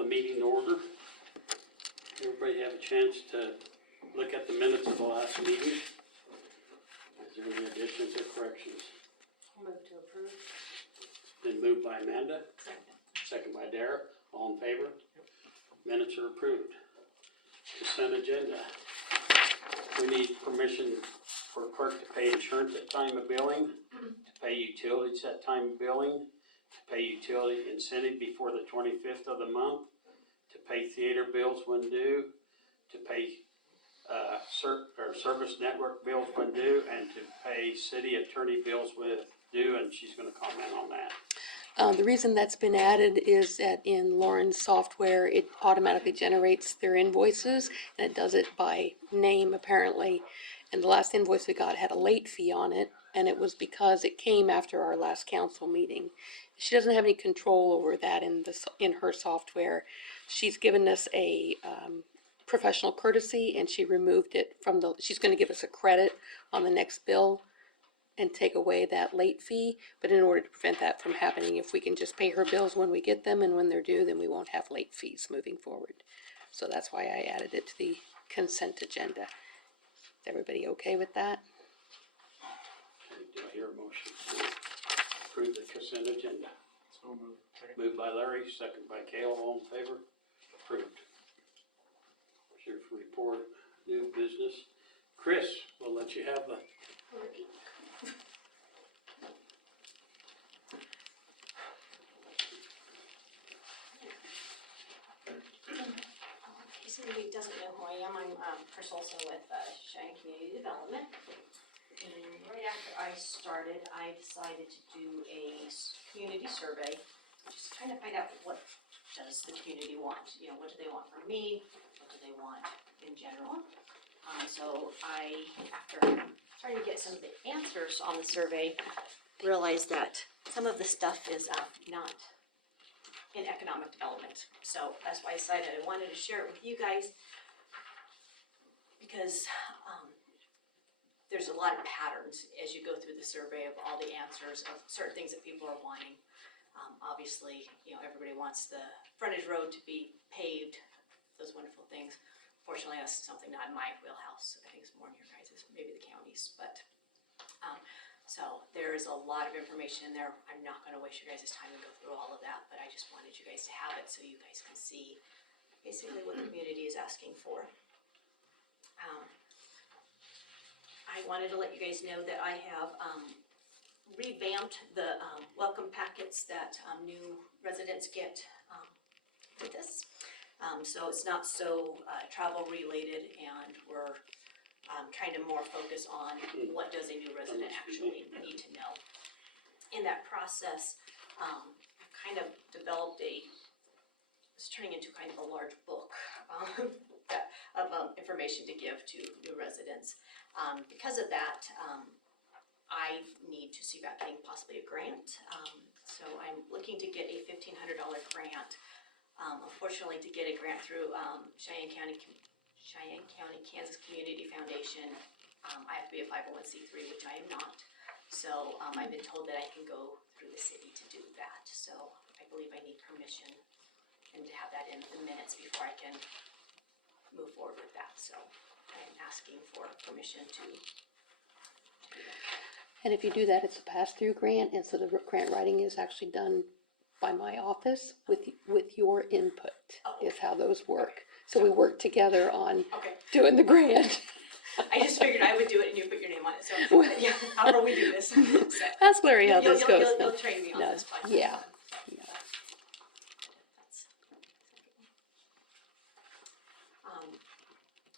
the meeting to order. Everybody have a chance to look at the minutes of the last meeting. Is there any additions or corrections? Move to approve. Been moved by Amanda, Second. second by Dara. All in favor? Minutes are approved. Consent agenda. We need permission for clerk to pay insurance at time of billing, to pay utilities at time of billing, to pay utility incentive before the 25th of the month, to pay theater bills when due, to pay service network bills when due, and to pay city attorney bills when due, and she's going to comment on that. The reason that's been added is that in Lauren's software, it automatically generates their invoices, and it does it by name apparently. And the last invoice we got had a late fee on it, and it was because it came after our last council meeting. She doesn't have any control over that in her software. She's given us a professional courtesy, and she removed it from she's going to give us a credit on the next bill and take away that late fee, but in order to prevent that from happening, if we can just pay her bills when we get them and when they're due, then we won't have late fees moving forward. So that's why I added it to the consent agenda. Is everybody okay with that? Do I hear a motion to approve the consent agenda? So moved. Second. Moved by Larry, second by Caleb. All in favor? Approved. Sheriff's report, new business. Chris, we'll let you have the. In case anybody doesn't know who I am, I'm Chris Olson with Cheyenne Community Development. And right after I started, I decided to do a community survey, just trying to find out what does the community want. You know, what do they want from me? What do they want in general? So I, after trying to get some of the answers on the survey, realized that some of the stuff is not in economic development. So that's why I decided I wanted to share it with you guys, because there's a lot of patterns as you go through the survey of all the answers of certain things that people are wanting. Obviously, you know, everybody wants the frontage road to be paved, those wonderful things. Fortunately, that's something not in my wheelhouse. I think it's more in your guys', maybe the county's, but so there is a lot of information in there. I'm not going to waste your guys' time and go through all of that, but I just wanted you guys to have it so you guys can see basically what the community is asking for. I wanted to let you guys know that I have revamped the welcome packets that new residents get with this. So it's not so travel related, and we're trying to more focus on what does a new resident actually need to know. In that process, I've kind of developed it's turning into kind of a large book of information to give to new residents. Because of that, I need to see about getting possibly a grant. So I'm looking to get a $1,500 grant. Unfortunately, to get a grant through Cheyenne County, Kansas Community Foundation, I have to be a 501c3, which I am not. So I've been told that I can go through the city to do that. So I believe I need permission and to have that in the minutes before I can move forward with that. So I'm asking for permission to do that. And if you do that, it's a pass-through grant, and so the grant writing is actually done by my office with your input, is how those work. So we work together on doing the grant. I just figured I would do it and you put your name on it. So yeah, however we do this. So, ask Larry how this goes. You'll train me on this. Yeah.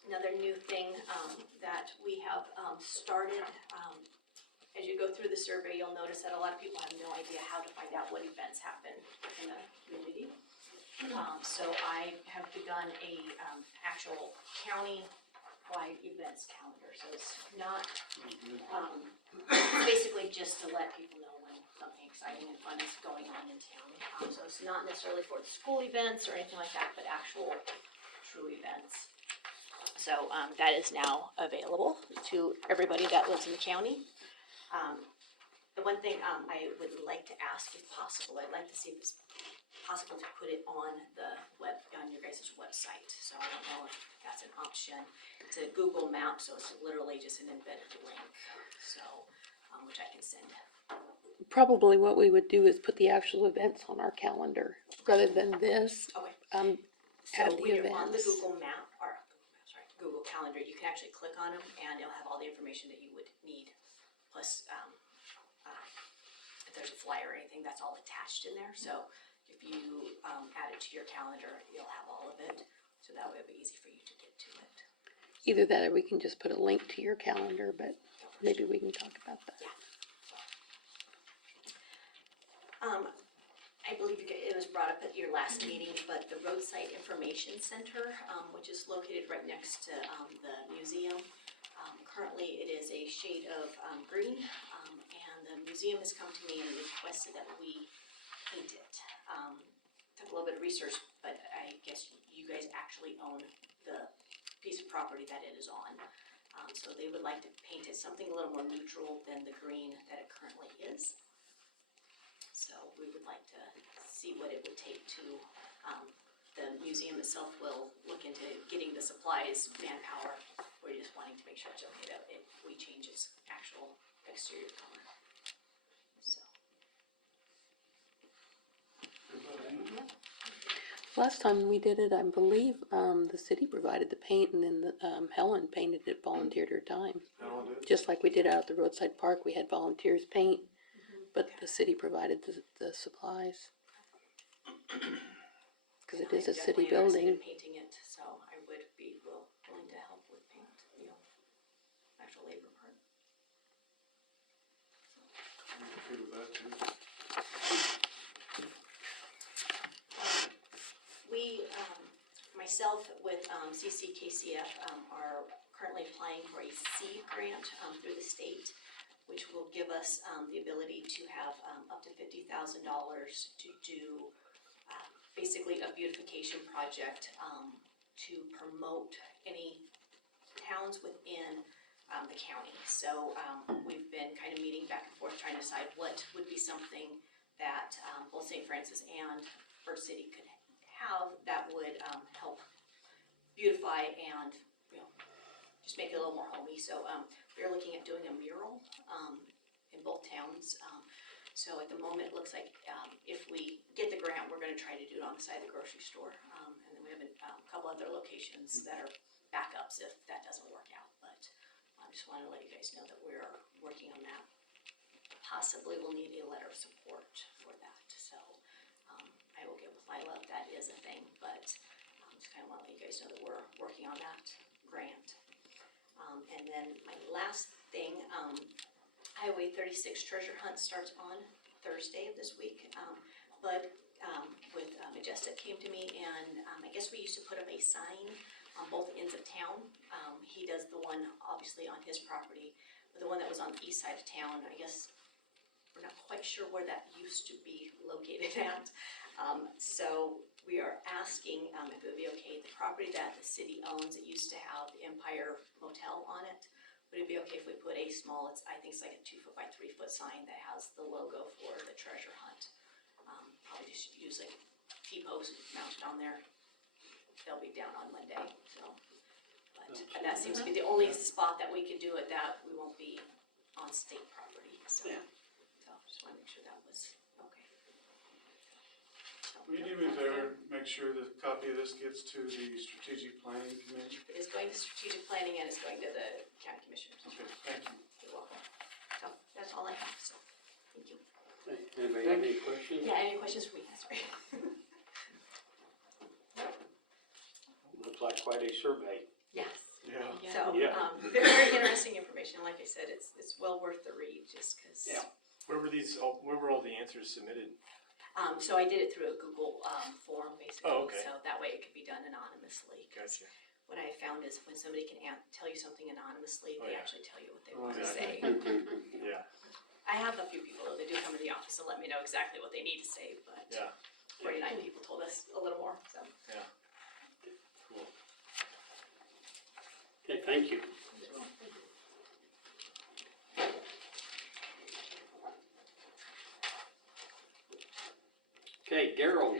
Another new thing that we have started. As you go through the survey, you'll notice that a lot of people have no idea how to find out what events happen in the community. So I have begun a actual county-wide events calendar. So it's not basically just to let people know when something exciting and fun is going on in town. So it's not necessarily for the school events or anything like that, but actual true events. So that is now available to everybody that lives in the county. The one thing I would like to ask, if possible, I'd like to see if it's possible to put it on the web guys' website, so I don't know if that's an option. It's a Google map, so it's literally just an embedded link, so, which I can send. Probably what we would do is put the actual events on our calendar, rather than this, Okay. add So the when you're on the events. Google map, or Google Calendar, you can actually click on them and it'll have all the information that you would need. Plus, if there's a flyer or anything, that's all attached in there. So if you add it to your calendar, you'll have all of it. So that way it'll be easy for you to get to it. Either that or we can just put a link to your calendar, but maybe we can talk about that. Yeah. I believe it was brought up at your last meeting, but the Roadside Information Center, which is located right next to the museum, currently it is a shade of green, and the museum has come to me and requested that we paint it. Took a little bit of research, but I guess you guys actually own the piece of property that it is on. So they would like to paint it something a little more neutral than the green that it currently is. So we would like to see what it would take to, the museum itself will look into getting the supplies, manpower. We're just wanting to make sure it's okay that we change its actual exterior color. So. Last time we did it, I believe, the city provided the paint and then Helen painted it, volunteered her time. Helen did? Just like we did out at the roadside park, we had volunteers paint, but the city provided the supplies. Cause it is a city I'm definitely interested building. in painting it, so I would be willing to help with paint, actual labor part. I'm okay with that too. We, myself with CCKCF, are currently applying for a SEED grant through the state, which will give us the ability to have up to $50,000 to do basically a beautification project to promote any towns within the county. So we've been kind of meeting back and forth trying to decide what would be something that both St. Francis and First City could have that would help beautify and just make it a little more homey. So we're looking at doing a mural in both towns. So at the moment, it looks like if we get the grant, we're going to try to do it on the side of the grocery store, and then we have a couple other locations that are backups if that doesn't work out. But I just wanted to let you guys know that we're working on that. Possibly we'll need a letter of support for that. So I will get with Lila if that is a thing, but just kind of want to let you guys know that we're working on that grant. And then my last thing, Highway 36 treasure hunt starts on Thursday of this week. But with Majestic came to me and I guess we used to put up a sign on both ends of town. He does the one obviously on his property, but the one that was on the east side of town, I guess we're not quite sure where that used to be located at. So we are asking if it would be okay, the property that the city owns, it used to have the Empire Motel on it. Would it be okay if we put a small, I think it's like a 2 foot by 3 foot sign that has the logo for the treasure hunt? Probably just use like T-post mounted on there. They'll be down on Monday, so. But that seems to be the only spot that we could do it that we won't be on state property, so. Yeah. So just wanna make sure that was okay. So, Will you do me a favor, make sure the copy of this gets to the strategic planning committee? It is going to strategic planning and it's going to the county commissioners. Okay, thank you. You're welcome. So that's all I have, so, thank you. Anybody have any questions? Yeah, any questions for me? Sorry. Looks like quite a survey. Yes. Yeah. So, Yeah. very, very interesting information. Like I said, it's well worth the read just because. Yeah. Where were all the answers submitted? So I did it through a Google form basically. Oh, okay. So that way it could be done anonymously. 'Cause Gotcha. what I found is when somebody can tell you something anonymously, Oh, they yeah. actually tell you what they Oh, want to yeah. say. Yeah, I have a few people though that do come to the office and let me know exactly what they need to say, but yeah, 49 people told us a little more, so. yeah. Cool. Okay, thank you. Okay, Gerald,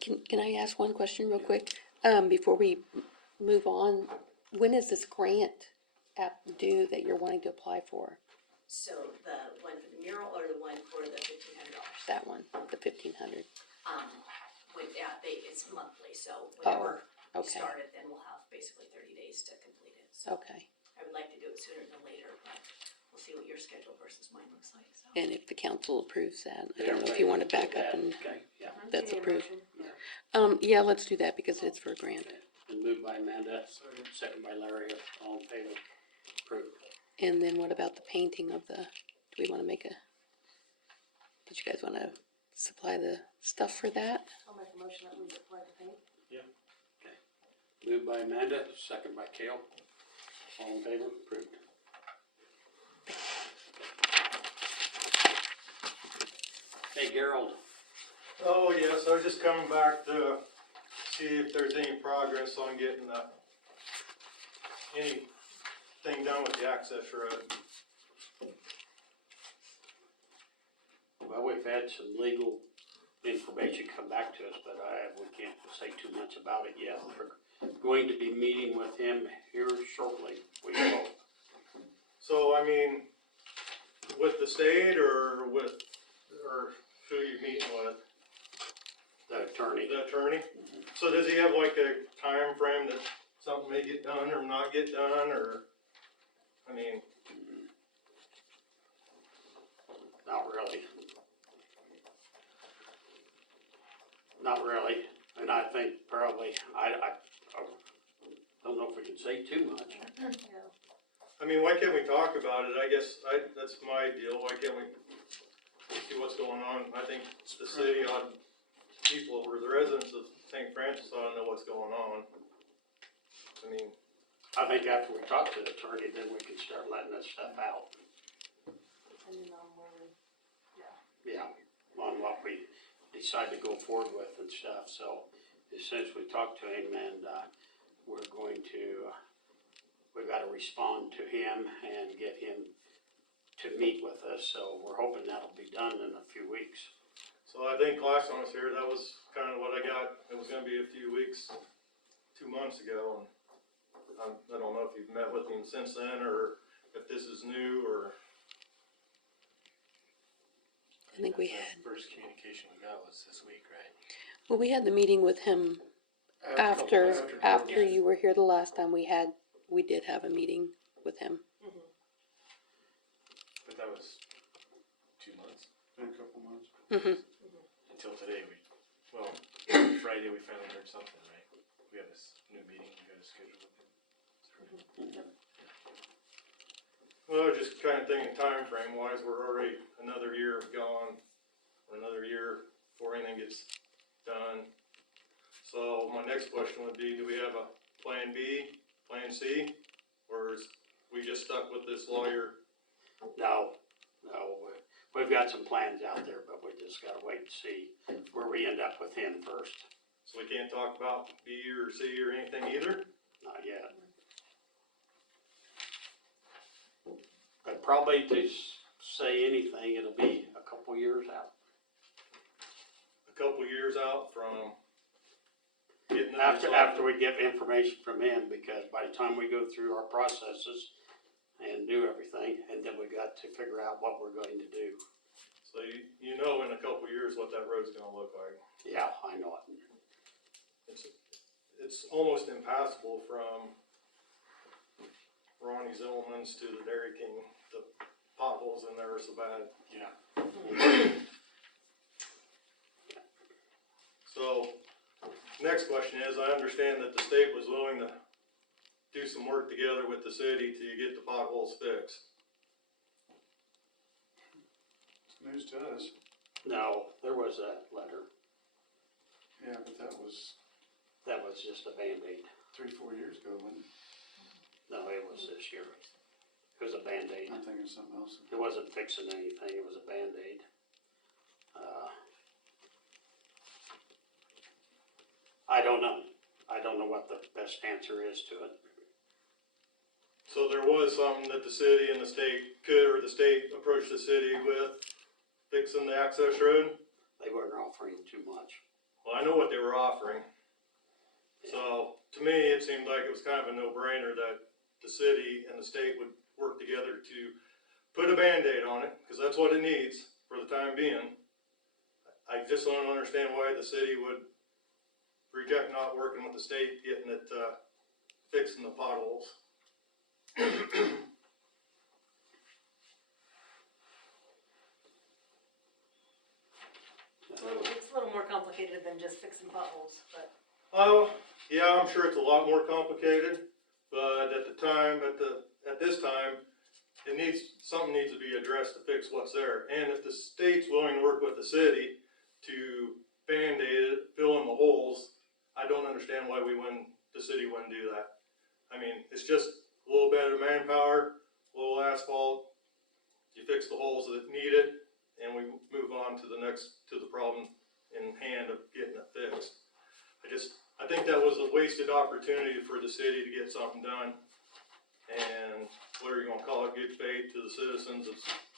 Can I ask one question real quick? Before we move on, when is this grant app due that you're wanting to apply for? So the one for the mural or the one for the $1,500? That one, the 1,500. With that, it's monthly, so Oh, whenever we okay. start it, then we'll have basically 30 days to complete it. So Okay. I would like to do it sooner than later, but we'll see what your schedule versus mine looks like, so. And if the council approves that, I don't know if you want to back up and Okay, yeah. that's Do you need a approved. motion? Yeah, let's do that because it's for a grant. And moved by Amanda, second by Larry, all in favor, approved. And then what about the painting of the, do we want to make a, did you guys want to supply the stuff for that? I'll make a motion that we supply the paint. Moved by Amanda, second by Kale, all in favor, approved. Hey, Gerald, Oh, yes, I was just coming back to see if there's any progress on getting anything done with the access road. well, we've had some legal information come back to us, but we can't say too much about it yet. We're going to be meeting with him here shortly, we hope. So, I mean, with the state or who are you meeting with? The attorney. The attorney? So does he have like a time frame that something may get done or not get done, or, I mean, Not really. Not really, and I think probably, I don't know if we can say too much. I mean, why can't we talk about it? I guess that's my deal. Why can't we see what's going on? I think the city people or the residents of St. Francis ought to know what's going on. I mean, I think after we talk to the attorney, then we can start letting this stuff out. Depending on where we, Yeah, on what we decide to go forward with and stuff, so as soon as we talk to him and, we're going to, we've gotta respond to him and get him to meet with us, so we're hoping that'll be done in a few weeks. so I think last time I was here, that was kind of what I got. It was gonna be a few weeks, 2 months ago, and I don't know if you've met with him since then, or if this is new, or, I think we That's had, the first communication we got was this week, right? well, we had the meeting with him after you were here the last time we did have a meeting with him. But that was 2 months, Been a couple months. until today, Friday we finally heard something, right? We have this new meeting we gotta schedule with him. well, I was just kind of thinking time frame wise, we're already another year gone, or another year before anything gets done. So my next question would be, do we have a plan B, plan C, or is we just stuck with this lawyer? No, we've got some plans out there, but we just gotta wait and see where we end up with him first, So we can't talk about B or C or anything either? not yet. But probably to say anything, it'll be a couple years out. A couple years out from getting the After we get information from him, because by the time we go through our processes and do everything, and then we got to figure out what we're going to do. So you know in a couple years what that road's gonna look like. Yeah, I know it. It's almost impassable from Ronnie Zillman's to the Dairy King. The potholes in there are so bad. Yeah. So, next question is, I understand that the state was willing to do some work together with the city to get the potholes fixed. It's news to us. No, there was a letter. Yeah, but that was That was just a Band-Aid. 3-4 years ago, wasn't it? No, it was this year. It was a Band-Aid. I'm thinking of something else. It wasn't fixing anything, it was a Band-Aid. I don't know. I don't know what the best answer is to it. So there was something that the city and the state the state approached the city with fixing the access road? They weren't offering too much. Well, I know what they were offering. So, So, to me, it seemed like it was kind of a no-brainer that the city and the state would work together to put a Band-Aid on it, cause that's what it needs for the time being. I just don't understand why the city would reject not working with the state, getting it, fixing the potholes. It's a little more complicated than just fixing potholes, but Oh, yeah, I'm sure it's a lot more complicated, but at this time, something needs to be addressed to fix what's there. And if the state's willing to work with the city to Band-Aid it, fill in the holes, I don't understand why the city wouldn't do that. I mean, it's just a little bit of manpower, a little asphalt, you fix the holes that need it, and we move on to the problem in hand of getting it fixed. I think that was a wasted opportunity for the city to get something done. And what are you gonna call it, good faith to the citizens of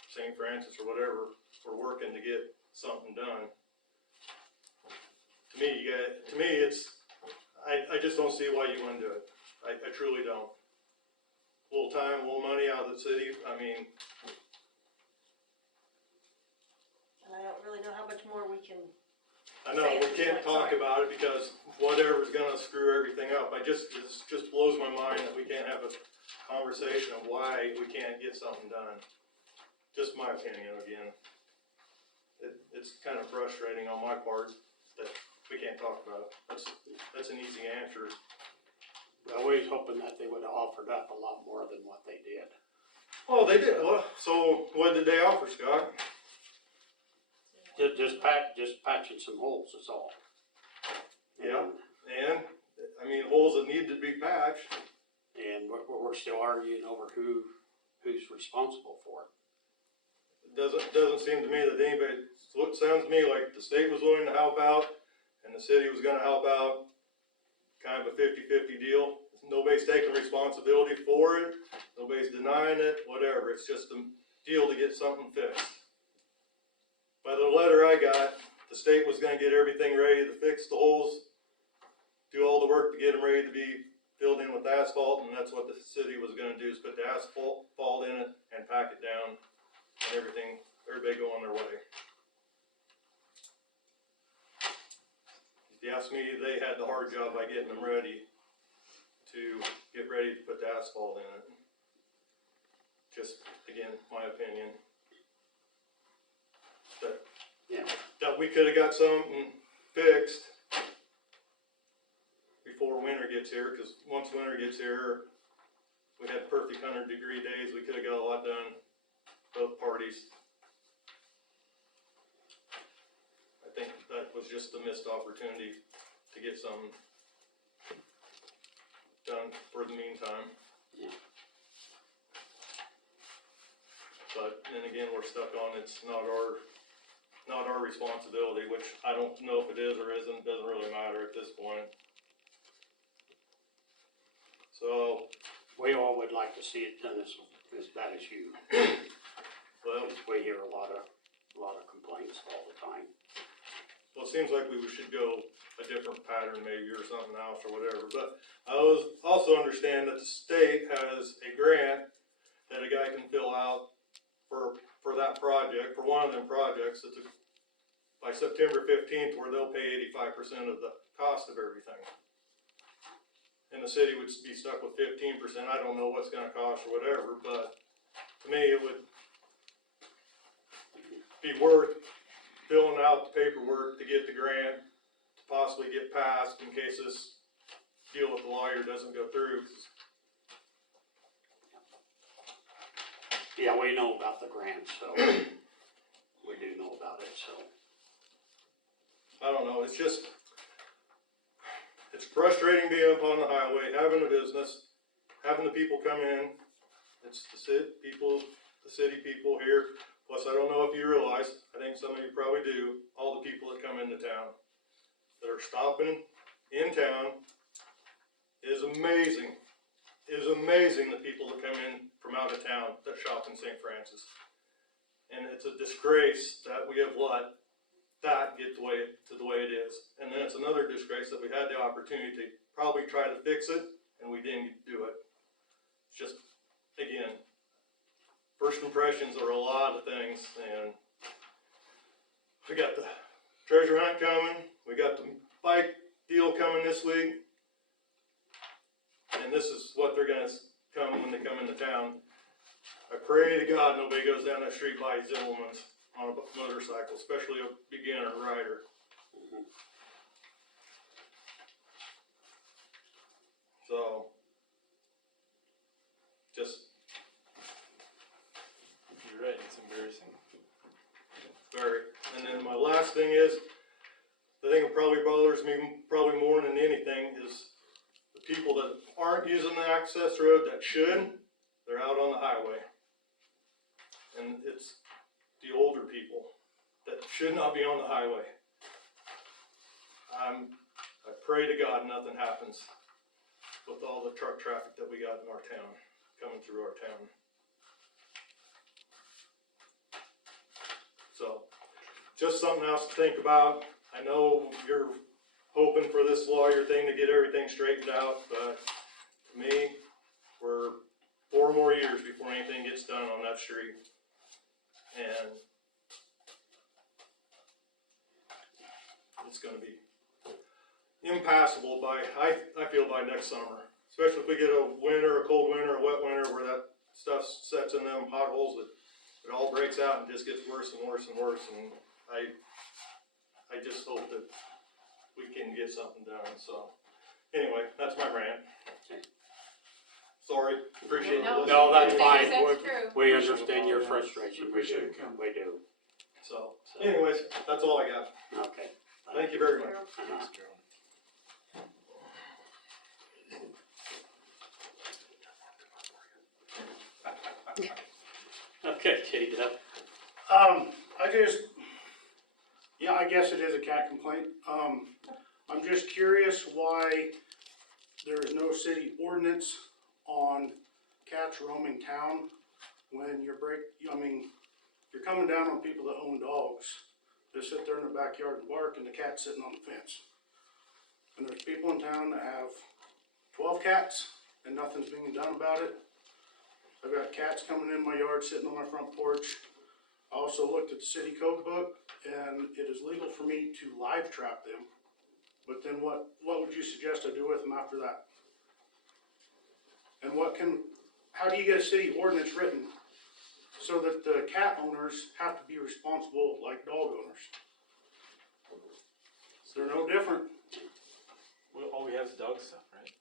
St. Francis or whatever, for working to get something done. To me, I just don't see why you wouldn't do it. I truly don't. Little time, little money out of the city, I mean, and I don't really know how much more we can. I know, we can't talk about it because whatever's gonna screw everything up. It just blows my mind that we can't have a conversation of why we can't get something done. Just my opinion again. It's kind of frustrating on my part that we can't talk about it. That's an easy answer. Well, we was hoping that they would've offered up a lot more than what they did. Oh, they did, well, so what did they offer, Scott? Just patching some holes is all. Yeah. And, I mean, holes that need to be patched. And we're still arguing over who's responsible for it. Doesn't seem to me that anybody, it sounds to me like the state was willing to help out and the city was gonna help out. Kind of a 50-50 deal. Nobody's taking responsibility for it. Nobody's denying it, whatever. It's just a deal to get something fixed. By the letter I got, the state was gonna get everything ready to fix the holes, do all the work to get them ready to be filled in with asphalt, and that's what the city was gonna do, is put the asphalt in it and pack it down, and everybody go on their way. If you ask me, they had the hard job by getting them ready to get ready to put the asphalt in it. Just, again, my opinion. That we could've got something fixed before winter gets here, cause once winter gets here, we had perfect 100-degree days, we could've got a lot done, both parties. I think that was just a missed opportunity to get something done for the meantime. Yeah. But then again, we're stuck on, it's not our responsibility, which I don't know if it is or isn't, doesn't really matter at this point. So, We all would like to see it done as bad as you. well, We hear a lot of complaints all the time. it seems like we should go a different pattern maybe or something else or whatever, but I also understand that the state has a grant that a guy can fill out for that project, for one of them projects, it's by September 15th, where they'll pay 85% of the cost of everything. And the city would be stuck with 15%, I don't know what's gonna cost or whatever, but to me, it would be worth filling out the paperwork to get the grant, to possibly get passed in case this deal with the lawyer doesn't go through. Yeah, we know about the grant, so we do know about it, so. I don't know, it's frustrating being up on the highway, having a business, having the people come in. It's the city people here, plus I don't know if you realize, I think some of you probably do, all the people that come into town, that are stopping in town. It is amazing. It is amazing the people that come in from out of town that shop in St. Francis. And it's a disgrace that we have let that get the way it is. And then it's another disgrace that we had the opportunity to probably try to fix it, and we didn't do it. It's just, again, first impressions are a lot of things, and we got the treasure hunt coming, we got the bike deal coming this week, and this is what they're gonna come when they come into town. I pray to God nobody goes down that street by Zimmelman's on a motorcycle, especially a beginner rider. So, just You're right, it's embarrassing. very, and then my last thing is, the thing that probably bothers me probably more than anything is the people that aren't using the access road that should, they're out on the highway. And it's the older people that should not be on the highway. I pray to God nothing happens with all the truck traffic that we got in our town, coming through our town. So, just something else to think about. I know you're hoping for this lawyer thing to get everything straightened out, but to me, we're 4 more years before anything gets done on that street. And it's gonna be impassable I feel by next summer. Especially if we get a winter, a cold winter, a wet winter, where that stuff sets in them potholes, that it all breaks out and just gets worse and worse and worse, and I just hope that we can get something done, so. Anyway, that's my rant. Sorry, appreciate you listening. No, that's fine. That's true. We understand your frustration, we Appreciate do, it, Ken. we do. So, anyways, that's all I got. Okay. Thank you very much. Uh-huh. Okay, J-Dub. I guess it is a cat complaint. I'm just curious why there is no city ordinance on cats roaming town when you're coming down on people that own dogs. They sit there in the backyard and bark, and the cat's sitting on the fence. And there's people in town that have 12 cats, and nothing's being done about it. I've got cats coming in my yard, sitting on my front porch. I also looked at the city code book, and it is legal for me to live trap them. But then what would you suggest I do with them after that? And how do you get a city ordinance written so that the cat owners have to be responsible like dog owners? They're no different. Well, all we have is dog stuff, right?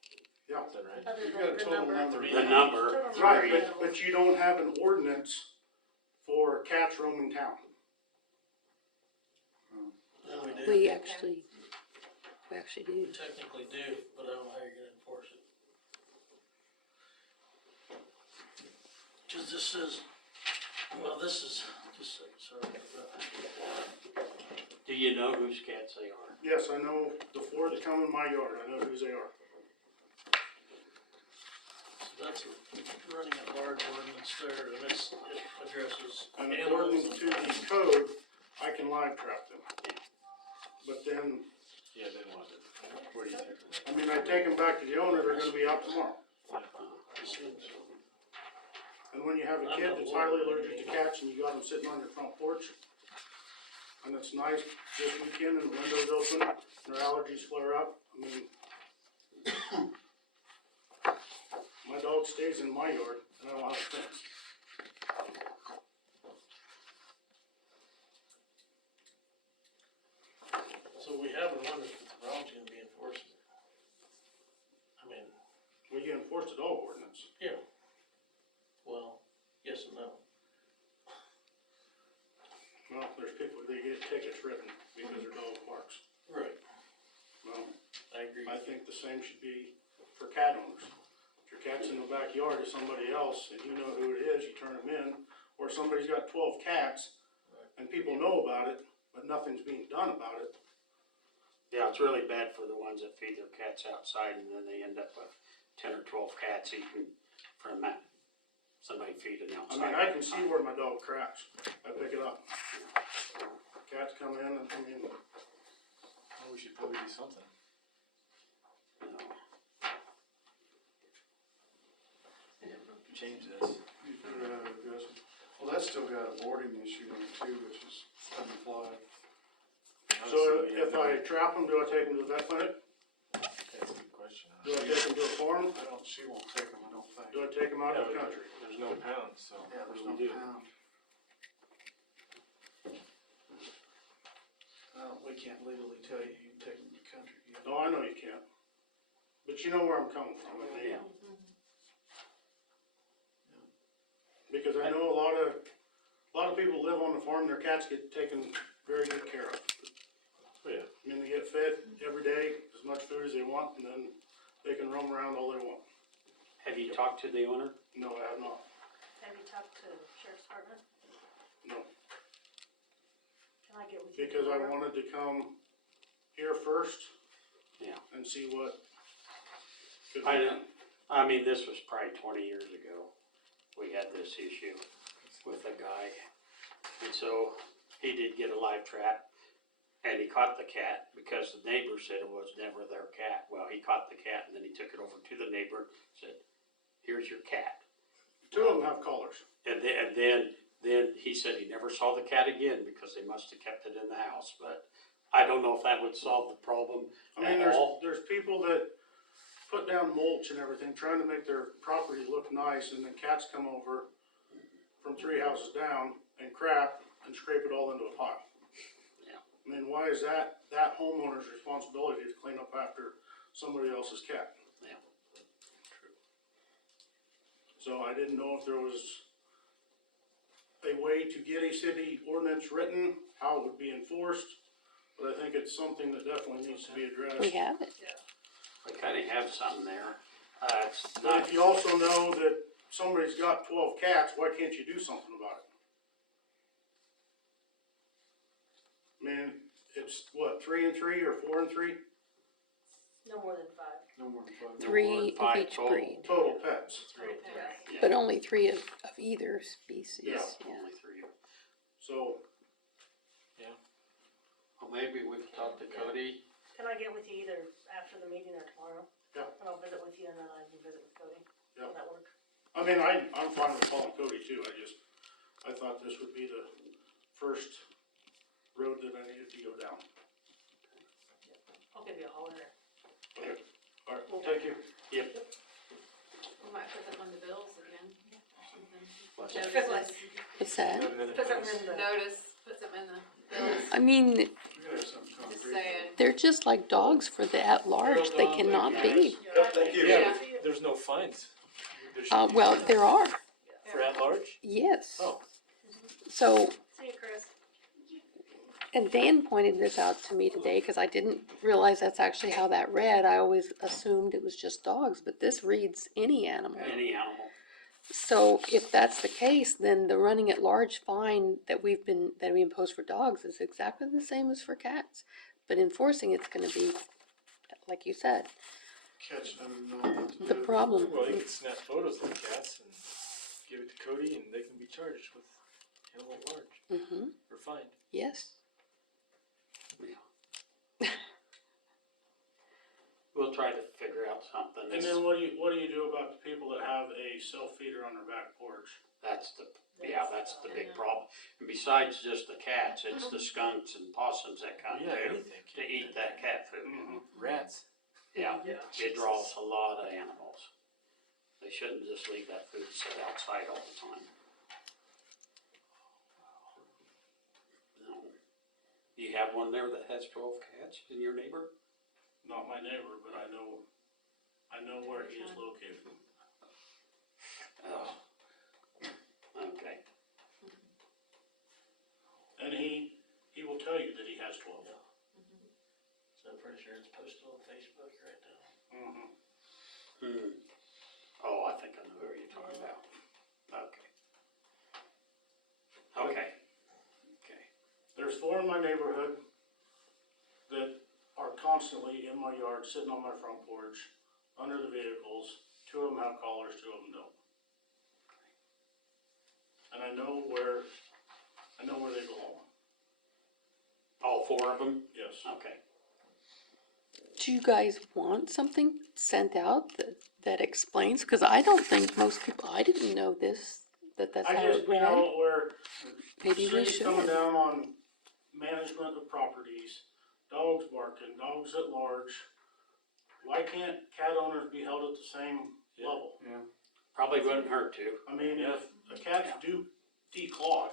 Yeah. Is that right? Other You've than got a the total number. number. The number, Right, three. but you don't have an ordinance for cats roaming town. We actually do. Technically do, but I don't know how you're gonna enforce it. Cause this is, just sorry about that. Do you know whose cats they are? Yes, I know the 4 that come in my yard, I know whose they are. So that's running at large ordinance there, and it addresses And animals. according to the code, I can live trap them. But then, Yeah, then what? Where do you take them? I take them back to the owner, they're gonna be out tomorrow. Seems- And when you have a kid that's highly allergic to cats and you got them sitting on your front porch, and it's nice this weekend and the window's open, and their allergies flare up, my dog stays in my yard, and I don't have a fence. So we have an ordinance, but the problem's gonna be enforcing it. Well, you enforce the dog ordinance. Yeah. Well, yes and no. Well, there's people that get tickets written because their dog barks. Right. Well, I agree. I think the same should be for cat owners. If your cat's in the backyard of somebody else and you know who it is, you turn them in. Or somebody's got 12 cats and people know about it, but nothing's being done about it. Yeah, it's really bad for the ones that feed their cats outside and then they end up with 10 or 12 cats eating from that. Somebody feeding outside. I can see where my dog craps. I pick it up. cats come in and, I mean, Well, we should probably do something. Change this. you could, aggressive. Well, that's still got a boarding issue in it too, which is doesn't fly. So Honestly, if I trap them, do I take them to the vet clinic? That's a good question. Do I take them to a farm? I don't, she won't take them, I don't think. Do I take them out Yeah, of the but country? There's no pounds, so Yeah, what there's do no we do? pound. We can't legally tell you you can take them to the country. No, I know you can't. But you know where I'm coming from. I mean, Yeah. because I know a lot of people live on the farm, their cats get taken very good care of. Oh, yeah. I mean, they get fed every day, as much food as they want, and then they can roam around all they want. Have you talked to the owner? No, I have not. Have you talked to Sheriff's Department? No. Can I get with you Because I tomorrow? wanted to come here first. Yeah. And see what. could be I done. I mean, this was probably 20 years ago. We had this issue with a guy. And so he did get a live trap and he caught the cat because the neighbor said it was never their cat. Well, he caught the cat and then he took it over to the neighbor and said, here's your cat. Two of them have collars. And then he said he never saw the cat again because they must have kept it in the house. But I don't know if that would solve the problem I mean, at all. there's people that put down mulch and everything, trying to make their property look nice, and then cats come over from 3 houses down and crap and scrape it all into a pile. Yeah. I mean, why is that homeowner's responsibility to clean up after somebody else's cat? Yeah. So I didn't know if there was a way to get a city ordinance written, how it would be enforced, but I think it's something that definitely needs to be addressed. We have it. We kind of have something there. It's But not, if you also know that somebody's got 12 cats, why can't you do something about it? I mean, it's what, 3 and 3 or 4 and 3 No more than 5. No more than five. No more 3 than of 5 each total. breed, total pets? Yeah. but only 3 of either species. Yeah. Only 3. So, Well, maybe we could talk to Cody. Can I get with you either after the meeting or tomorrow? Yeah. And I'll visit with you and then I can visit with Cody. Yeah. Will that work? I mean, I'm fine with calling Cody too, I thought this would be the first road that I needed to go down. I'll give you a holler. Okay, all right, thank you. Yep. We might put them on the bills again, or something. What's Notice that? it. What's that? Have another Put something house. in the. Notice, put them in the bills, I mean, We gotta have something just concrete. saying. they're just like dogs for the at-large. They cannot be. Yep, thank you. Yeah, but there's no fines. There should be Well, fines. there are, For at large? yes. Oh. So, See you, Chris. and Dan pointed this out to me today, cause I didn't realize that's actually how that read. I always assumed it was just dogs, but this reads any animal. Any animal. So if that's the case, then the running at large fine that we impose for dogs is exactly the same as for cats. But enforcing it's gonna be, like you said, Catch them, know what to do. the problem. Well, you can snap photos of the cats and give it to Cody and they can be charged with animal at large Mm-hmm, or fined. yes. We'll try to figure out something. And then what do you do about the people that have a self-feeder on their back porch? That's the big problem. And besides just the cats, it's the skunks and possums that come Yeah, to anything. eat that cat food. Rats. Yeah, it draws a lot of animals. They shouldn't just leave that food sit outside all the time. No. You have one there that has 12 cats in your neighbor? Not my neighbor, but I know where he is located. Oh. Okay. And he will tell you that he has 12. So I'm pretty sure it's posted on Facebook right now. Mm-hmm. Oh, I think I know who you're talking about. Okay. Okay. Okay. There's 4 in my neighborhood that are constantly in my yard, sitting on my front porch, under the vehicles. 2 of them have collars, 2 of them don't. And I know where they belong. All four of them? Yes. Okay. Do you guys want something sent out that explains? Cause I don't think most people, I didn't know this, that's I how just, it you read. know, where Maybe we city's coming should. down on management of properties, dogs barking, dogs at large. Why can't cat owners be held at the same level? Yeah. Probably wouldn't hurt to. I mean, if the cats do declaw,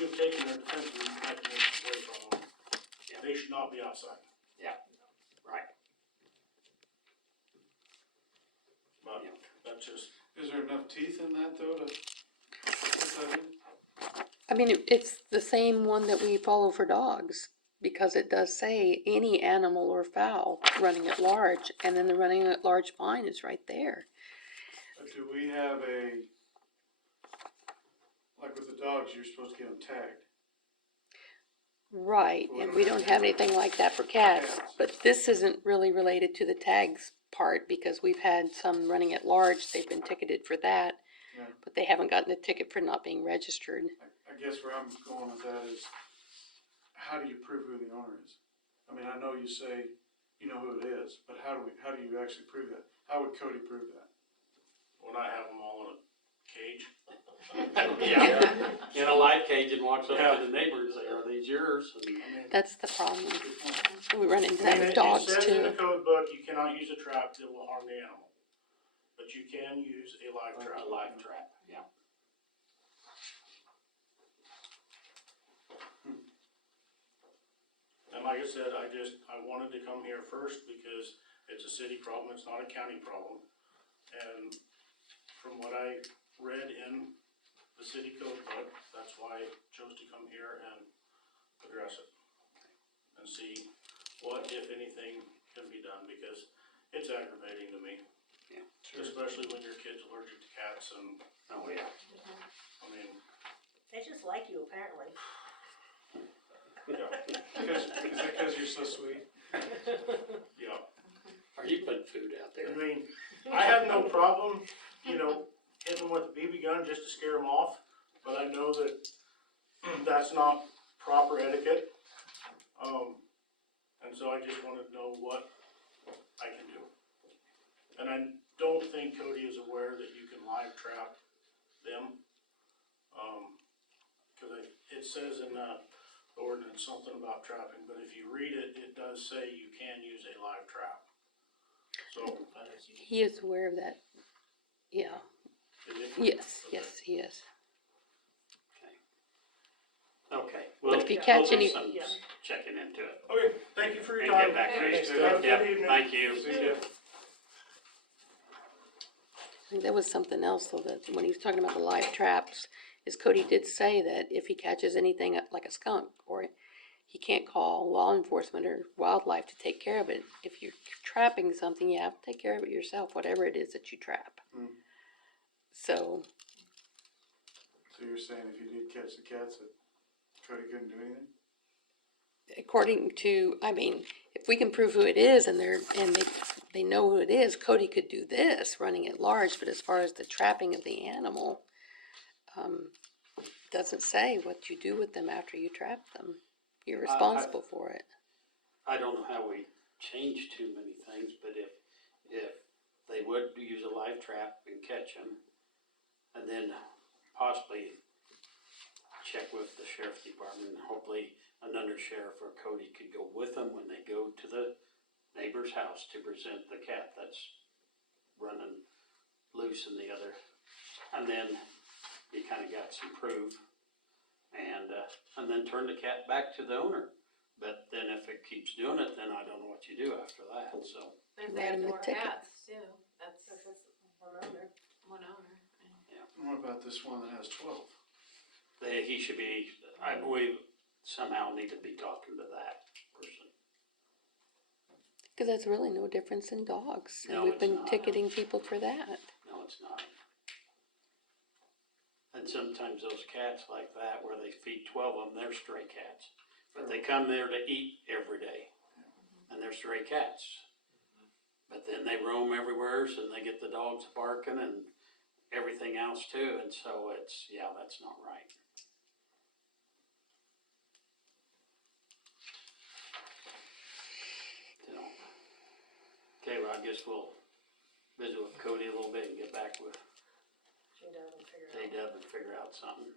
you've taken their defensive mechanisms away from them. Yeah. They should not be outside. Right. But Yeah. that's just, Is there enough teeth in that though to put that in? I mean, it's the same one that we follow for dogs, because it does say any animal or fowl running at large, and then the running at large fine is right there. But do we have like with the dogs, you're supposed to get them tagged? Right, and we don't have anything like that for cats, but this isn't really related to the tags part, because we've had some running at large, they've been ticketed for that, Yeah. but they haven't gotten a ticket for not being registered. I guess where I'm going with that is, how do you prove who the owner is? I mean, I know you say you know who it is, but how do you actually prove that? How would Cody prove that? when I have them all in a cage. Yeah, in a live cage and walks up Yeah. to the neighbor and say, are these yours? And That's the problem, we run into I that mean, with it dogs says in the too. code book, you cannot use a trap that will harm the animal. But you can use a live trap. a live trap, yeah. And like I said, I wanted to come here first because it's a city problem, it's not a county problem. And from what I read in the city code book, that's why I chose to come here and address it. And see what, if anything, can be done, because it's aggravating to me. Yeah. Especially when your kid's allergic to cats and, Oh, yeah. I mean, They just like you apparently. yeah, Is it because you're so sweet? yeah. Are you putting food out there? I mean, I have no problem, hitting them with a BB gun just to scare them off, but I know that that's not proper etiquette. And so I just wanted to know what I can do. And I don't think Cody is aware that you can live trap them. Cause it says in the ordinance something about trapping, but if you read it, it does say you can use a live trap. So, He is aware of that, yeah, is it? yes, yes, he is. Okay. But if you we'll catch do any- some Yeah. checking into it. Okay, thank you for your And time. get back to you. Thanks, Dave. Have a Yep, good evening. thank you. See ya. I think that was something else, though, that when he was talking about the live traps, is Cody did say that if he catches anything like a skunk, or he can't call law enforcement or wildlife to take care of it. If you're trapping something, you have to take care of it yourself, whatever it is that you trap. Hmm. So, So you're saying if you did catch the cats, that Cody couldn't do anything? according to, I mean, if we can prove who it is and they know who it is, Cody could do this, running at large, but as far as the trapping of the animal, doesn't say what you do with them after you trap them. You're responsible for it. I don't know how we change too many things, but if they would use a live trap and catch them, and then possibly check with the sheriff's department, and hopefully an undersheriff or Cody could go with them when they go to the neighbor's house to present the cat that's running loose in the other. And then you kinda got some proof, and then turn the cat back to the owner. But then if it keeps doing it, then I don't know what you do after that, so. If Write they have him a four ticket. cats too, that's Because it's one owner. one owner. And what about this one that has 12? He should be, I believe, somehow need to be talking to that person. Because that's really no difference in dogs. And No, we've it's been not. ticketing people for that. No, it's not. And sometimes those cats like that, where they feed 12 of them, they're stray cats. But they come there to eat every day, and they're stray cats. But then they roam everywhere, and they get the dogs barking and everything else too, and so it's, yeah, that's not right. Okay, well, I guess we'll visit with Cody a little bit and get back with J-Dub and figure it out. J-Dub and figure out something.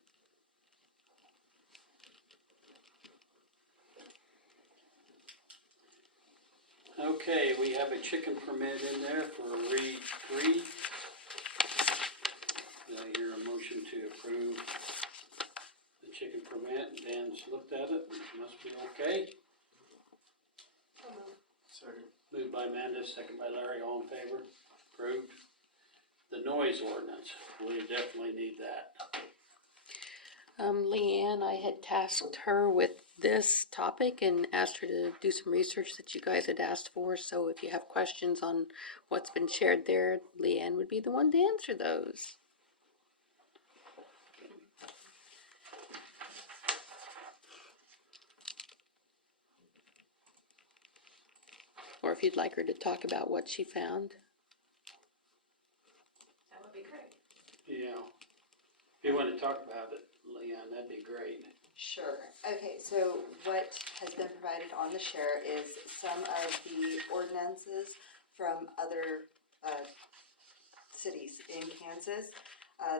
Okay, we have a chicken permit in there for Reed Creek. Do I hear a motion to approve the chicken permit? Dan's looked at it, must be okay. Second. Moved by Amanda, second by Larry, all in favor? Approved. The noise ordinance, we definitely need that. Leanne, I had tasked her with this topic and asked her to do some research that you guys had asked for, so if you have questions on what's been shared there, Leanne would be the one to answer those. Or if you'd like her to talk about what she found. That would be great. Yeah. If you wanna talk about it, Leanne, that'd be great. Sure. Okay, so what has been provided on the share is some of the ordinances from other cities in Kansas.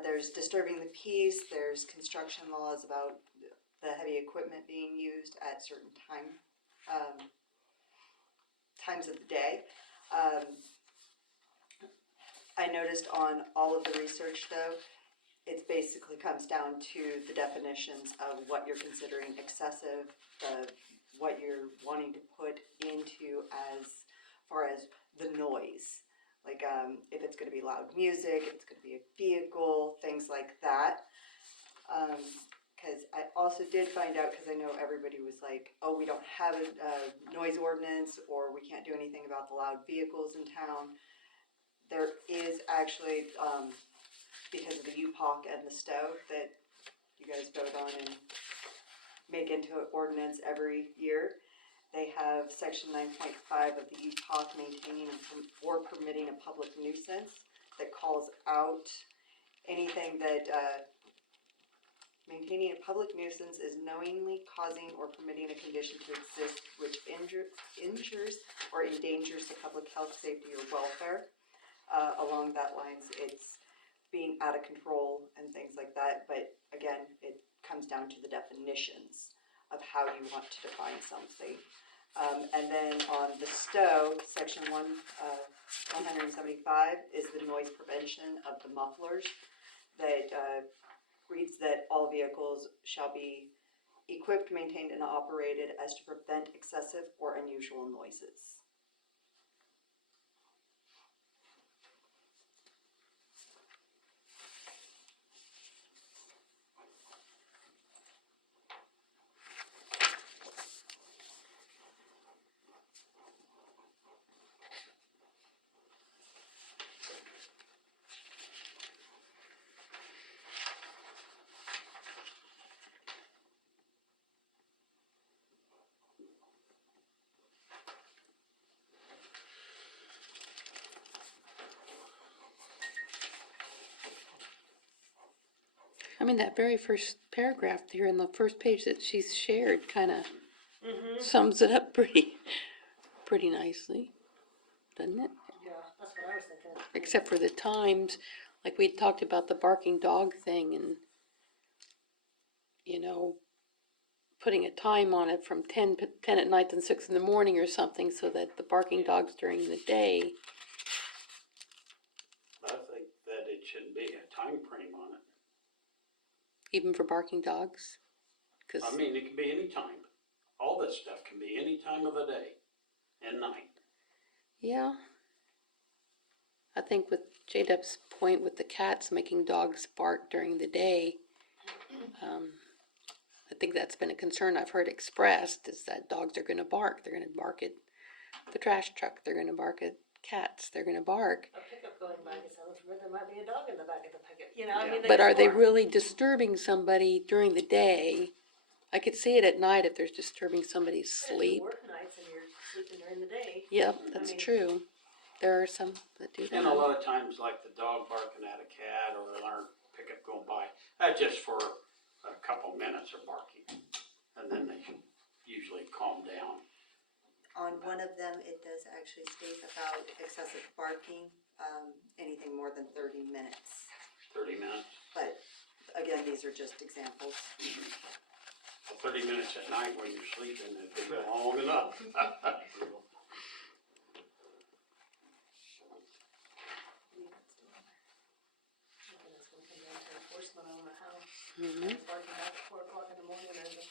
There's disturbing the peace, there's construction laws about the heavy equipment being used at certain times of the day. I noticed on all of the research though, it basically comes down to the definitions of what you're considering excessive, what you're wanting to put into as far as the noise. Like, if it's gonna be loud music, if it's gonna be a vehicle, things like that. Cause I also did find out, cause I know everybody was like, oh, we don't have a noise ordinance, or we can't do anything about the loud vehicles in town. There is actually, because of the UPOC and the STO that you guys vote on and make into an ordinance every year. They have section 9.5 of the UPOC maintaining or permitting a public nuisance that calls out anything that, maintaining a public nuisance is knowingly causing or permitting a condition to exist which injures or endangers the public health, safety, or welfare. Along that lines, it's being out of control and things like that, but again, it comes down to the definitions of how you want to define something. And then on the STO, section 175 is the noise prevention of the mufflers that reads that all vehicles shall be equipped, maintained, and operated as to prevent excessive or unusual noises. I mean, that very first paragraph here in the first page that she's shared kind of sums it up pretty nicely, doesn't it? Yeah, that's what I was thinking. Except for the times, like we talked about the barking dog thing and, you know, putting a time on it from 10 at night to 6 in the morning or something so that the barking dogs during the day. I think that it should be a time frame on it. Even for barking dogs? 'Cause I mean, it can be any time. All this stuff can be any time of the day and night. yeah. I think with J-Dub's point with the cats making dogs bark during the day, I think that's been a concern I've heard expressed, is that dogs are gonna bark. They're gonna bark at the trash truck, they're gonna bark at cats, they're gonna bark. A pickup going by, it sounds like there might be a dog in the back of the pickup, you know, I mean. But are they bark. really disturbing somebody during the day? I could see it at night if there's disturbing somebody's But if you sleep. work nights and you're sleeping during the day. Yep, that's mean- true. There are some that do And a that. lot of times, like the dog barking at a cat or our pickup going by, that's just for a couple minutes of barking. And then they usually calm down. On one of them, it does actually state about excessive barking, anything more than 30 minutes. 30 minutes. But again, these are just examples. Well, 30 minutes at night when you're sleeping, it'd be long enough. That's gonna come down to enforcement, I don't know how. Mhm. Barking at 4 o'clock in the morning, there's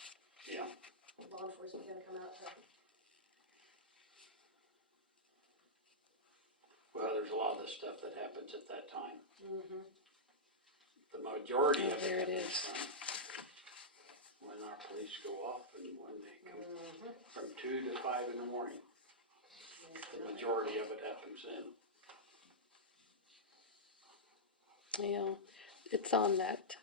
Yeah. a law enforcement gonna come out to. Well, there's a lot of this stuff that happens at that time. Mm-hmm. The majority Oh, of there it it happens is. when our police go off and when they come Mm-hmm. from 2 to 5 in the morning. The majority of it happens then. Yeah, it's on that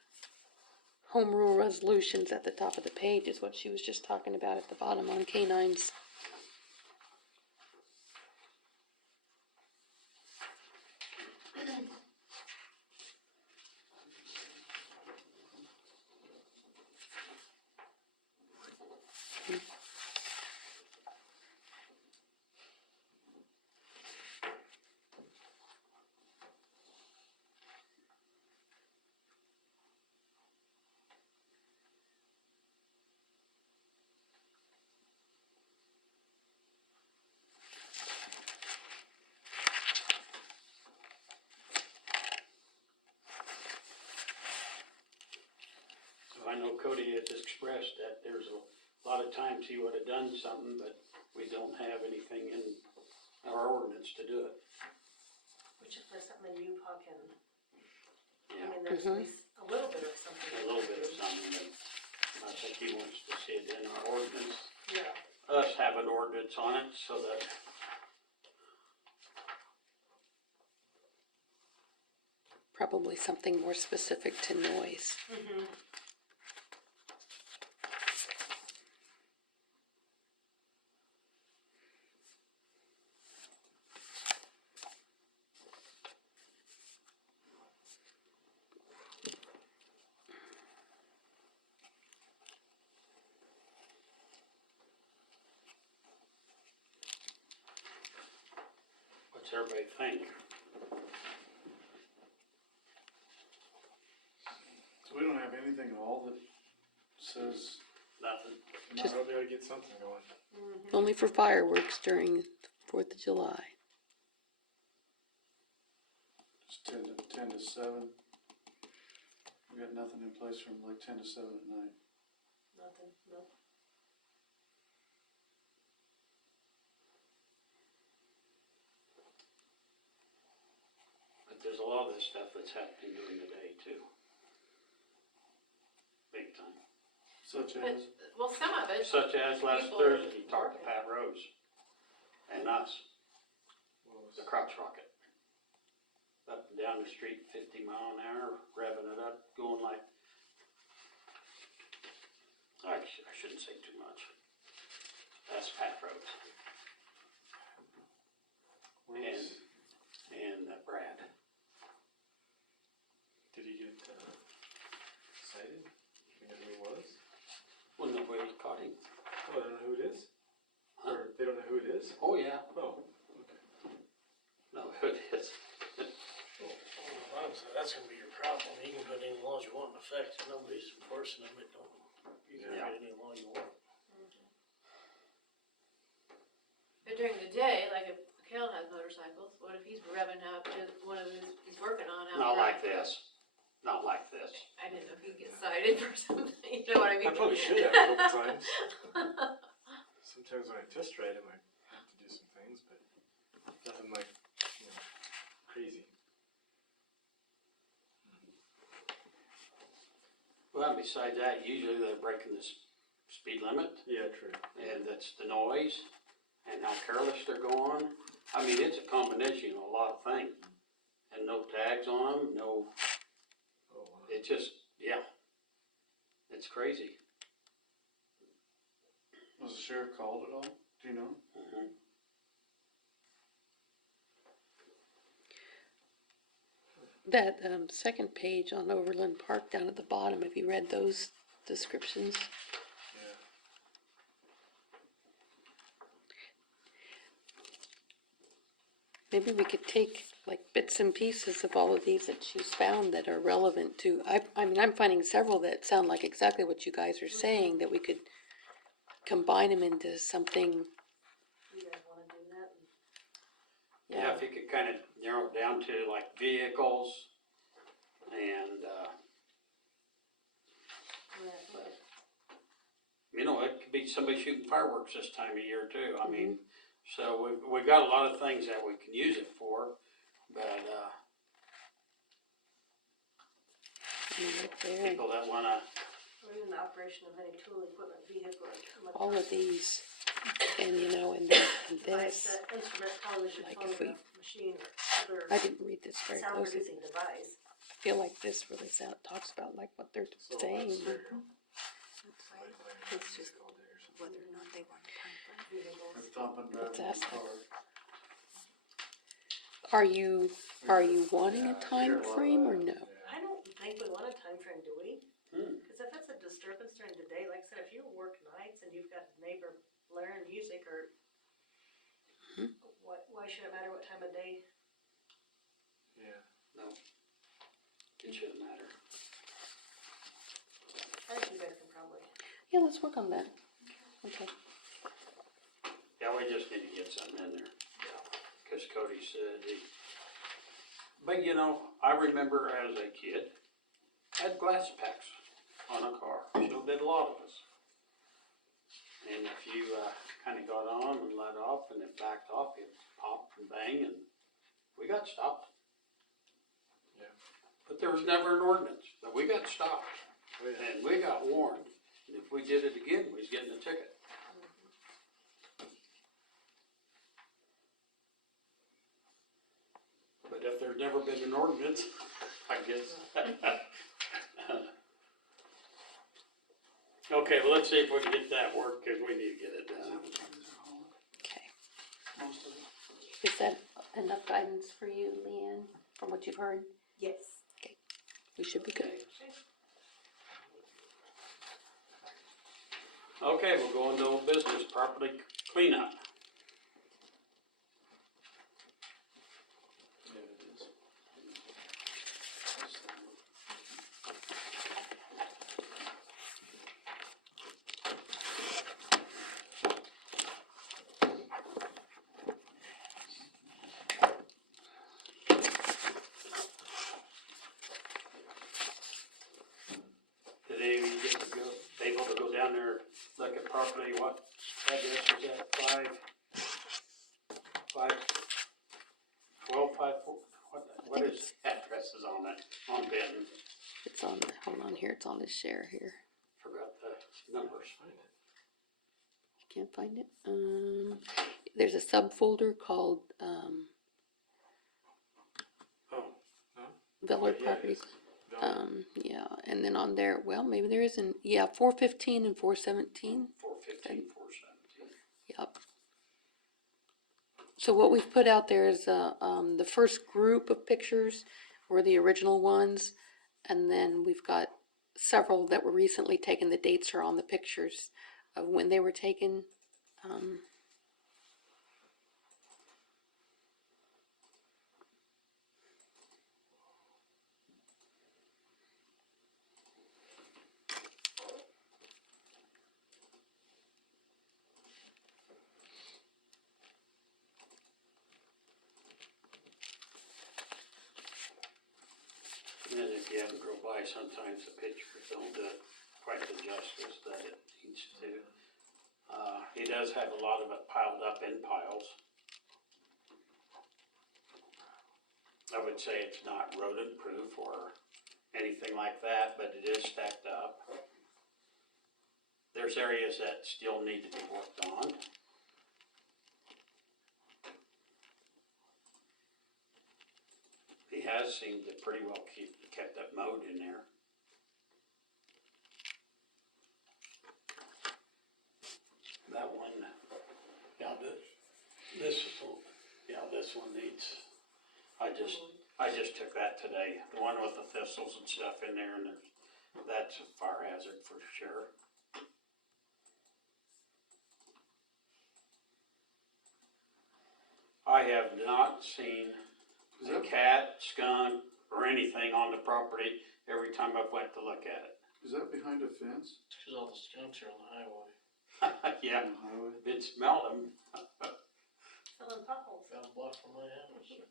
home rule resolutions at the top of the page is what she was just talking about at the bottom on canines. So I know Cody had expressed that there's a lot of times he would have done something, but we don't have anything in our ordinance to do it. Which if there's something in UPOC and, I Yeah, mean, there's at least a little bit of something. a little bit of something, but I think he wants to see it in our ordinance. Yeah. Us have an ordinance on it so that Probably something more specific to noise. Mm-hmm. what's everybody think? So we don't have anything at all that says, Nothing. Just- Well, we gotta get something going. Only for fireworks during 4th of July. just 10 to 7. We got nothing in place from like 10 to 7 at night. Nothing, no. But there's a lot of this stuff that's happening during the day too. Big time. Such But, as, well, some of it, Such as last People- Thursday, he talked to Pat Rose and us, What was- the crotch rocket. Up and down the street, 50 mile an hour, revving it up, going like, I shouldn't say too much. That's Pat Rose where was- and Brad. Did he get cited? You know who he was? Well, nobody caught him. Oh, they don't know who it is? Huh? Or they don't know who it is? Oh, yeah, Oh, okay. no, it is. Honestly, that's gonna be your problem. You can put any laws you want in effect, if nobody's enforcing them, it don't, you can Yeah. write any law you want. but during the day, like if Kel has motorcycles, what if he's revving up to one of his, he's working on out Not like front? this, not like this. I didn't know if he'd get cited for something, you know what I mean? I probably should have a couple times. Sometimes when I test ride him, I have to do some things, but nothing like, crazy. Well, besides that, usually they're breaking the speed limit, Yeah, true. and that's the noise, and how careless they're going. I mean, it's a combination of a lot of things. And no tags on them, no, Oh, wow. it just, yeah. It's crazy. was the sheriff called at all? Do you know? Mhm. That second page on Overland Park down at the bottom, have you read those descriptions? Yeah. maybe we could take like bits and pieces of all of these that she's found that are relevant to, I mean, I'm finding several that sound like exactly what you guys are saying, that we could combine them into something, You guys wanna do that? Yeah, if you could kind of narrow it down to like vehicles and, you know, it could be somebody shooting fireworks this time of year too. I mean, so we've got a lot of things that we can use it for, but, right there, people that wanna, Or even the operation of any tool, equipment, vehicle, or all of these, and you know, and then and device, this. instrument, television, Like if we- phonograph, machine, or I other didn't read this very sound closely. producing device. I feel like this really talks about like what they're saying. It's just whether or not they want a time frame. Or thumping, Let's driving ask a them. car. Are you wanting a time frame or no? I don't think we want a time frame, do we? Hmm. Cause if it's a disturbance during the day, like I said, if you work nights and you've got a neighbor blaring music or why should it matter what time of day? Yeah. no, it shouldn't matter. I think you guys can probably. Yeah, let's work on that. Okay. Yeah, we just need to get something in there. Cause Cody said but you know, I remember as a kid, had glass packs on a car, so did a lot of us. And if you, kinda got on and let off and it backed off, it popped and bang and we got stopped. Yeah. But there was never an ordinance, but we got stopped Oh, yeah. and we got warned. And if we did it again, we was getting a ticket. But if there's never been an ordinance, I guess. Okay, well, let's see if we can get that work, cause we need to get it done. Okay. Most of it. Is that enough guidance for you, Leanne, from what you've heard? Yes. We should be good. Okay, we'll go into old business, property cleanup. Yeah, it is. Did any of you get to go, able to go down there, look at property, what address was that, 1254, what think is addresses on that, on Benton? It's on, hold on here, it's on the share here. Forgot the numbers. Can't find it. There's a subfolder called, Oh, no? Veller Yeah, Properties. Velvet. Yeah, and then on there, well, maybe there isn't, yeah, 415 and 417. 415, 417. Yep. So what we've put out there is, the first group of pictures were the original ones, and then we've got several that were recently taken. The dates are on the pictures of when they were taken. And if you haven't drove by, sometimes the pictures don't do it quite the justice that it needs to. He does have a lot of it piled up in piles. I would say it's not rodent proof or anything like that, but it is stacked up. There's areas that still need to be worked on. He has seemed to pretty well kept that mowed in there. That one, yeah, this one needs, I just took that today, the one with the thistles and stuff in there, and that's a fire hazard for sure. I have not seen Is a that, cat, skunk, or anything on the property every time I've went to look at is that behind a fence? It's 'cause all the skunks are on the highway. it. Yeah, On the highway? been smelled them. Filling potholes. About a block from my house. Should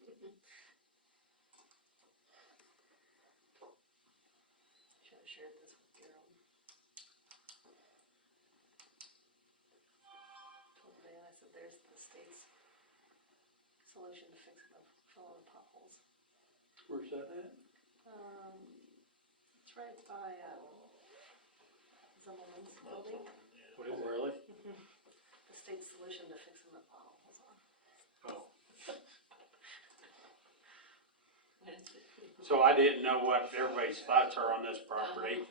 have shared this with Gerald. Told Dan, I said, there's the state's solution to fixing the, filling the potholes. Where's that at? It's right by, Zimmelman's building, What is Oh, it? really? the state's solution to fixing the potholes on. Oh, What is it? So I didn't know what everybody's thoughts are on this property.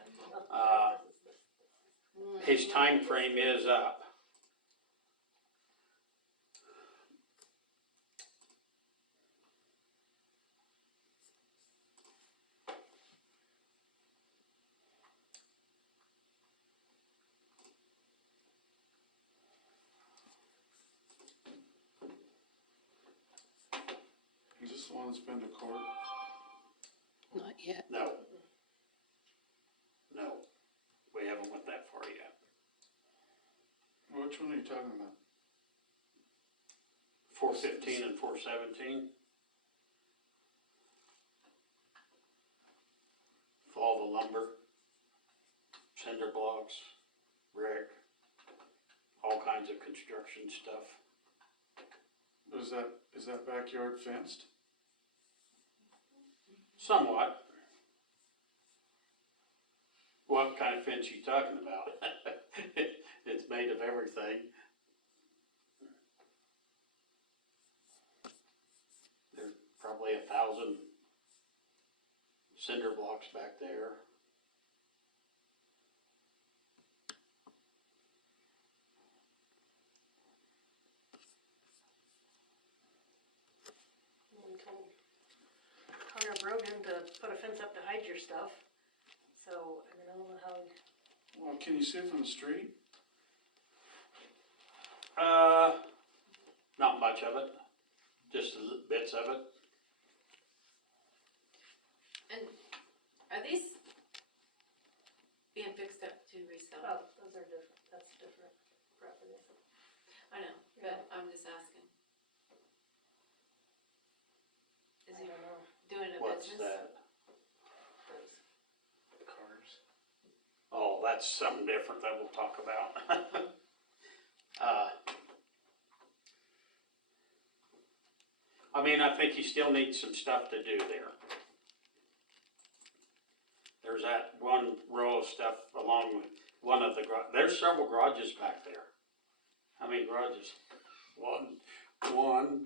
His time frame is up. Is this the one that's been to court? Not yet. No. No, we haven't went that far yet. Which one are you talking about? 415 and 417. For all the lumber, cinder blocks, brick, all kinds of construction stuff. Is that backyard fenced? Somewhat. What kind of fence you talking about? It's made of everything. There's probably 1,000 cinder blocks back there. We told Connor Brogan to put a fence up to hide your stuff. So, I mean, I don't know how, Well, can you see it from the street? Not much of it, just bits of it. And are these being fixed up to resell? oh, those are different, that's different property. I know, but I'm just asking. Is I he don't know, doing a What's business? that? those. cars. Oh, that's something different that we'll talk about. I mean, I think you still need some stuff to do there. There's that one row of stuff along with one of the there's several garages back there. How many garages? One,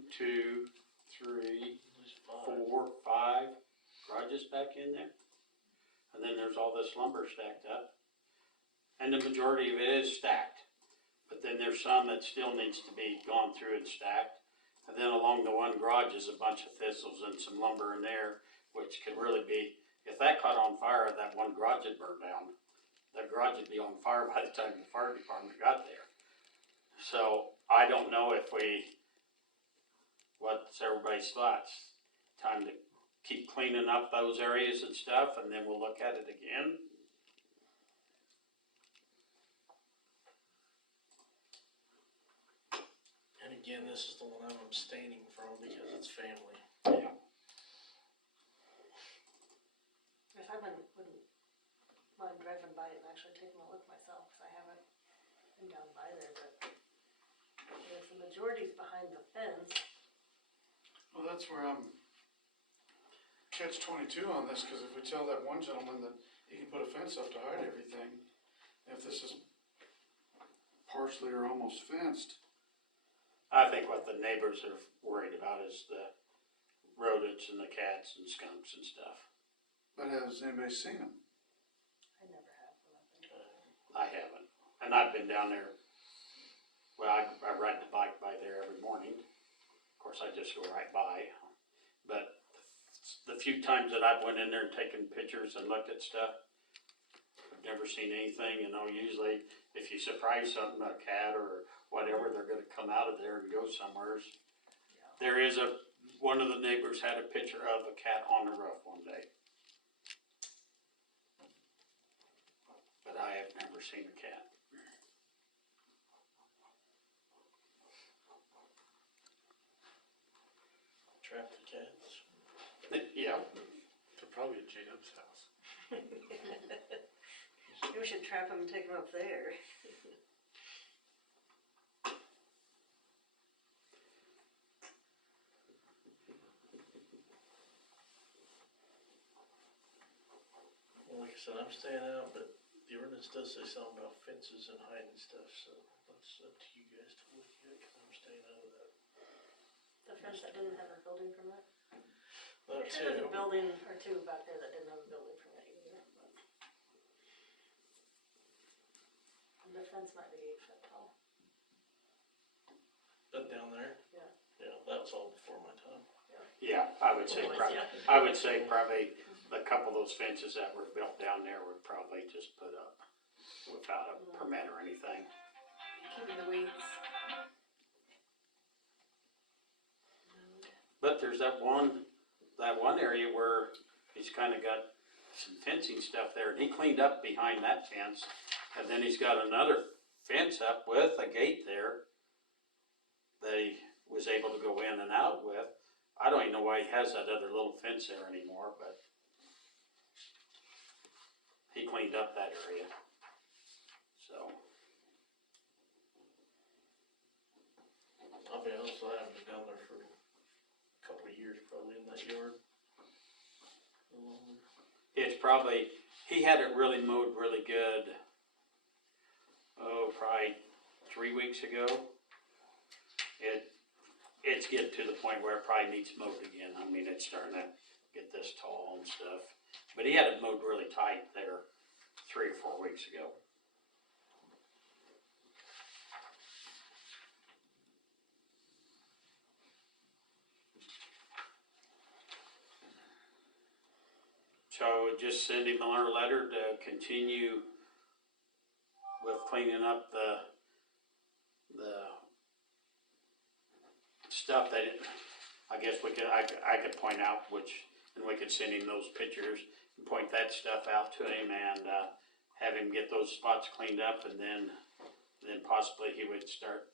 two, three, There's 5. 4, 5 garages back in there. And then there's all this lumber stacked up. And the majority of it is stacked. But then there's some that still needs to be gone through and stacked. And then along the one garage is a bunch of thistles and some lumber in there, which could really be, if that caught on fire, that one garage would burn down. That garage would be on fire by the time the fire department got there. So I don't know if what's everybody's thoughts? Time to keep cleaning up those areas and stuff, and then we'll look at it again. And again, this is the one I'm abstaining from because it's family. Yeah. If I wouldn't mind driving by it and actually taking a look myself, cause I haven't been down by there, but if the majority's behind the fence, Well, that's where I'm catch-22 on this, cause if we tell that one gentleman that he can put a fence up to hide everything, if this is partially or almost fenced, I think what the neighbors are worried about is the rodents and the cats and skunks and stuff. but has anybody seen them? I never have, but I think. I haven't, and I've been down there, well, I ride the bike by there every morning. Of course, I just go right by, but the few times that I've went in there and taken pictures and looked at stuff, I've never seen anything, usually if you surprise something, a cat or whatever, they're gonna come out of there and go somewheres. There is one of the neighbors had a picture of a cat on the roof one day. But I have never seen a cat. Trap the cats. Yeah. They're probably at J-Dub's house. Maybe we should trap them and take them up there. Well, like I said, I'm staying out, but the ordinance does say something about fences and hiding stuff, so that's up to you guys to look at, cause I'm staying out of that. The fence that didn't have a building permit? That There was too. a building or two back there that didn't have a building permit either, but. And the fence might be 8 foot tall. But down there? Yeah. Yeah, that was all before my time. Yeah, I would say probably a couple of those fences that were built down there were probably just put up without a permit or anything. Keeping the weeds. But there's that one area where he's kinda got some fencing stuff there, and he cleaned up behind that fence. And then he's got another fence up with a gate there that he was able to go in and out with. I don't even know why he has that other little fence there anymore, but he cleaned up that area, so. I'll be honest, I haven't been down there for a couple of years, probably in that yard. It's probably, he had it really mowed really good, probably 3 weeks ago. It's getting to the point where it probably needs mowed again. I mean, it's starting to get this tall and stuff. But he had it mowed really tight there 3 or 4 weeks ago. So just send him our letter to continue with cleaning up the stuff that I guess I could point out, and we could send him those pictures and point that stuff out to him and have him get those spots cleaned up, and then possibly he would start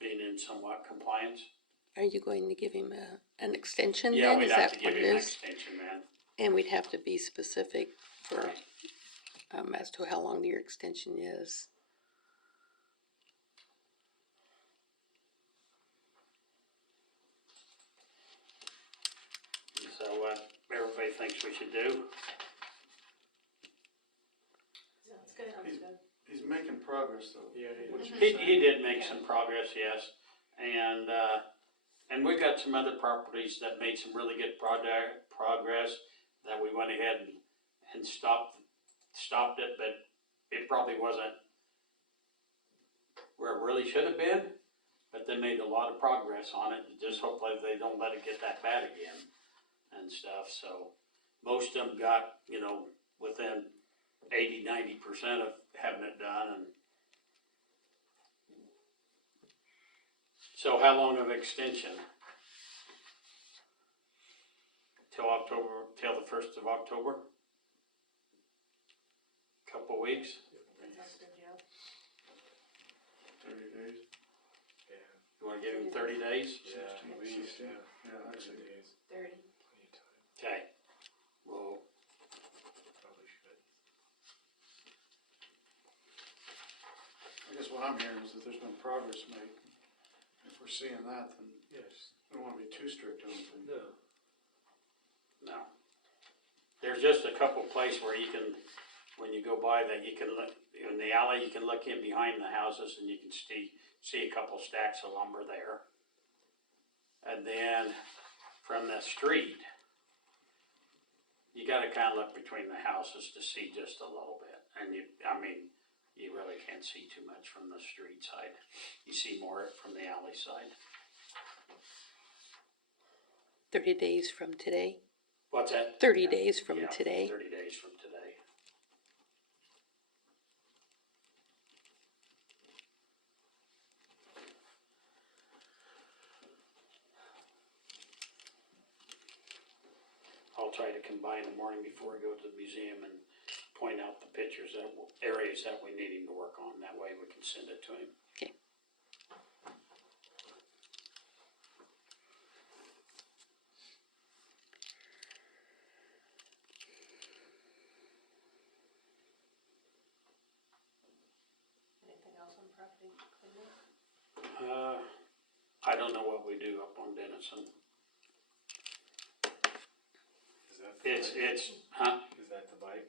being in somewhat compliance. Are you going to give him an extension Yeah, then? we'd Is have that to what give it him an is? extension, man. And we'd have to be specific for, as to how long your extension is. So what everybody thinks we should do? Sounds good. Sounds good. He's making progress though. Yeah, What you're He saying. did make some progress, yes, and we've got some other properties that made some really good progress that we went ahead and stopped it, but it probably wasn't where it really should have been, but they made a lot of progress on it, just hopefully they don't let it get that bad again and stuff, so most of them got, within 80-90% of having it done, and so how long of extension? Till the 1st of October? Couple weeks? That sounds good, yeah. 30 days. Yeah, You wanna give him 30 days? yeah, at least, yeah. Yeah, I'd say. 30 days, 30. plenty of time, Okay, well, probably should. I guess what I'm hearing is that there's been progress made. If we're seeing that, then Yes. we don't wanna be too strict on things. No. no. There's just a couple places where you can, when you go by that, you can look, in the alley, you can look in behind the houses and you can see a couple stacks of lumber there. And then from the street, you gotta kinda look between the houses to see just a little bit. And you really can't see too much from the street side. You see more from the alley side. 30 days from today? What's that? 30 days from Yeah, today? 30 days from today. try to come by in the morning before we go to the museum and point out the pictures, areas that we need him to work on. That way we can send it to him. Okay. Anything else on property cleanup? I don't know what we do up on Denison. Is that the bike? Is that the bike?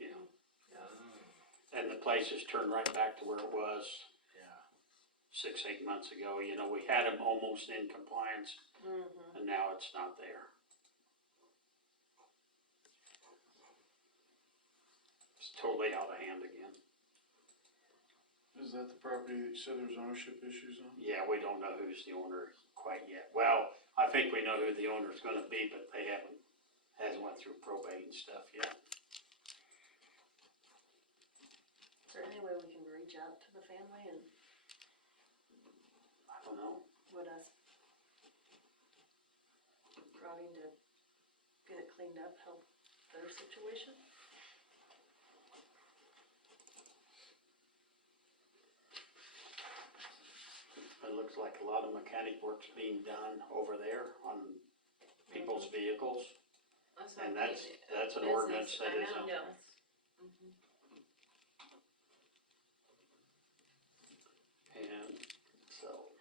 Yeah, Oh. and the place has turned right back to where it was Yeah. 6, 8 months ago. You know, we had them almost in compliance, Mm-hmm. and now it's not there. It's totally out of hand again. Is that the property that you said there was ownership issues on? Yeah, we don't know who's the owner quite yet. Well, I think we know who the owner's gonna be, but they hasn't went through probate and stuff yet. Is there any way we can reach out to the family and I don't know. would us prodding to get it cleaned up help their situation? It looks like a lot of mechanic work's being done over there on people's vehicles. That's what And I that's, think. that's an Business, ordinance that I know. isn't. No. Mhm. And so,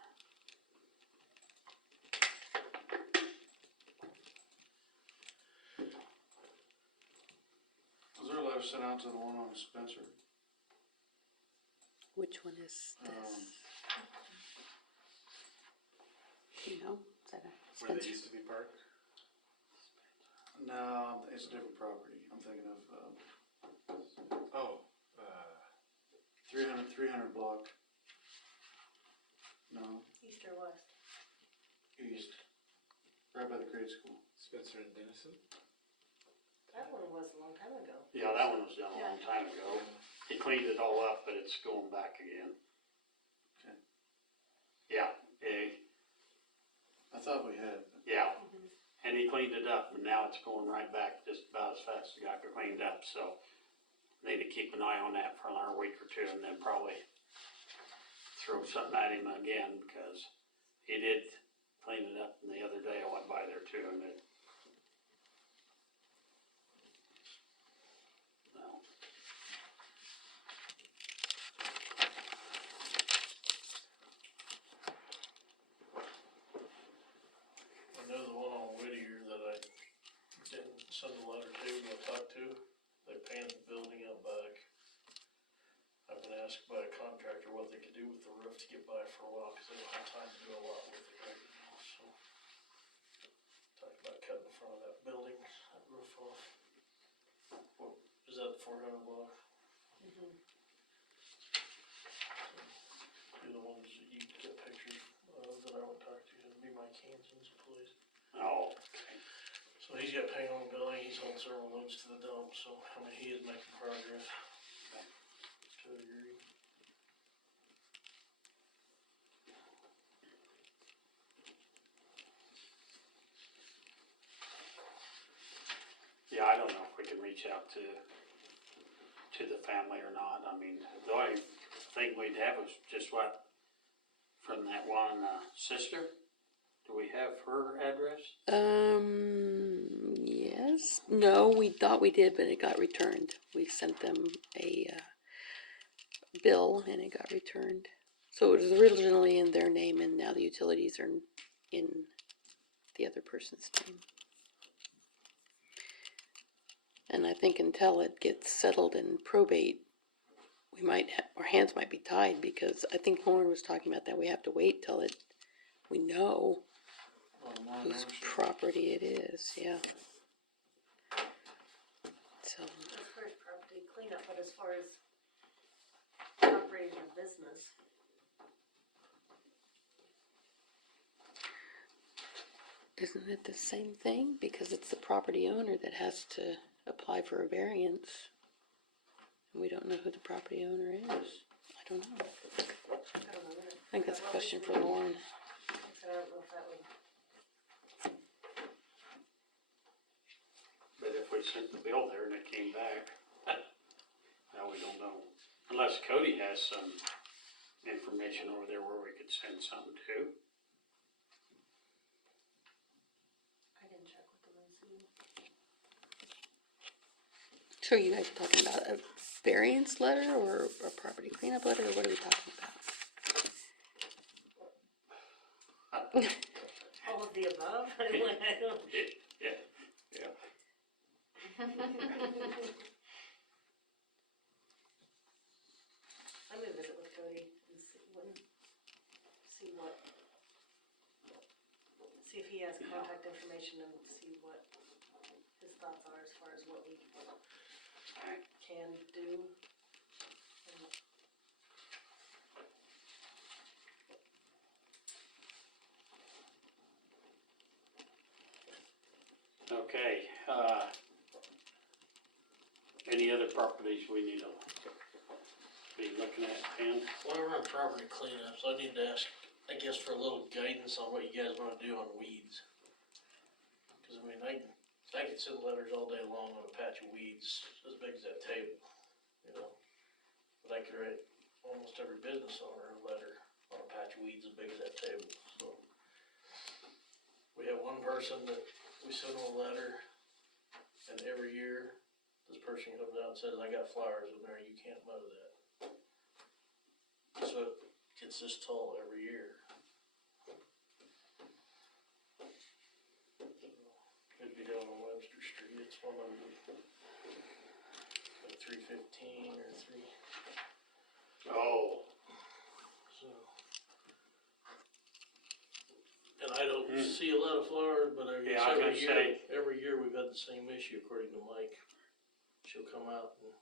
Was there a letter sent out to the one on Spencer? Which one is this? Do you know? Is that a Where they Spencer? used to be parked? No, it's a different property. I'm thinking of, Oh, 300 block. No, East or west? east, right by the grade school. Spencer and Denison? That one was a long time ago. yeah, that one was done a long time ago. He cleaned it all up, but it's going back again. Okay. Yeah, I thought we had, but yeah. And he cleaned it up, and now it's going right back just about as fast as it got cleaned up, so need to keep an eye on that for another week or two, and then probably throw something at him again, because he did clean it up, and the other day I went by there too, and it, no. I know the one on Whittier that I didn't send a letter to, but I talked to, they painted the building out back. I've been asked by a contractor what they could do with the roof to get by for a while, cause they don't have time to do a lot with it right now, so. Talked about cutting the front of that building, that roof off. What, is that 400 block? Mm-hmm. You're the ones that you get pictures of that I would talk to, it'd be Mike Hanson's place. Oh, So he's got paint on the building, he's on several loads to the dump, so, I mean, he is making progress. To a degree. yeah, I don't know if we can reach out to the family or not. I mean, the only thing we'd have is just what, from that one, sister? Do we have her address? Yes. No, we thought we did, but it got returned. We sent them a bill and it got returned. So it was originally in their name and now the utilities are in the other person's name. And I think until it gets settled in probate, we might our hands might be tied, because I think Lauren was talking about that we have to wait till we know whose property it is, yeah. So, As far as property cleanup, but as far as operating a business, isn't it the same thing? Because it's the property owner that has to apply for a variance. And we don't know who the property owner is. I don't know. I don't know. I think that's a question for Lauren. I don't know if that would they sent the bill there and it came back. Now we don't know, unless Cody has some information over there where we could send something to. I didn't check with them and see. So you guys are talking about a variance letter or a property cleanup letter, or what are we talking about? All of the above? I don't. Yeah, yeah. I'm gonna visit with Cody and see if he has contact information and see what his thoughts are as far as what we can do. Okay, any other properties we need to be looking at, Ken? While we're on property cleanups, I need to ask, I guess, for a little guidance on what you guys wanna do on weeds. Cause I mean, I could send letters all day long on a patch of weeds as big as that table, you know? But I could write almost every business owner a letter on a patch of weeds as big as that table, so. We have one person that we send them a letter, and every year, this person comes out and says, I got flowers in there, you can't mow that. So it gets this tall every year. It'd be down on Webster Street, it's one of the, like 315 or 3, Oh. so. And I don't see a lot of flowers, but I guess Yeah, I was every year we've had the same issue according to Mike. She'll come out and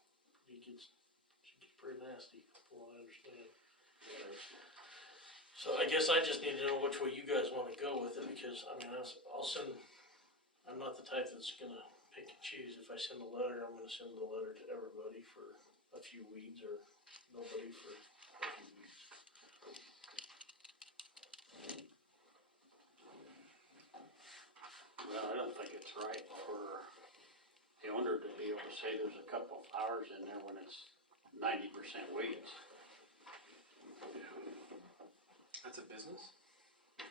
she gets pretty nasty, from what I understand. So I guess I just need to know which way you guys wanna go with it, because, I mean, I'll send, I'm not the type that's gonna pick and choose. If I send a letter, I'm gonna send a letter to everybody for a few weeds, or nobody for a few weeds. Well, I don't think it's right for the owner to be able to say there's a couple of flowers in there when it's 90% weeds. That's a business?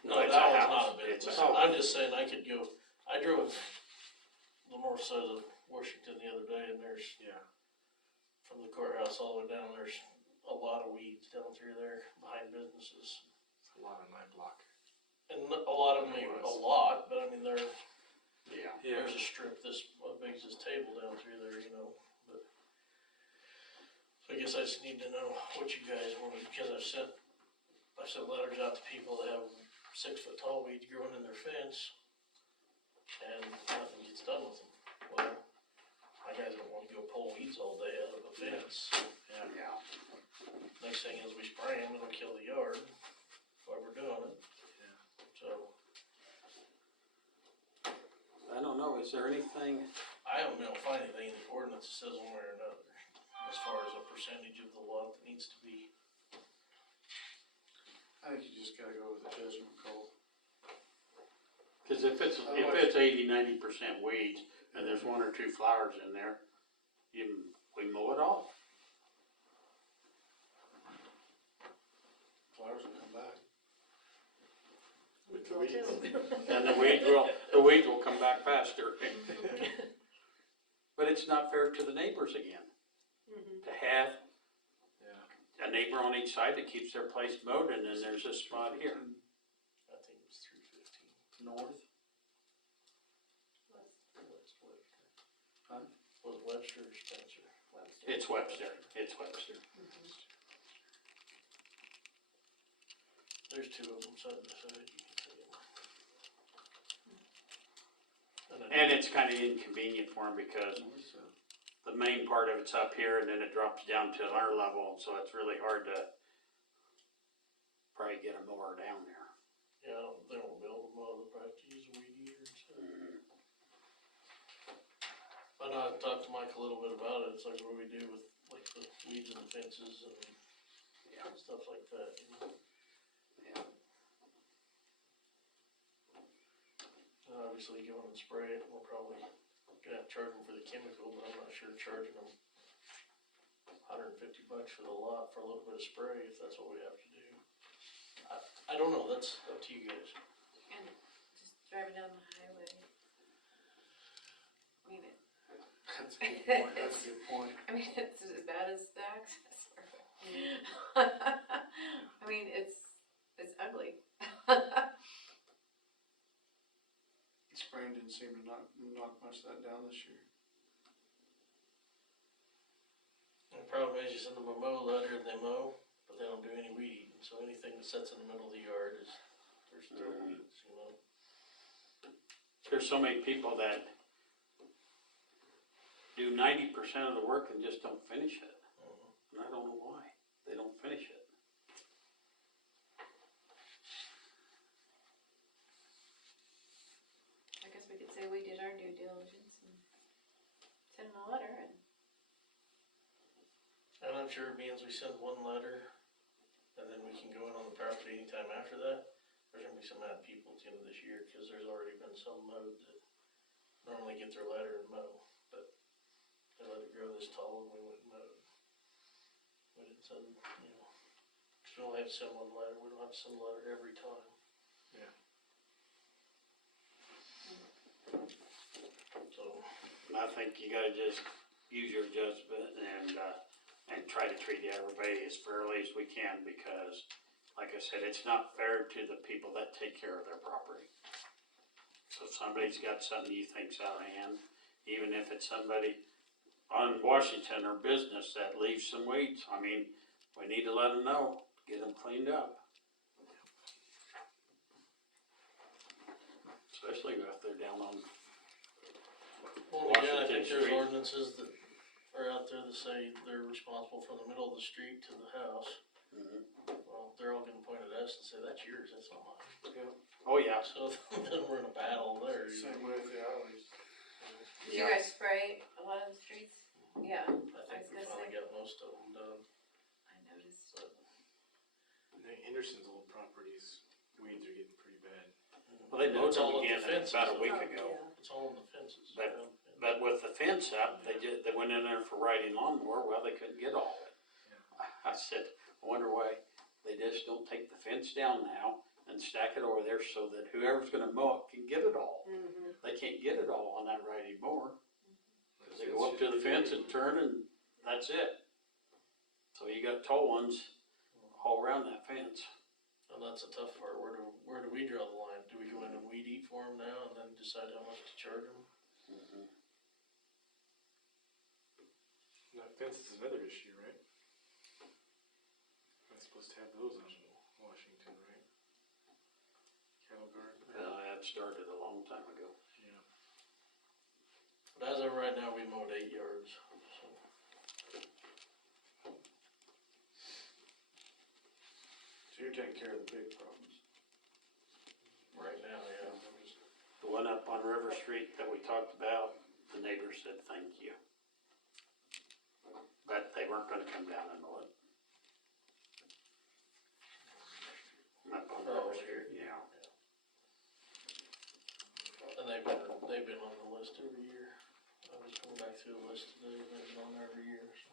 No, it's that a one's house. not a It's business. a house. I'm just saying I could go, I drove the north side of Washington the other day, and there's, Yeah. from the courthouse all the way down, there's a lot of weeds down through there behind businesses. It's a lot on my block. And a lot of them ain't a lot, but I mean, Yeah. there's a strip this big as this table down through there, you know, but. So I guess I just need to know what you guys want, because I've sent letters out to people that have 6 foot tall weeds growing in their fence, and nothing gets done with them. Well, my guys don't wanna go pull weeds all day out of a fence. Yeah. Next thing is we spray them, it'll kill the yard while we're doing it. So, I don't know, is there anything, I don't know, find anything in the ordinance that says one way or another, as far as a percentage of the lot that needs to be. I think you just gotta go with the judgment call. cause if it's 80-90% weeds and there's 1 or 2 flowers in there, we mow it off. Flowers will come back. With the weeds. And the weeds will come back faster. But it's not fair to the neighbors again. To have a neighbor on each side that keeps their place mowed, and then there's this spot here. I think it was 315. North? Huh? Was it Webster or Spencer? It's Webster, it's Webster. There's 2 of them side by side, you can see them. And it's kinda inconvenient for them because the main part of it's up here and then it drops down to our level, so it's really hard to probably get a mower down there. Yeah, they won't be able to mow, they'll probably have to use a weed eater and stuff. I know I've talked to Mike a little bit about it, it's like what do we do with like the weeds and the fences and stuff like that, you know? Yeah. And obviously go in and spray it, we're probably gonna have to charge them for the charging them $150 for the lot for a little bit of spray, if that's what we have to do. I don't know, that's up to you guys. And just driving down the highway. I mean, That's a good point, that's a good point. I mean, it's as bad as the access road. I mean, it's ugly. Spraying didn't seem to knock much of that down this year. The problem is you send them a mow letter and they mow, but they don't do any weed eating, so anything that sits in the middle of the yard is, there's still weeds, you know? There's so many people that do 90% of the work and just don't finish it. And I don't know why. They don't finish it. I guess we could say we did our due diligence and send them a letter and. And I'm sure it means we send one letter, and then we can go in on the property anytime after that. There's gonna be some mad people at the end of this year, cause there's already been some mowed that normally get their letter and mow, but they let it grow this tall and we went and mowed. We didn't send, you know, cause we only have to send one letter, we don't have to send a letter every time. Yeah. So, I think you gotta just use your judgment and try to treat everybody as fairly as we can, because, like I said, it's not fair to the people that take care of their property. So if somebody's got something you think's out of hand, even if it's somebody on Washington or business that leaves some weeds, I mean, we need to let them know, get them cleaned up. Especially if they're down on, well, again, I Washington think there's Street. ordinances that are out there that say they're responsible from the middle of the street to the house. Well, they're all gonna point at us and say, that's yours, that's not mine. oh yeah, So then we're in a battle there. Same way with the alleys. Did you yeah. guys spray a lot of the streets? Yeah, I think we gonna finally say. got most of them done. I noticed. I think Henderson's old properties, weeds are getting pretty bad. Well, they And mowed it's all them up again the fences, about a though. week ago. It's all in the fences. But- around the fence. But with the fence up, they went in there for riding lawnmower, well, they couldn't get all of it. I said, I wonder why they just don't take the fence down now and stack it over there so that whoever's gonna mow it can get it all. They can't get it all on that riding mower. They go up to the fence and turn and that's it. So you got tall ones all around that fence. And that's a tough part. Where do we draw the line? Do we go in and weed eat for them now and then decide how much to charge them? That fence is another issue, right? Not supposed to have those on Washington, right? Cattle guard. That started a long time ago. Yeah. But as of right now, we mowed 8 yards, so. So you're taking care of the big problems. Right now, yeah. The one up on River Street that we talked about, the neighbor said, thank you. But they weren't gonna come down and mow it. Up on River Street, yeah. And they've been on the list every year. I was going back through the list today, they've been on there every year, so.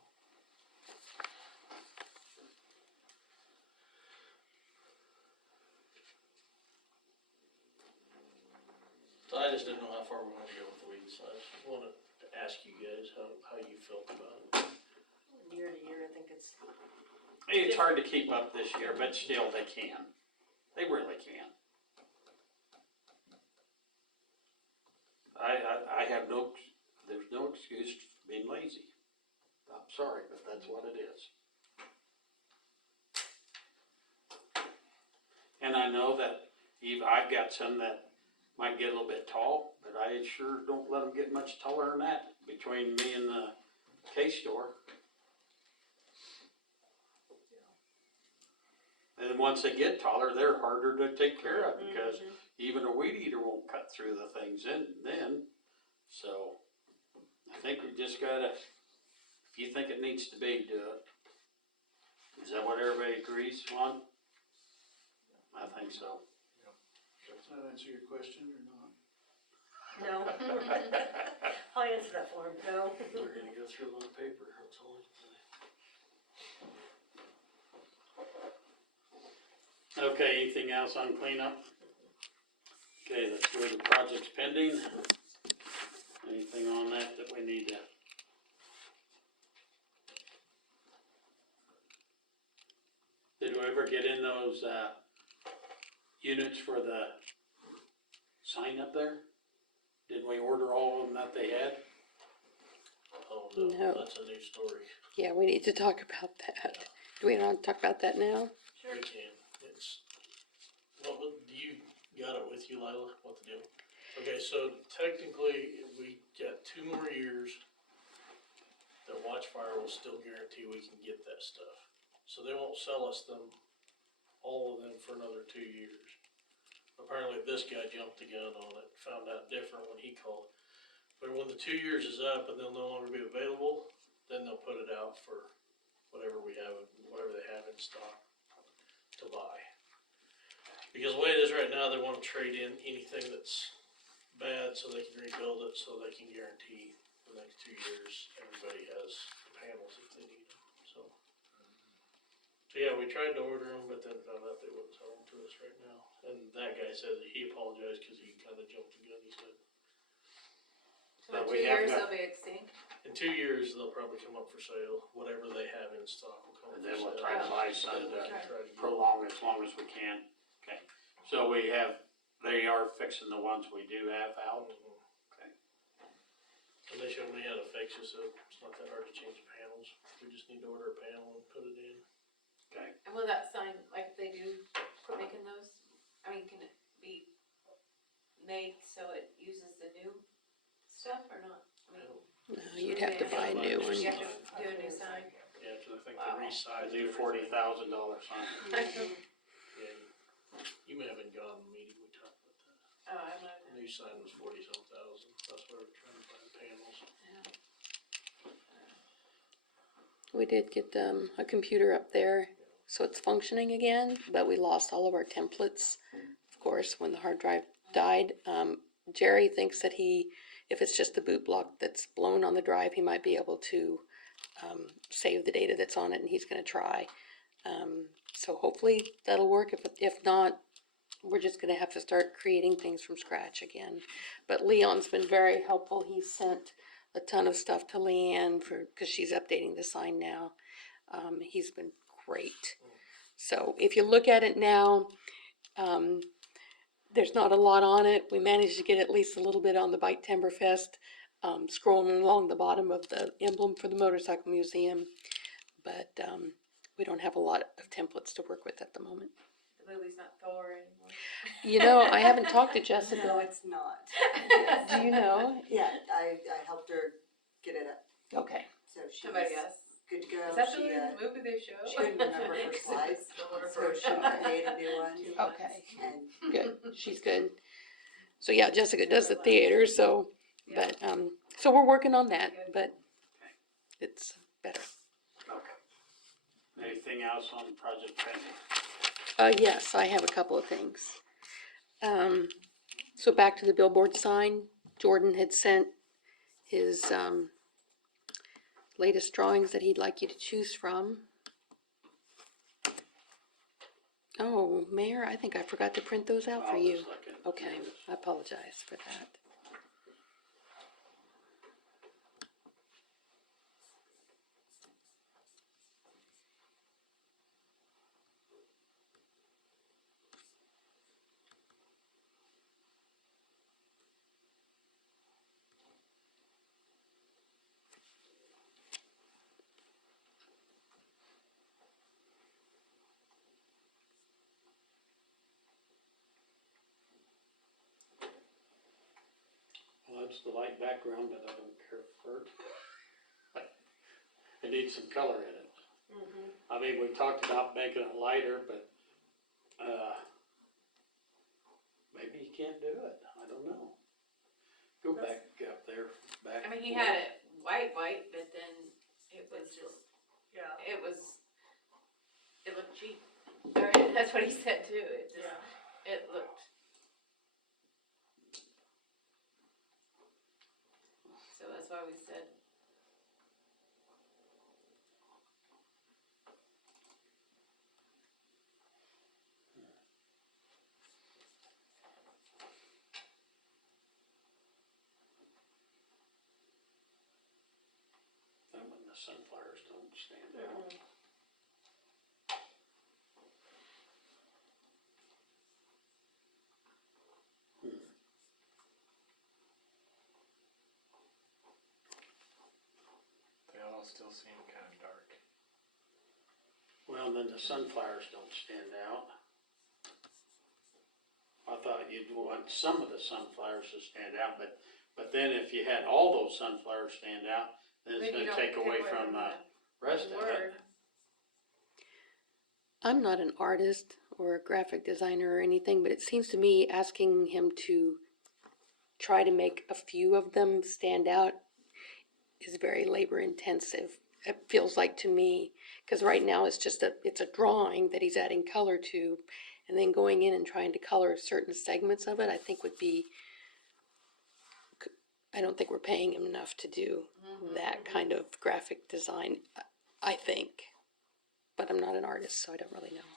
So I just didn't know how far we wanted to go with the weeds, so I just wanted to ask you guys how you felt about it. Year to year, I think it's, It's hard to keep up this year, but still they can. They really can. I have there's no excuse for being lazy. I'm sorry, but that's what it is. And I know that I've got some that might get a little bit tall, but I sure don't let them get much taller than that between me and the K-store. And then once they get taller, they're harder to take care of because even a weed eater won't cut through the things then. So I think we just gotta, if you think it needs to be, do it. Is that what everybody agrees on? I think so. Does that answer your question or not? no. I'll answer that for him, no. We're gonna go through my paper, that's all I can say. Okay, anything else on cleanup? Okay, let's go to projects pending. Anything on that that we need to? Did we ever get in those, units for the sign up there? Did we order all of them that they had? Oh, No. no, that's a new story. Yeah, we need to talk about that. Do we want to talk about that now? We can, it's, what, do you got it with you, Lila, what to do? Okay, so technically, we got 2 more years that Watchfire will still guarantee we can get that stuff. So they won't sell us them, all of them for another 2 years. Apparently this guy jumped the gun on it, found out different when he called. But when the 2 years is up and they'll no longer be available, then they'll put it out for whatever we have, whatever they have in stock to buy. Because the way it is right now, they wanna trade in anything that's bad so they can rebuild it, so they can guarantee the next 2 years, everybody has the panels if they need them, so. So yeah, we tried to order them, but then found out they wouldn't sell them to us right now. And that guy said that he apologized because he kinda jumped the gun, he said. So in But 2 we have years, to- they'll be extinct? In 2 years, they'll probably come up for sale, whatever they have in stock will come up for And sale. then we'll try to buy some And then to we'll try to get- prolong as long as we can. Okay, so we have, they are fixing the ones we do have out. Mhm. Okay. And they showed me how to fix it, so it's not that hard to change panels. We just need to order a panel and put it in. Okay, And will that sign, like they do, quit making those? I mean, can it be made so it uses the new stuff or not? I mean, No, you'd have to buy a new one. you have to do a new sign? Yeah, cause I think Wow. they resized. new everything. $40,000 sign. Yeah, you may have been gone in the meeting, we talked about that. Oh, I'm not. The new sign was 40-some thousand, that's why we're trying to find panels. We did get a computer up there, so it's functioning again, but we lost all of our templates, of course, when the hard drive died. Jerry thinks that if it's just the boot block that's blown on the drive, he might be able to save the data that's on it, and he's gonna try. So hopefully that'll work. If not, we're just gonna have to start creating things from scratch again. But Leon's been very helpful. He sent a ton of stuff to Leanne because she's updating the sign now. He's been great. So if you look at it now, there's not a lot on it. We managed to get at least a little bit on the Bike Timberfest, scrolling along the bottom of the emblem for the Motorcycle Museum. But we don't have a lot of templates to work with at the moment. The movie's not Thor anymore. You know, I haven't talked to Jessica. No, it's not. Do you know? Yeah, I helped her get it up, Okay. so she's Somebody else. good to go. Is that the She, movie they show? she couldn't remember her slides, so she made a new one. Okay. And Good. She's good. So yeah, Jessica does the theater, so, Yeah. but, so we're working on that, but it's better. Okay. Anything else on project pending? Yes, I have a couple of things. So back to the billboard sign, Jordan had sent his, latest drawings that he'd like you to choose from. Oh, Mayor, I think I forgot to print those out for I'll you. just look at- Okay, I apologize for that. Well, that's the light background, but I don't care for it. It needs some color in it. I mean, we talked about making it lighter, but, maybe you can't do it, I don't know. Go back up there, back. I mean, he had it white, but then it was just, Yeah. it looked cheap. I mean, that's what he said too, it just, it looked. So that's why we said, the sunflowers don't stand out. They all still seem kind of dark. Well, then the sunflowers don't stand out. I thought you'd want some of the sunflowers to stand out, but then if you had all those sunflowers stand out, then it's Then you gonna don't take away from the rest of it. word. I'm not an artist or a graphic designer or anything, but it seems to me asking him to try to make a few of them stand out is very labor intensive. It feels like to me, because right now it's just it's a drawing that he's adding color to, and then going in and trying to color certain segments of it, I think would be, I don't think we're paying him enough to do that kind of graphic design, I think. But I'm not an artist, so I don't really know.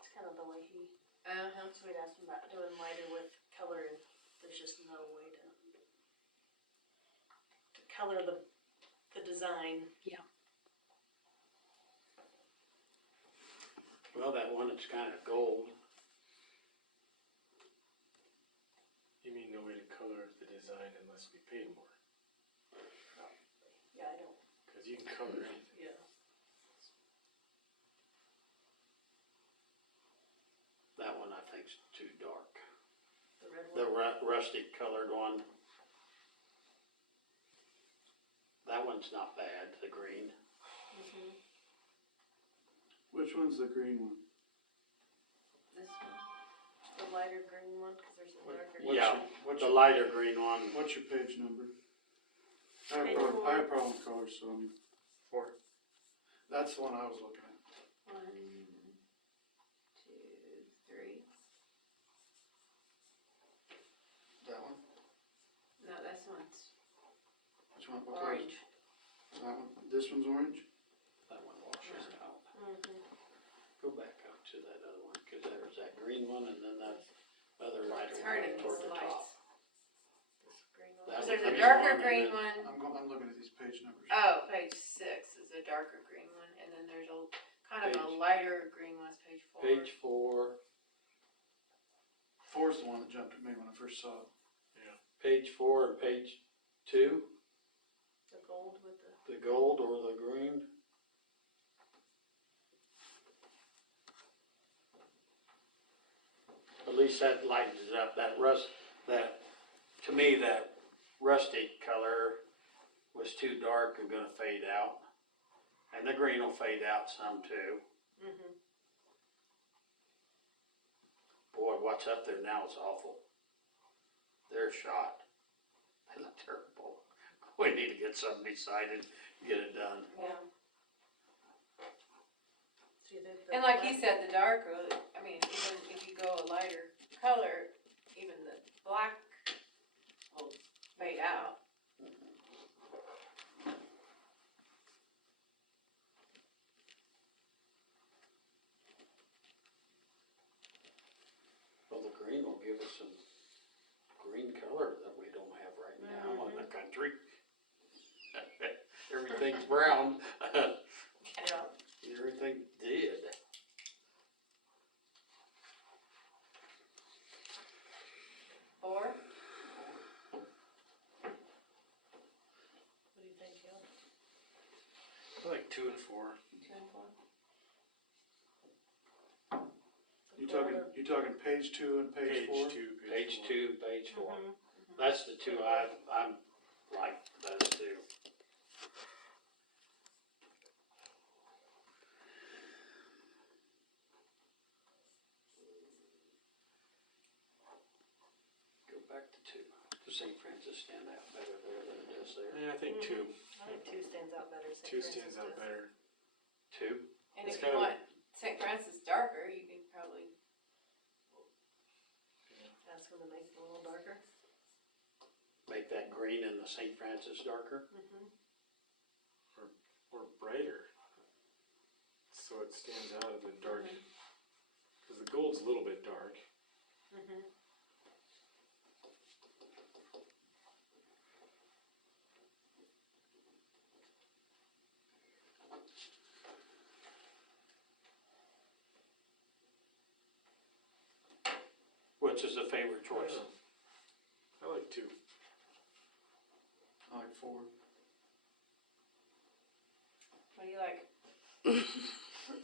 It's kind of the way he, Uh-huh. so we'd asked him about doing lighter with color, and there's just no way to color the design. Well, that one that's kinda gold, You mean no way to color the design unless we paid more? Yeah, I don't, Cause you can color anything. yeah. that one I think's too dark. The red The one. rustic colored one. That one's not bad, the green. Which one's the green one? This one. The lighter green one, cause there's a What- darker. what's Yeah, your- what's the your- lighter green one. What's your page number? I Page have four. a problem with colors, so I mean, 4. that's the one I was looking at. 1, 2, 3. That one? No, this one's Which one? What color is orange. that one? This one's orange? That one washes out. Mm-hmm. Go back up to that other one, cause there's that green one and then that other lighter It's one hard up in toward these the top. lights. This green one. That Cause one- there's a green darker and green then- one. I'm looking at these page numbers. Oh, page 6 is a darker green one, and then there's a kind of a Page- lighter green one, page 4. Page 4, Four's the one that jumped at me when I first saw it. page 4 and page 2, The gold with the. the gold or the green. At least that lightens it up, to me, that rustic color was too dark and gonna fade out. And the green will fade out some too. Mm-hmm. Boy, what's up there now is awful. They're shot. They look terrible. We need to get something decided, get it done. Yeah. See, And like he said, the darker, I mean, even if you go a lighter color, even the black will fade out. Well, the green will give us some green color that we don't have right now in the country. Everything's brown. Yeah. Everything did. Or, What do you think, Gil? I like 2 and 4. 2 and 4. You talking page 2 and page 4? 2, Page 4. 2, page 4. Mm-hmm. That's the two I'm like those two. Go back to 2. Does St. Francis stand out better there than it does there? Yeah, I think 2. I think two stands out better. 2 stands out better. 2? And It's if you kind of- want St. Francis darker, you could probably, Ask him to make it a little darker. Make that green in the St. Francis darker? Mm-hmm. Or brighter. So it stands out of the dark. Because the gold's a little bit dark. Mm-hmm. which is a favorite choice? I like 2. I like 4. What do you like?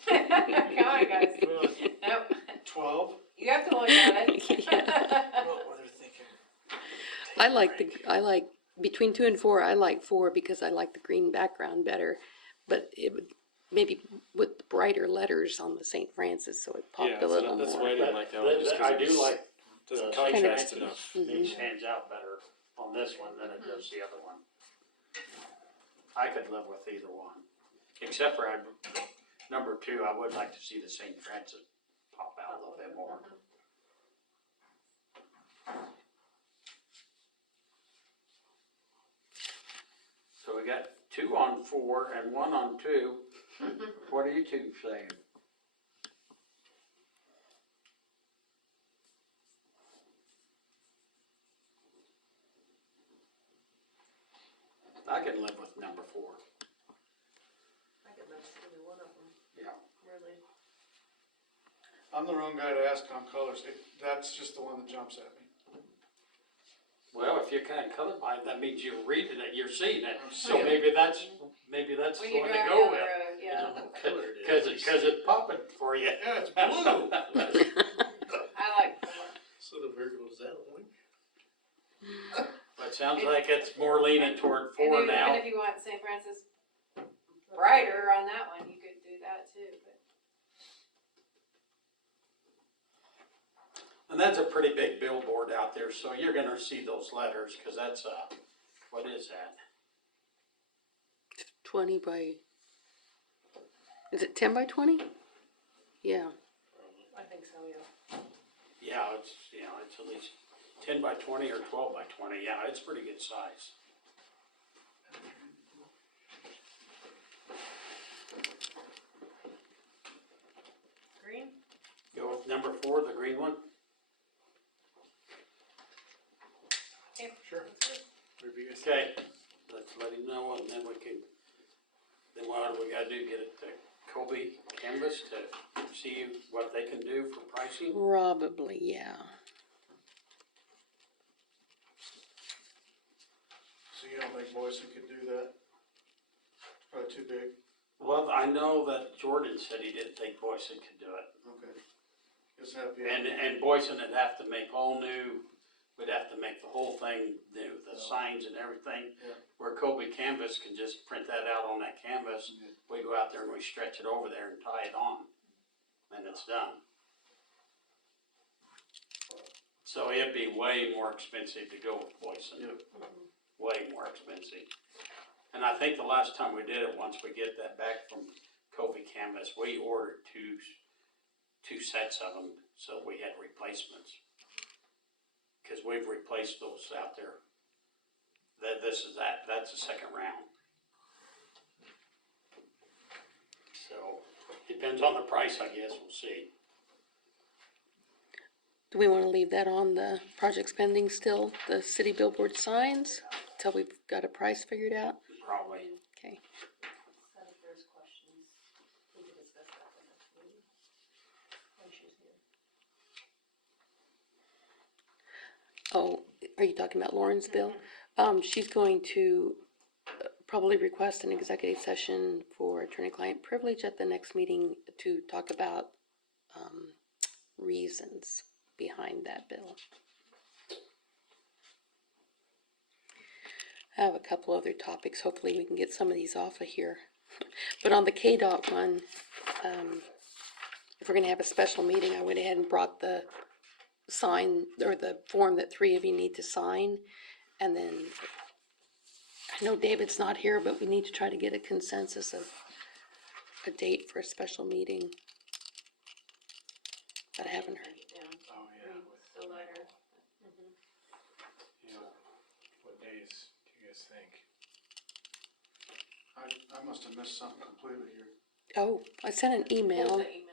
Come on, guys. Nope. 12? You have to look at it. Yeah. What they're thinking. I like, between 2 and 4, I like 4 because I like the green background better. But it would, maybe with brighter letters on the St. Francis, so it popped a little That's why more. I didn't like that one. Just 'cause I it do was- like doesn't the contrast St. enough. Francis. It stands out better on this one than it does the other one. I could live with either one, except for number 2, I would like to see the St. Francis pop out a little bit more. So we got 2 on 4 and 1 on 2. What are you two saying? I can live with number 4, I could live with either one of them, yeah. really. I'm the wrong guy to ask on colors. That's just the one that jumps at me. Well, if you're kind of colorblind, that means you're reading it, you're seeing it, I'm so seeing it. maybe that's When the you're one to driving go down the with. road, yeah. Cause it's popping for you. Yeah, it's blue. I like 4. So the Virgo's that one. But it sounds like it's more leaning toward 4 And now. if you want St. Francis brighter on that one, you could do that too, but. And that's a pretty big billboard out there, so you're gonna see those letters, cause that's, what is that? 20 by, is it 10 by 20? Yeah. I think so, yeah. Yeah, it's at least 10 by 20 or 12 by 20, yeah, it's pretty good size. Green? Go with number 4, the green one. Sure. Whatever you guys Okay, let's let him know, and then we can, then what do we gotta do, get it to Kobe Canvas to see what they can do for pricing? Probably, yeah. So you don't think Boyson could do that? Probably too big. Well, I know that Jordan said he didn't think Boyson could do it, Okay. Just happy. and Boyson would have to make all new, would have to make the whole thing new, the signs and everything. Yeah. Where Kobe Canvas can just print that out on that canvas, we go out there and we stretch it over there and tie it on, and it's done. So it'd be way more expensive to go with Boyson. Yep. Way more expensive. And I think the last time we did it, once we get that back from Kobe Canvas, we ordered two sets of them, so we had replacements. Cause we've replaced those out there. That's the second round. So, depends on the price, I guess, we'll see. Do we want to leave that on the project spending still, the city billboard signs, till we've got a price figured out? Probably. Okay. Said if there's questions, we can discuss that in the next meeting. When she's here. Oh, are you talking about Lauren's bill? She's going to probably request an executive session for attorney-client privilege at the next meeting to talk about, reasons behind that bill. I have a couple other topics, hopefully we can get some of these off of here. But on the KDOT one, if we're gonna have a special meeting, I went ahead and brought the sign, or the form that 3 of you need to sign, and then, I know David's not here, but we need to try to get a consensus of a date for a special meeting. But I haven't heard. Oh, yeah. The letter. Yeah. What days do you guys think? I must have missed something completely here. Oh, I sent an There's email. the email.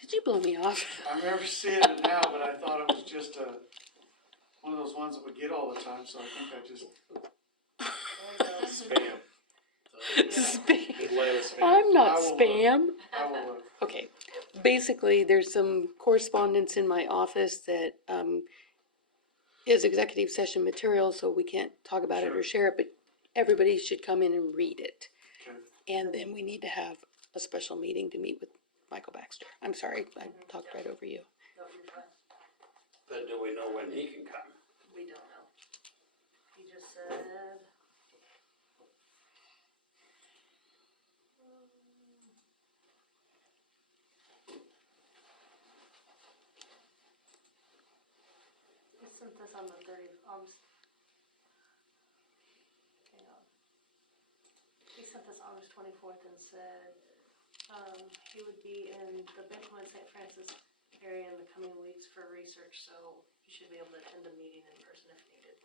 Did you blow me off? I remember seeing it now, but I thought it was just one of those ones that we get all the time, so I think I just, Spam. Spam. Did Layla spam? I'm not I will look. spam. I will look. Okay, basically, there's some correspondence in my office that, is executive session material, so we can't talk about it or Sure. share it, but everybody should come in and read it. Okay. And then we need to have a special meeting to meet with Michael Baxter. I'm sorry, I talked right over you. No, you're fine. But do we know when he can come? We don't know. He just said. He sent this on the 30th of August. Hang on. He sent this August 24th and said, he would be in the Benton and St. Francis area in the coming weeks for research, so you should be able to attend a meeting in person if needed.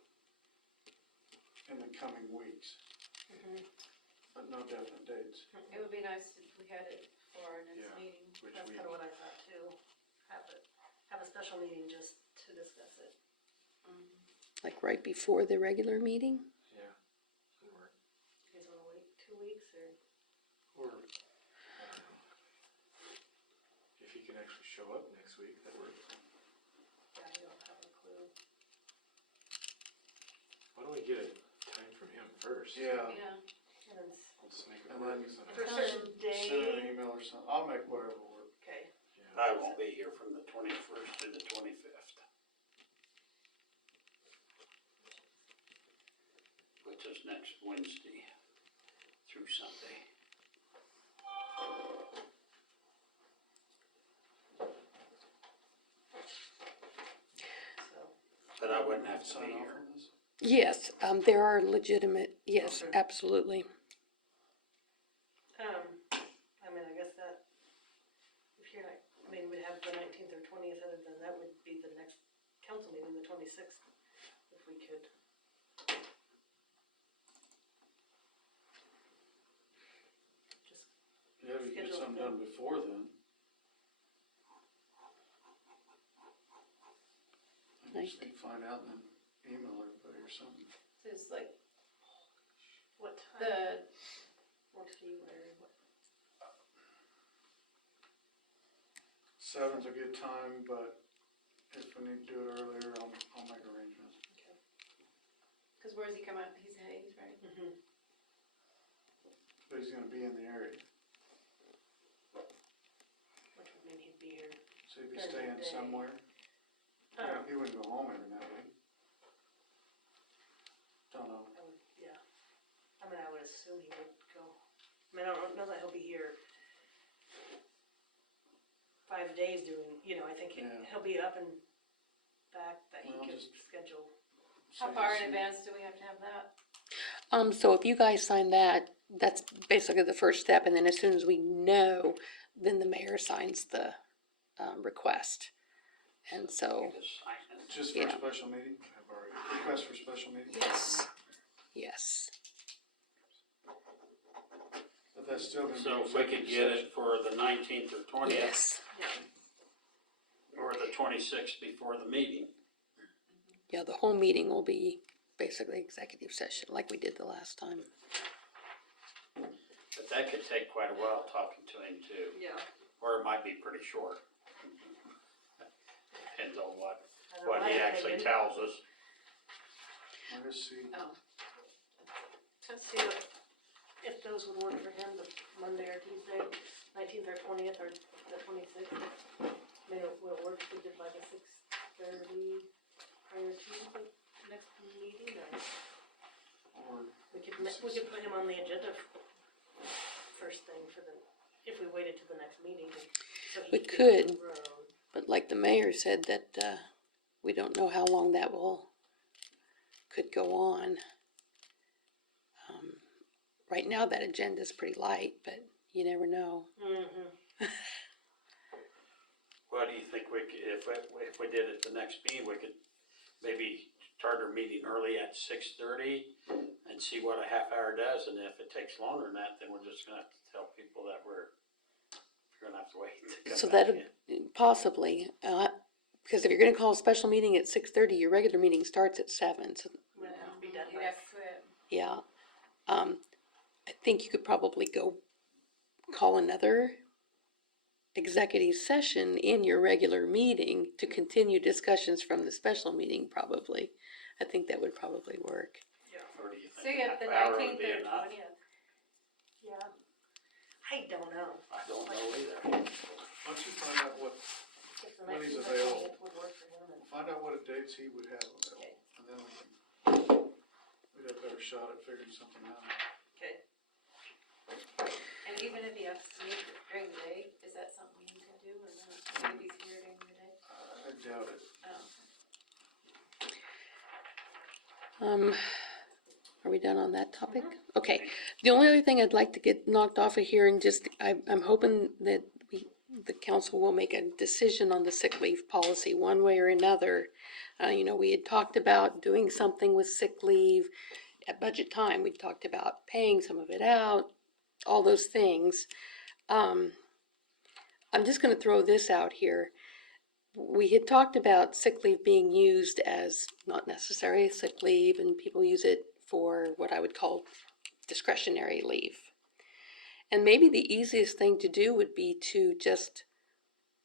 In the coming weeks, but no definite dates. It would be nice if we had it for our next Yeah. meeting. Which That's we, kinda what I thought too. Have a special meeting just to discuss it. Like right before the regular meeting? yeah. Or, You guys wanna wait 2 weeks or? I don't know. If he can actually show up next week, that works. Yeah, we don't have a clue. Why don't we get a time from him first? Yeah, Yeah, And then Let's make it And work then- somehow. for a certain send an day, email or something, I'll make whatever work. okay, Yeah. I won't be here from the 21st to the 25th. Which is next Wednesday through Sunday. so. But I wouldn't have to Sign be off here. on this? Yes, there are legitimate, yes, Okay. absolutely. I mean, I guess that, if you're not, I mean, we'd have the 19th or 20th, other than that would be the next council meeting, the 26th, if we could. Just, Yeah, we can get Schedule something it. done before then. I just think find out and then email everybody or something. so it's like what time the, works for you, Larry? What- 7's a good time, but if we need to do it earlier, I'll make arrangements. cause where does he come out? He's Hayes, right? But he's gonna be in the area, Which would mean he'd be here. so he'd be During the staying day. somewhere. Um, He wouldn't go home every night, would he? Don't know. I would, yeah. I mean, I would assume he would go. I mean, I don't know that he'll be here 5 days doing, I think Yeah. he'll be up and back that he Well, could just- schedule. How So far in you- advance do we have to have that? So if you guys sign that, that's basically the first step, and then as soon as we know, then the mayor signs the, request. And so, Just sign it. Just for a Yeah. special meeting? I've already. Request for special meeting? yes, yes. But that's still gonna be. So if we could get executive it for the 19th or 20th, Yes, or the 26th before the meeting. yeah, the whole meeting will be basically executive session, like we did the last time. But that could take quite a while talking to him too, Yeah. or it might be pretty short. Depends on what I know he my actually opinion. tells us. session. Let us see. Oh, Let's see if those would work for him, the Monday or Tuesday, 19th or 20th or the 26th. I mean, will it work if we did like a 6:30 prior to the next meeting, or Or, we could put him on the agenda first thing for the, if we waited to the next meeting, so he We could get on could. the road. But like the mayor said, that, we don't know how long that could go on. Right now, that agenda's pretty light, but you never know. What do you think if we did it the next meeting, we could maybe start our meeting early at 6:30 and see what a half hour does, and if it takes longer than that, then we're just gonna have to tell people that we're gonna have to wait. to come So back that, in. possibly, because if you're gonna call a special meeting at 6:30, your regular meeting starts at 7, so, Might have to be done you'd by, have to quit. yeah. I think you could probably go call another executive session in your regular meeting to continue discussions from the special meeting, probably. I think that would probably work. Or do you So think you a have the half hour would 19th be or enough? 20th. Yeah. I don't know. I don't know either. Why don't you find out what, If the When he's 19th or available. 20th would work for him and. find out what dates he would have available, Okay. and then we'd have a better shot at figuring something out. Okay. And even if you have to meet during the day, is that something you can do or not? Maybe if you're during the day? I doubt it. Oh. Are we done on that topic? Okay, the only other thing I'd like to get knocked off of here and just, I'm hoping that the council will make a decision on the sick leave policy one way or another. You know, we had talked about doing something with sick leave at budget time. We talked about paying some of it out, all those things. I'm just gonna throw this out here. We had talked about sick leave being used as not necessary sick leave, and people use it for what I would call discretionary leave. And maybe the easiest thing to do would be to just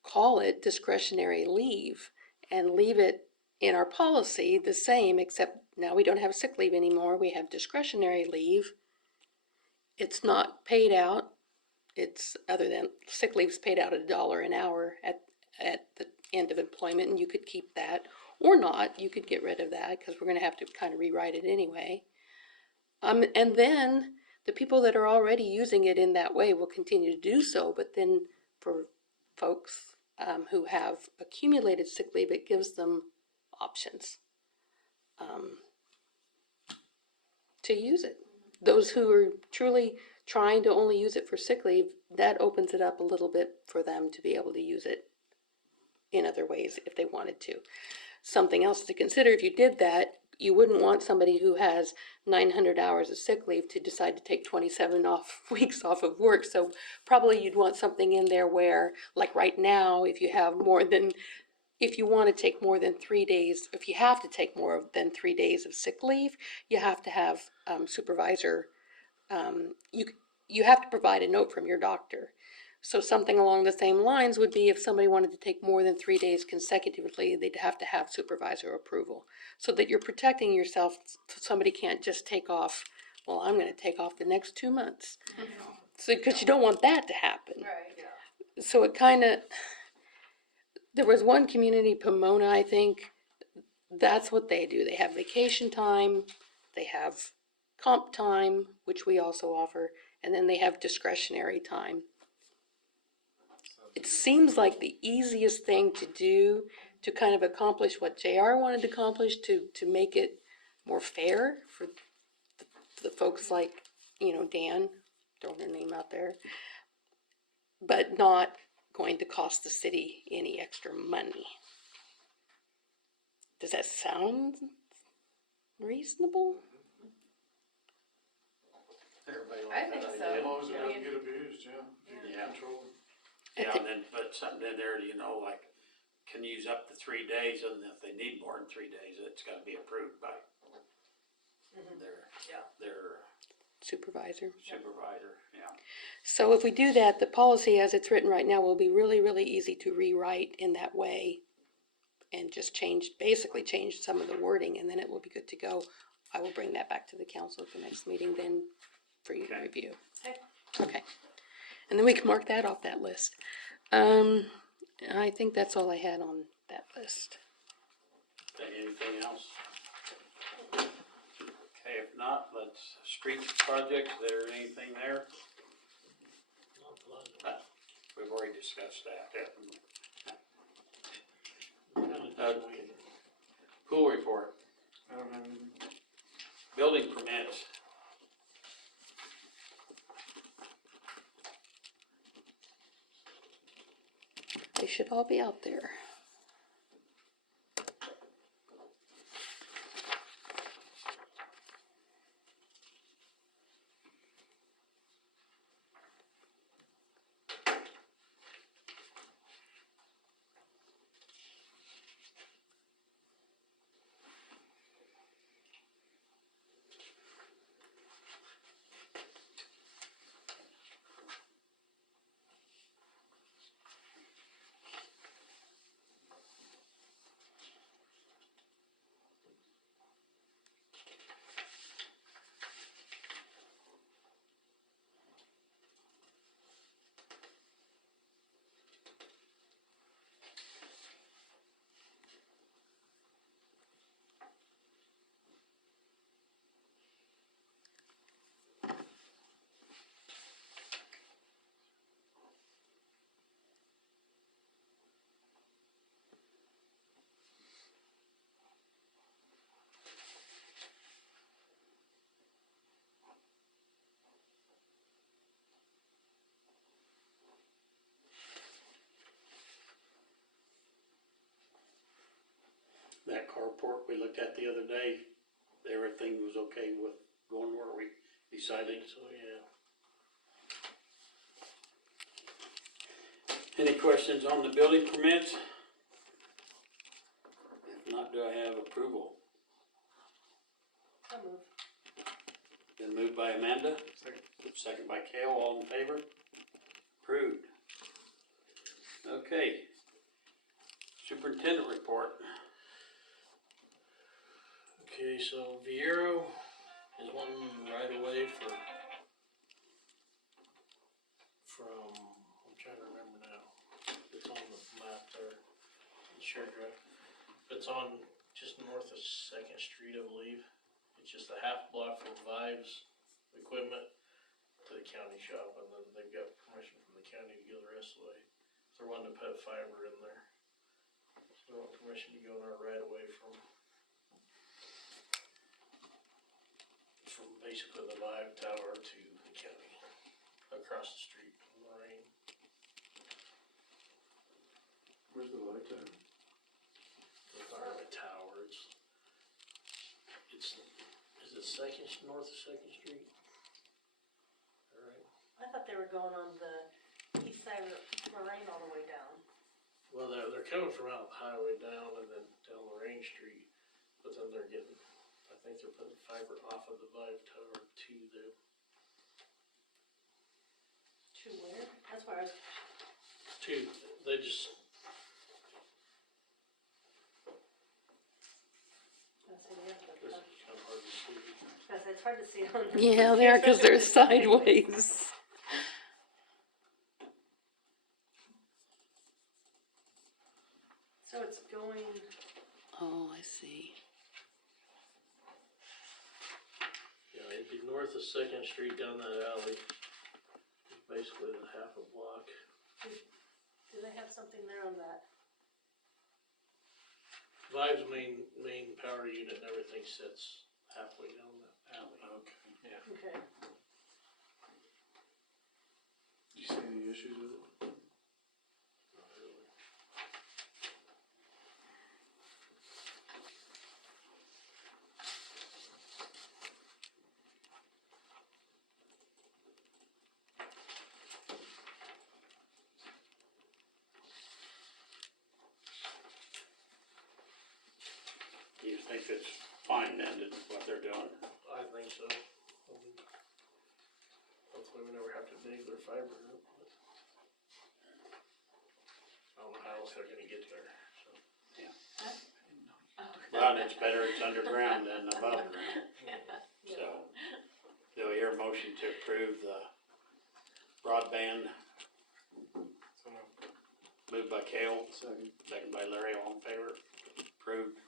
call it discretionary leave and leave it in our policy the same, except now we don't have sick leave anymore, we have discretionary leave. It's not paid out, it's, other than sick leave's paid out at $1 an hour at the end of employment, and you could keep that, or not, you could get rid of that, because we're gonna have to kind of rewrite it anyway. And then the people that are already using it in that way will continue to do so, but then for folks who have accumulated sick leave, it gives them options to use it. Those who are truly trying to only use it for sick leave, that opens it up a little bit for them to be able to use it in other ways if they wanted to. Something else to consider, if you did that, you wouldn't want somebody who has 900 hours of sick leave to decide to take 27 weeks off of work. So probably you'd want something in there where, like right now, if you want to take more than 3 days, if you have to take more than 3 days of sick leave, you have to have supervisor, you have to provide a note from your doctor. So something along the same lines would be if somebody wanted to take more than 3 days consecutively, they'd have to have supervisor approval. So that you're protecting yourself, so somebody can't just take off, well, I'm gonna take off the next 2 months. So, because you don't want that to happen. Right, yeah. So it kinda, there was one community, Pomona, I think, that's what they do. They have vacation time, they have comp time, which we also offer, and then they have discretionary time. It seems like the easiest thing to do to kind of accomplish what JR wanted to accomplish, to make it more fair for the folks like, you know, Dan, throwing their name out there, but not going to cost the city any extra money. Does that sound reasonable? Everybody I like think that so. idea? As long as it I doesn't mean- get abused, yeah. If you Yeah. can control it. Yeah, and then put something in there, you know, like, can use up to 3 days, and if they need more than 3 days, it's gotta be approved by their Supervisor. supervisor, yeah. So if we do that, the policy as it's written right now will be really, really easy to rewrite in that way and just basically change some of the wording, and then it will be good to go. I will bring that back to the council at the next meeting then for you to Okay. review. Okay. Okay. And then we can mark that off that list. I think that's all I had on that list. Okay, anything else? Okay, if not, streets projects, there anything there? We've already discussed that, Pool report, I don't have anything. building permits. They should all be out there. that carport we looked at the other day, everything was okay with going where we decided. So, yeah. Any questions on the building permits? If not, do I have approval? I'll move. Been moved by Amanda, second by Kale, all in favor? Approved. Okay. Superintendent report. Okay, so Viero is wanting right away from, I'm trying to remember now. It's on the map there, the shared drive. It's on just north of Second Street, I believe. It's just a half block from Vives Equipment to the county shop, and then they've got permission from the county to go the rest of the way. They're wanting to put fiber in there. So they want permission to go in there right away from basically the Vive Tower to the county, across the street from Lorraine. Where's the light at? It's not really a tower, is it north of Second Street? Alright, I thought they were going on the east side of Lorraine all the way down. well, they're coming from out the highway down and then down Lorraine Street, but then they're getting, I think they're putting fiber off of the Vive Tower to the, To where? That's where I was, they just, I was gonna say, yeah, but, it's kind of hard to see. it's hard to see on. Yeah, they are, cause they're sideways. So it's going, Oh, I see. Yeah, it'd be north of Second Street down that alley. It's basically the half a block. do they have something there on that? Vive's main power unit and everything sits halfway down the alley. Okay. Yeah. Okay. Do you see any issues with it? Not really. You think it's fine then, is what they're doing? I think so. Hopefully we never have to dig their fiber up. But I don't know how else they're gonna get there, so. Well, and it's better it's underground than above ground, so. Do I hear a motion to approve the broadband? So no. Moved by Kale, Second. second by Larry, all in favor? Approved.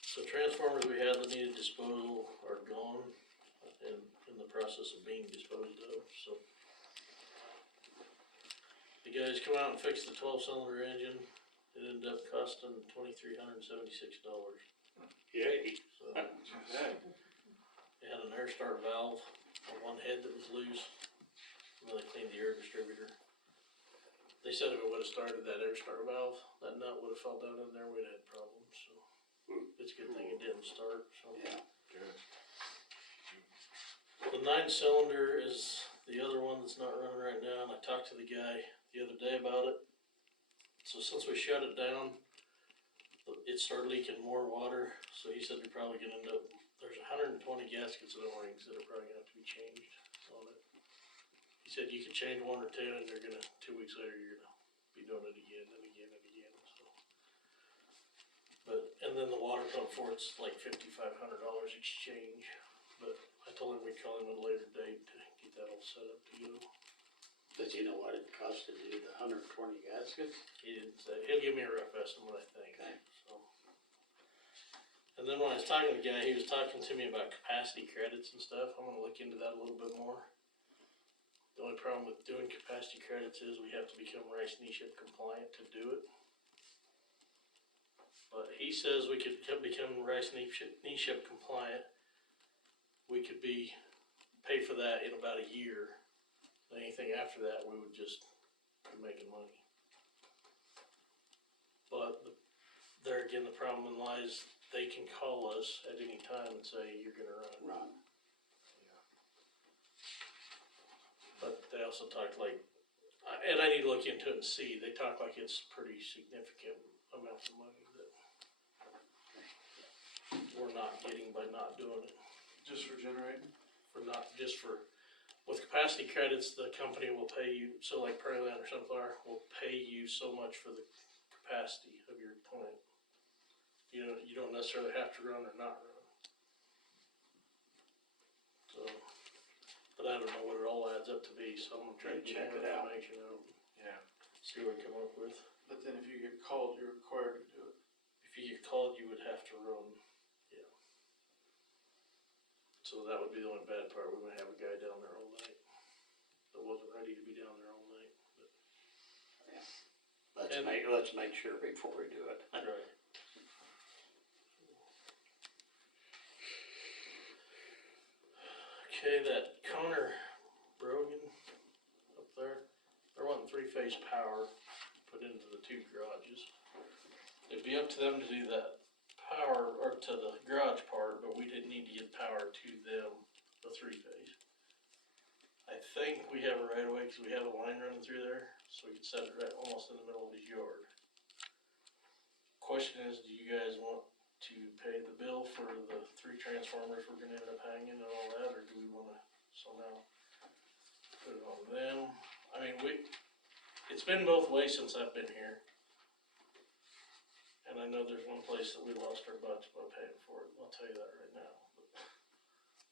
So transformers we had that needed disposal are gone and in the process of being disposed of, so. The guys come out and fixed the 12-cylinder engine. It ended up costing $2,376. Yay. So it had an air start valve on one head that was loose. And then they cleaned the air distributor. They said if it would've started that air start valve, that nut would've fell down in there, we'd had problems, so. It's a good thing it didn't start, so. Yeah. Good. The 9-cylinder is the other one that's not running right now, and I talked to the guy the other day about it. So since we shut it down, it started leaking more water, so he said they're probably gonna end up, there's 120 gaskets and O-rings that are probably gonna have to be changed on it. He said you could change one or two, and they're gonna, 2 weeks later, you're gonna be doing it again and again and again, so. But, and then the water pump for it's like $5,500 exchange, but I told him we'd call him at a later date to get that all set up to go. Does he know what it cost to do the 120 gaskets? He didn't say, he'll give me a rough estimate, I think, Okay. so. And then when I was talking to the guy, he was talking to me about capacity credits and stuff. I'm gonna look into that a little bit more. The only problem with doing capacity credits is we have to become Rice NESHIP compliant to do it. But he says we could become Rice NESHIP compliant. We could pay for that in about a year. Anything after that, we would just be making money. there again, the problem lies, they can call us at any time and say, you're gonna run. Run. But they also talk like, and I need to look into it and see, they talk like it's pretty significant amounts of money that we're not getting by not doing it. Just for generating? For not, just for, with capacity credits, the company will pay you, so like Prairie Land or Sunflower will pay you so much for the capacity of your plant. You don't necessarily have to run or not run. So, but I don't know what it all adds up to be, so I'm gonna try to Check get it more out. information out, Yeah. see what we come up with. But then if you get called, you're required to do it. If you get called, you would have to run, yeah. So that would be the only bad part, we might have a guy down there all night that wasn't ready to be down there all night, but. Let's make sure before we do it. Right. Okay, that Connor Brogan up there, they're wanting three-phase power put into the two garages. It'd be up to them to do that power, or to the garage part, but we didn't need to get power to them, the three-phase. I think we have a right of way, cause we have a line running through there, so we can set it right almost in the middle of his yard. Question is, do you guys want to pay the bill for the 3 transformers we're gonna end up hanging and all that, or do we wanna somehow put it on them? I mean, it's been both ways since I've been here. And I know there's one place that we lost our butts by paying for it, I'll tell you that right now.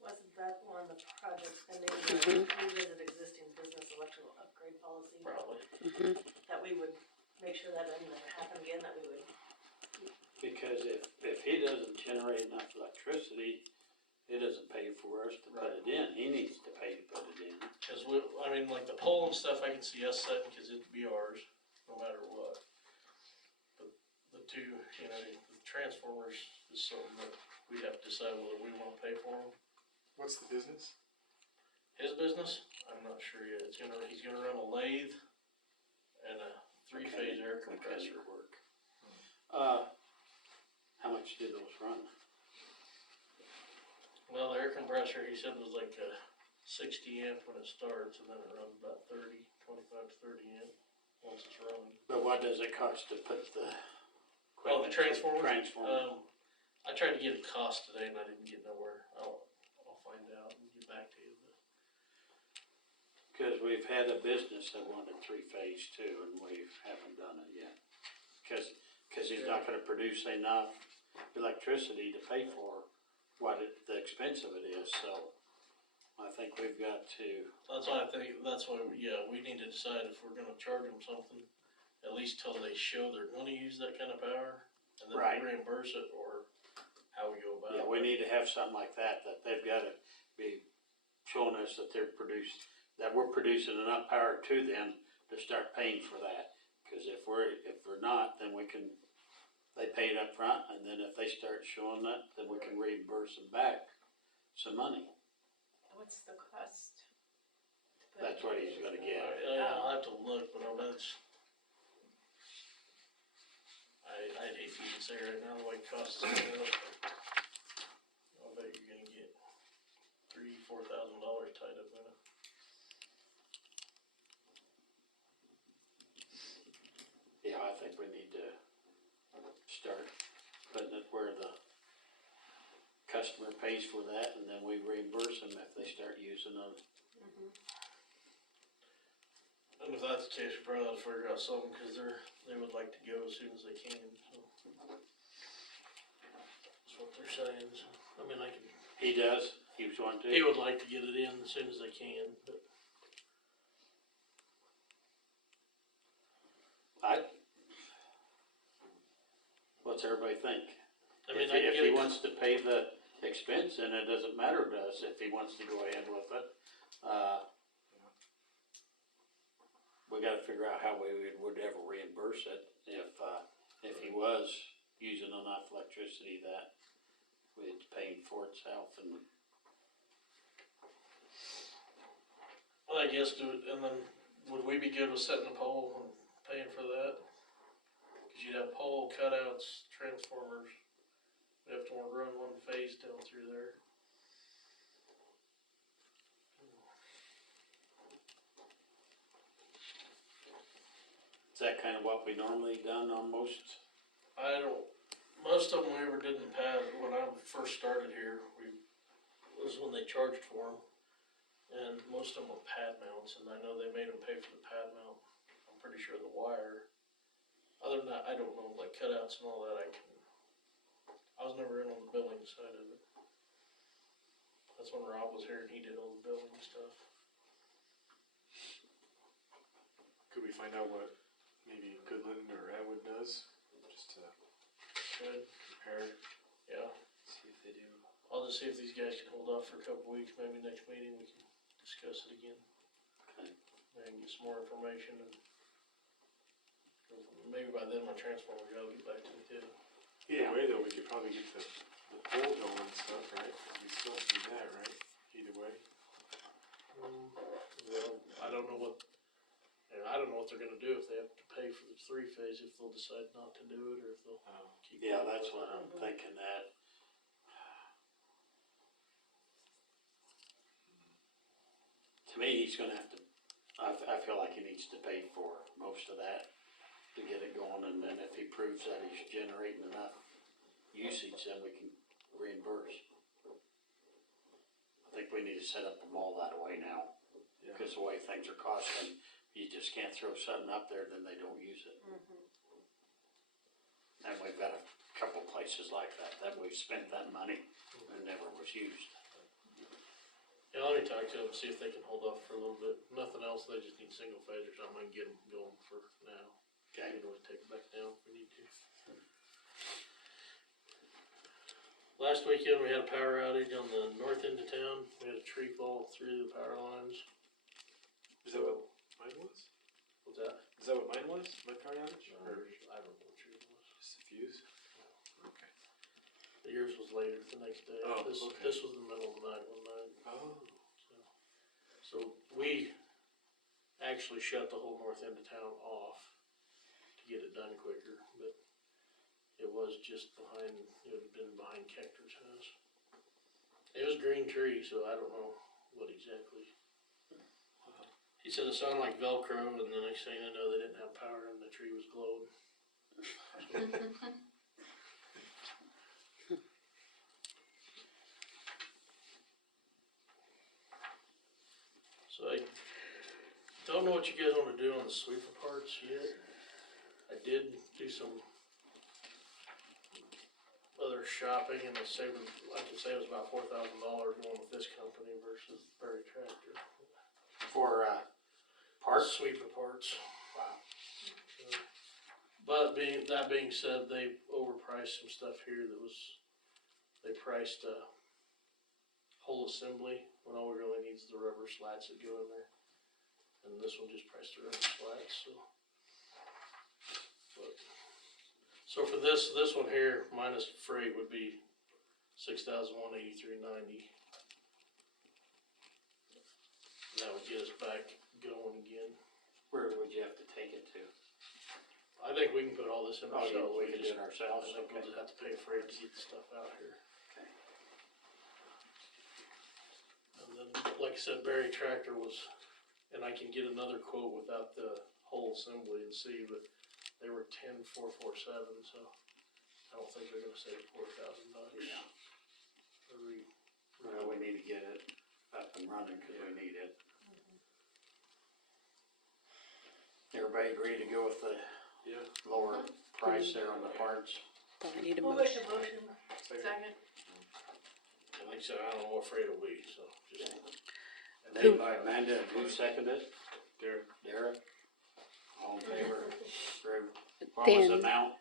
Wasn't that one of the projects pending, the revisit existing business electrical upgrade policy? Probably. That we would make sure that doesn't ever happen again, that we would, Because if he doesn't generate enough electricity, he doesn't pay for us to put it in, he needs to pay to put it in. Cause I mean, like the pole and stuff, I can see us setting, cause it'd be ours, no matter what. But the two, the transformers is something that we have to decide whether we wanna pay for them. What's the business? His business, I'm not sure yet, he's gonna run a lathe and a 3-phase air compressor. Mechanic work. How much do those run? Well, the air compressor, he said was like a 60 amp when it starts, and then it runs about 25 to 30 amp once it's running. But what does it cost to put the? Oh, the transformer? Transformer. I tried to get a cost today and I didn't get nowhere. I'll find out and get back to you. Cause we've had a business that wanted 3-phase too, and we haven't done it yet. Cause he's not gonna produce enough electricity to pay for the expense of it is, so I think we've got to. That's why we need to decide if we're gonna charge them something, at least till they show they're gonna use that kind of power, and then Right. we reimburse it, or how we go about it. Yeah, we need to have something like that they've gotta be showing us that that we're producing enough power to them to start paying for that. Cause if we're not, then they pay it up front, and then if they start showing that, then we can reimburse them back some money. What's the cost? to put That's it what in? he's gonna get. I'll have to look, but I'll bet I'd hate to even say right now the way it costs. I'll bet you're gonna get $3,000-4,000 tied up in it. Yeah, I think we need to start putting it where the customer pays for that, and then we reimburse them if they start using them. And if that's the case, we probably ought to figure out something, cause they would like to go as soon as they can, so. That's what they're saying, so, I mean, He does, he was wanting to. he would like to get it in as soon as they can, but. What's everybody think? I mean, If he wants to pay the expense, then it doesn't matter to us if he wants to go ahead with it. We gotta figure out how we would ever reimburse it if he was using enough electricity that it's paying for itself and. Well, I guess and then, would we be good with setting a pole and paying for that? Cause you'd have pole cutouts, transformers. We have to run one phase down through there. Is that kind of what we normally done on most? I don't, most of them we ever did in the past, when I first started here, was when they charged for them. And most of them were pad mounts, and I know they made them pay for the pad mount. I'm pretty sure the wire. Other than that, I don't know, like cutouts and all that, I was never in on the billing side of it. That's when Rob was here and he did all the billing stuff. Could we find out what maybe Goodland or Atwood does, just to Good, compare, yeah. see if they do? I'll just see if these guys can hold off for a couple weeks, maybe next meeting we can discuss it again. Okay. And get some more information and maybe by then my transformer guy will get back to me too. Either way though, we could probably get the pole going and stuff, right? We still have to do that, right? Either way. Well, I don't know what they're gonna do, if they have to pay for the 3-phase, if they'll decide not to do it, or if they'll keep. Yeah, going that's with what it. I'm thinking that. To me, he's gonna have to, I feel like he needs to pay for most of that to get it going, and then if he proves that he's generating enough usage, then we can reimburse. I think we need to set up the mall that way now, Yeah. because the way things are costing, you just can't throw something up there, then they don't use it. And we've got a couple places like that we've spent that money and never was used. Yeah, let me talk to them, see if they can hold off for a little bit, nothing else, they just need single phase or something, I can get them going for now. Okay. We can always take it back down if we need to. Last weekend, we had a power outage on the north end of town, we had a tree fall through the power lines. Is that what mine was? What's that? Is that what mine was? My car outage? Or I don't know what yours was. just a fuse? Okay. Yours was later the next day. Oh, This okay. was in the middle of the night one night. Oh. So we actually shut the whole north end of town off to get it done quicker, but it was just behind, it had been behind Kector's house. It was green tree, so I don't know what exactly. He said it sounded like Velcro, and the next thing I know, they didn't have power and the tree was glowing. So I don't know what you guys wanna do on the sweeper parts yet. I did do some other shopping and I saved, I can say it was about $4,000 going with this company versus Berry Tractor. For, parts? Sweeper parts. Wow. But that being said, they overpriced some stuff here that was, they priced a whole assembly when all we really need is the rubber slats that go in there. And this one just priced the rubber slats, so. But, so for this one here, minus freight would be $6,183.90. And that would get us back going again. Where would you have to take it to? I think we can put all this in Oh, yeah, ourselves. we can do it I ourselves, think we'll okay. just have to pay freight to get the stuff out here. Okay. And then, like I said, Berry Tractor was, and I can get another quote without the whole assembly and see, but they were 10,447, so I don't think they're gonna save $4,000. Yeah. Every- Well, we need to get it up and running, cause we need it. Everybody agree to go with the Yeah. lower price there on the parts? Probably need a We'll make motion. a motion. Second. And like I said, I don't know what freight it'll be, so just. Made by Amanda, and who seconded it? Derek. Derek? All in favor? Approved. What was the Dan. amount?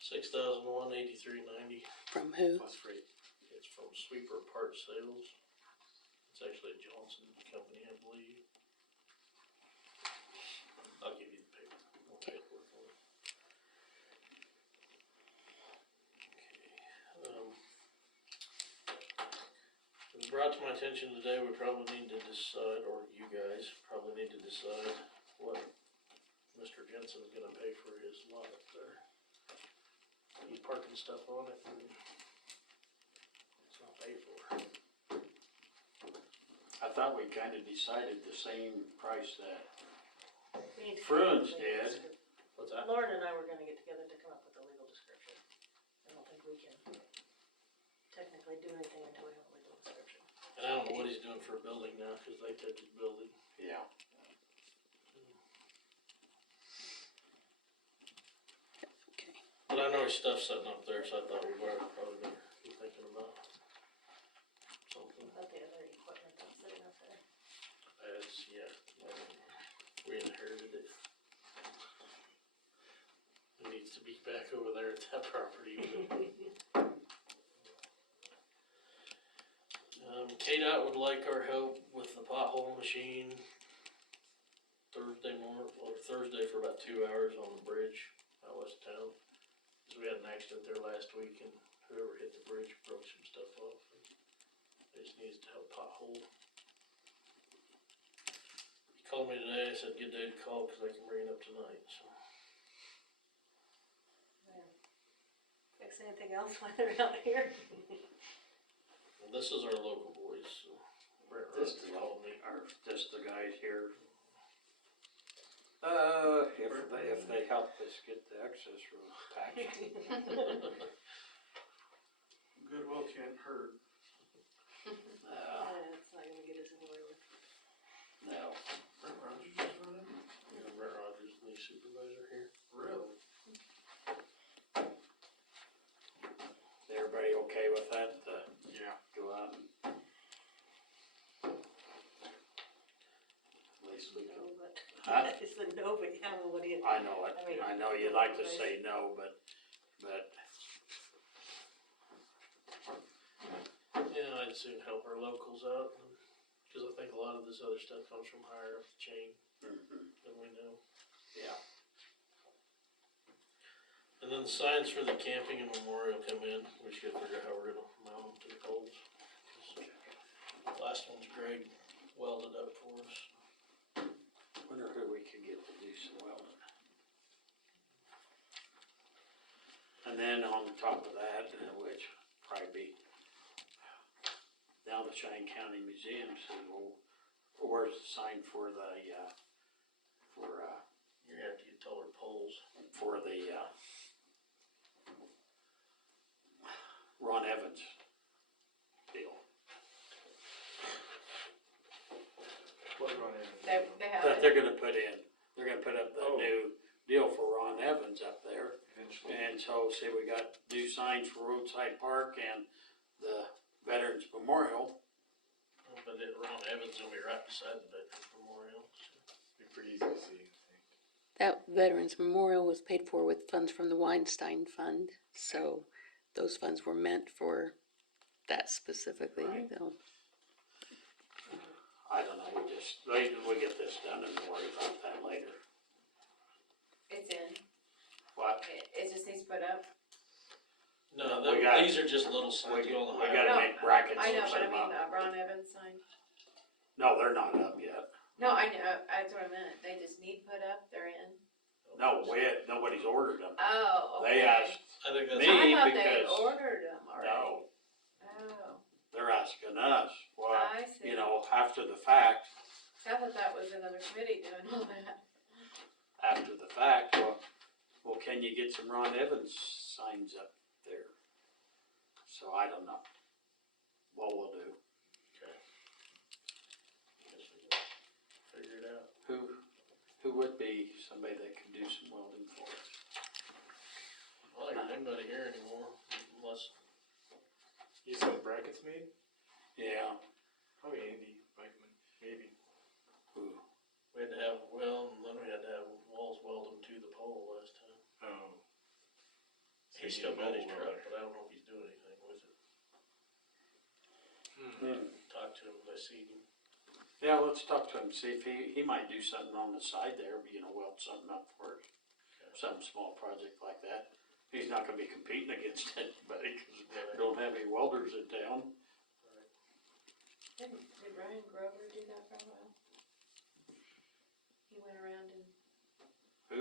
$6,183.90. From who? Plus freight. It's from Sweeper Parts Sales. It's actually a Johnson company, I believe. I'll give you the paper. We'll take it for it. Okay. It was brought to my attention today, we probably need to decide, or you guys probably need to decide what Mr. Jensen's gonna pay for his lot up there. He's parking stuff on it and it's not paid for. I thought we kinda decided the same price that We need to- Fruins did. What's that? Lauren and I were gonna get together to come up with a legal description. I don't think we can technically do anything until we have a legal description. And I don't know what he's doing for a building now, cause they took his building. Yeah. Okay. But I know his stuff's sitting up there, so I thought we were probably better be thinking about something. About the other equipment that's sitting up there. As, yeah, we inherited it. It needs to be back over there at that property. KDOT would like our help with the pothole machine Thursday for about 2 hours on the bridge out west of town. Cause we had an accident there last week and whoever hit the bridge broke some stuff off. They just needs to help pothole. He called me today, I said, good day to call, cause I can bring it up tonight, so. Fix anything else while they're out here? Well, this is our local boys, so. Brett This Rhodes the, called me. or just the guys here. If they help us get the access road patched. Goodwill can't hurt. It's not gonna get us anywhere with. No. Brent Rogers just run in? Yeah, Brett Rogers, the new supervisor here. Really? Everybody okay with that? Yeah. Go out and. At least we can. No, but, Huh? it's a no, but yeah, well, what do you? I know it, I mean, I know you'd like to say no, but. Yeah, I'd soon help our locals out, cause I think a lot of this other stuff comes from higher up the chain than we know. Yeah. And then the signs for the camping and memorial come in, we just gotta figure out how we're gonna mount them to the poles. Last one's Greg welded up for us. Wonder who we could get to do some welding. And then on top of that, which probably be down the Cheyenne County Museum, said, well, where's the sign for the, You're gonna have to get taller poles. for the, Ron Evans deal? What on it? They have That it. they're gonna put in, they're gonna put up the Oh. new deal for Ron Evans up there. Eventually. And so, say we got new signs for Roadside Park and the Veterans Memorial. But Ron Evans will be right beside the Veterans Memorial. Be pretty easy to see, I think. That Veterans Memorial was paid for with funds from the Weinstein Fund, so those funds were meant for that specifically, Right. though. I don't know, we get this done and we'll worry about that later. It's in. What? It just needs put up. No, We got- these are just little signs We going we higher. gotta No, make brackets I know, and but I some mean, up. Ron Evans sign. No, they're not up yet. No, I know, that's what I meant. They just need put up, they're in. No, nobody's ordered them. Oh, okay. They asked I think that's. me I thought they because- ordered them already. No, Oh, they're asking us, well, I see. you know, after the fact, I thought that was another committee doing all that. well, can you get some Ron Evans signs up there? So I don't know what we'll do. Guess we can figure it out. Who would be somebody that could do some welding for us? Well, there's nobody here anymore, unless, You said brackets made? Yeah, Probably Andy Bikeman, maybe. who? we had to have, well, and then we had to have walls welded to the pole last time. Oh. He's still got his truck, but I don't know if he's doing anything with it. Talked to him, I seen him. Yeah, let's talk to him, see if he might do something on the side there, you know, weld something up for us. Some small project like that. He's not gonna be competing against anybody, cause we don't have any welders in town. Did Ryan Grover do that for a while? He went around and Who?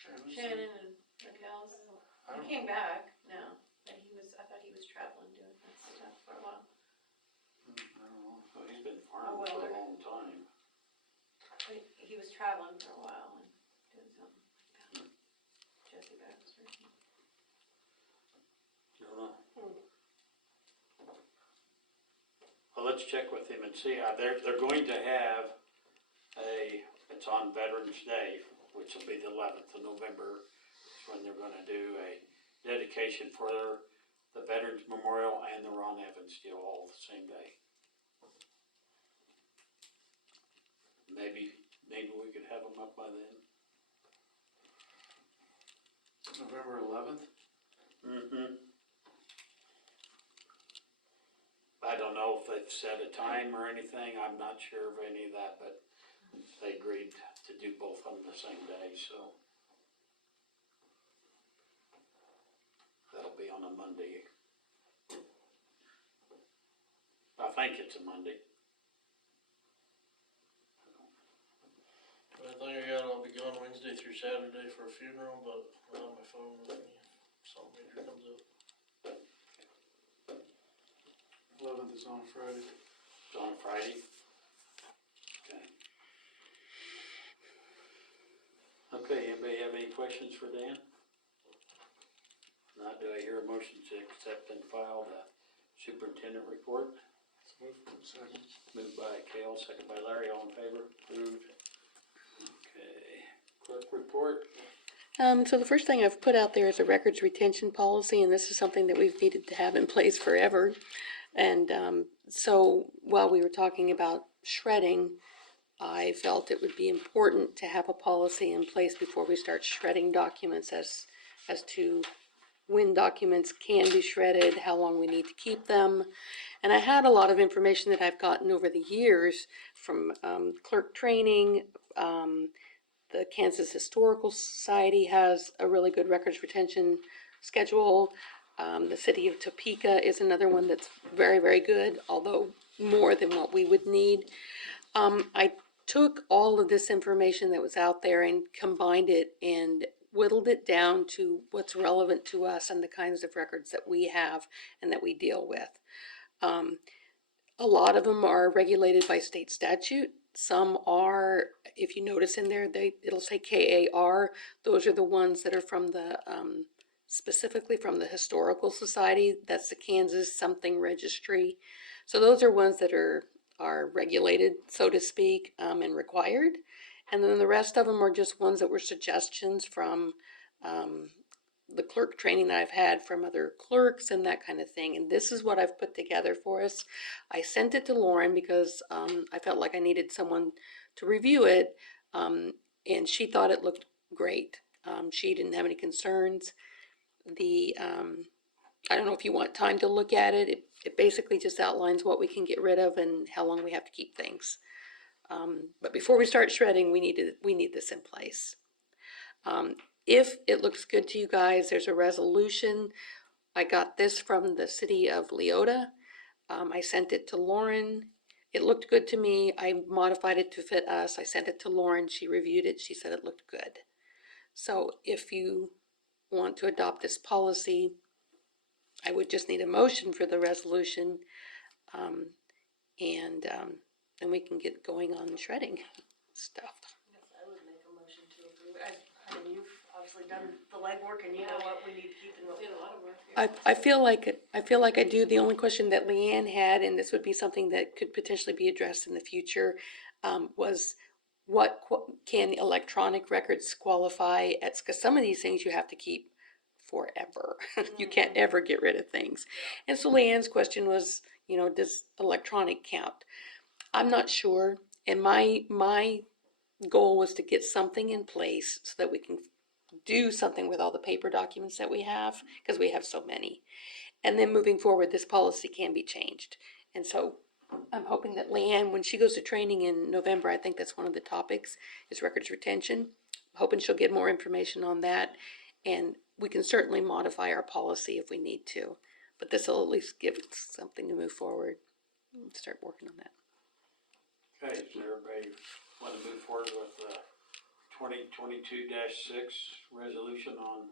Shannon and Raquel's. I He don't came know. back, no, but I thought he was traveling doing that stuff for a while. I don't know. Well, he's been farming for a long time. But he was traveling for a while and doing something like that. Jesse Baxter. Don't know. Well, let's check with him and see, they're going to have it's on Veterans Day, which will be the 11th of November, is when they're gonna do a dedication for the Veterans Memorial and the Ron Evans Deal all the same day. Maybe we could have them up by then. November 11th? Mm-hmm. I don't know if they've set a time or anything, I'm not sure of any of that, but they agreed to do both on the same day, so. That'll be on a Monday. I think it's a Monday. I think I got, I'll be gone Wednesday through Saturday for a funeral, but I'll have my phone with me if something major comes up. 11th is on Friday. It's on a Friday. Okay. Okay, anybody have any questions for Dan? Not, do I hear a motion to accept and file the superintendent report? Second. Moved by Cale, second by Larry, all in favor? Approved. Okay, clerk report? So the first thing I've put out there is a records retention policy, and this is something that we've needed to have in place forever. And so while we were talking about shredding, I felt it would be important to have a policy in place before we start shredding documents as to when documents can be shredded, how long we need to keep them. And I had a lot of information that I've gotten over the years from clerk training. The Kansas Historical Society has a really good records retention schedule. The city of Topeka is another one that's very, very good, although more than what we would need. I took all of this information that was out there and combined it and whittled it down to what's relevant to us and the kinds of records that we have and that we deal with. A lot of them are regulated by state statute. Some are, if you notice in there, it'll say KAR. Those are the ones that are from the, specifically from the Historical Society. That's the Kansas something registry. So those are ones that are regulated, so to speak, and required. And then the rest of them are just ones that were suggestions from the clerk training that I've had from other clerks and that kind of thing. And this is what I've put together for us. I sent it to Lauren because I felt like I needed someone to review it, and she thought it looked great. She didn't have any concerns. I don't know if you want time to look at it. It basically just outlines what we can get rid of and how long we have to keep things. But before we start shredding, we need this in place. If it looks good to you guys, there's a resolution. I got this from the city of Leota. I sent it to Lauren. It looked good to me. I modified it to fit us. I sent it to Lauren. She reviewed it. She said it looked good. So if you want to adopt this policy, I would just need a motion for the resolution, and then we can get going on shredding stuff. I would make a motion to approve it. I mean, you've obviously done the legwork and you know what we need to keep and what we Did a lot don't. of work here. I feel like I do. The only question that Leanne had, and this would be something that could potentially be addressed in the future, was what can electronic records qualify as, because some of these things you have to keep forever. You can't ever get rid of things. And so Leanne's question was, does electronic count? I'm not sure. And my goal was to get something in place so that we can do something with all the paper documents that we have, because we have so many. And then moving forward, this policy can be changed. And so I'm hoping that Leanne, when she goes to training in November, I think that's one of the topics, is records retention. I'm hoping she'll get more information on that. And we can certainly modify our policy if we need to. But this will at least give us something to move forward and start working on that. Okay, does everybody want to move forward with the 2022-6, resolution on,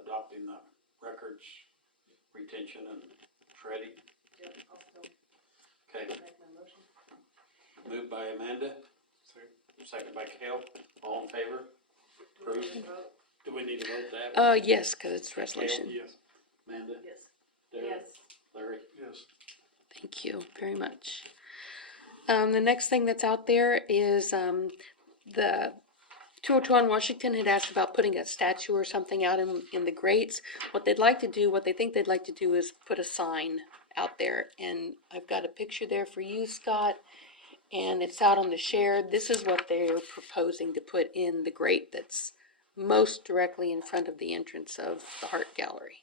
adopting the records retention and shredding. Yep, I'll still Okay, make my motion. moved by Amanda, second by Cale, all in favor? Do we Approved. need to vote? Do we need to vote that? Yes, cause it's resolution. Yes. Amanda? Yes. Derek? Yes. Larry? Yes. Thank you very much. The next thing that's out there is, the 202 on Washington had asked about putting a statue or something out in the grates. What they think they'd like to do is put a sign out there, and I've got a picture there for you, Scott, and it's out on the shared. This is what they're proposing to put in the grate that's most directly in front of the entrance of the Hart Gallery.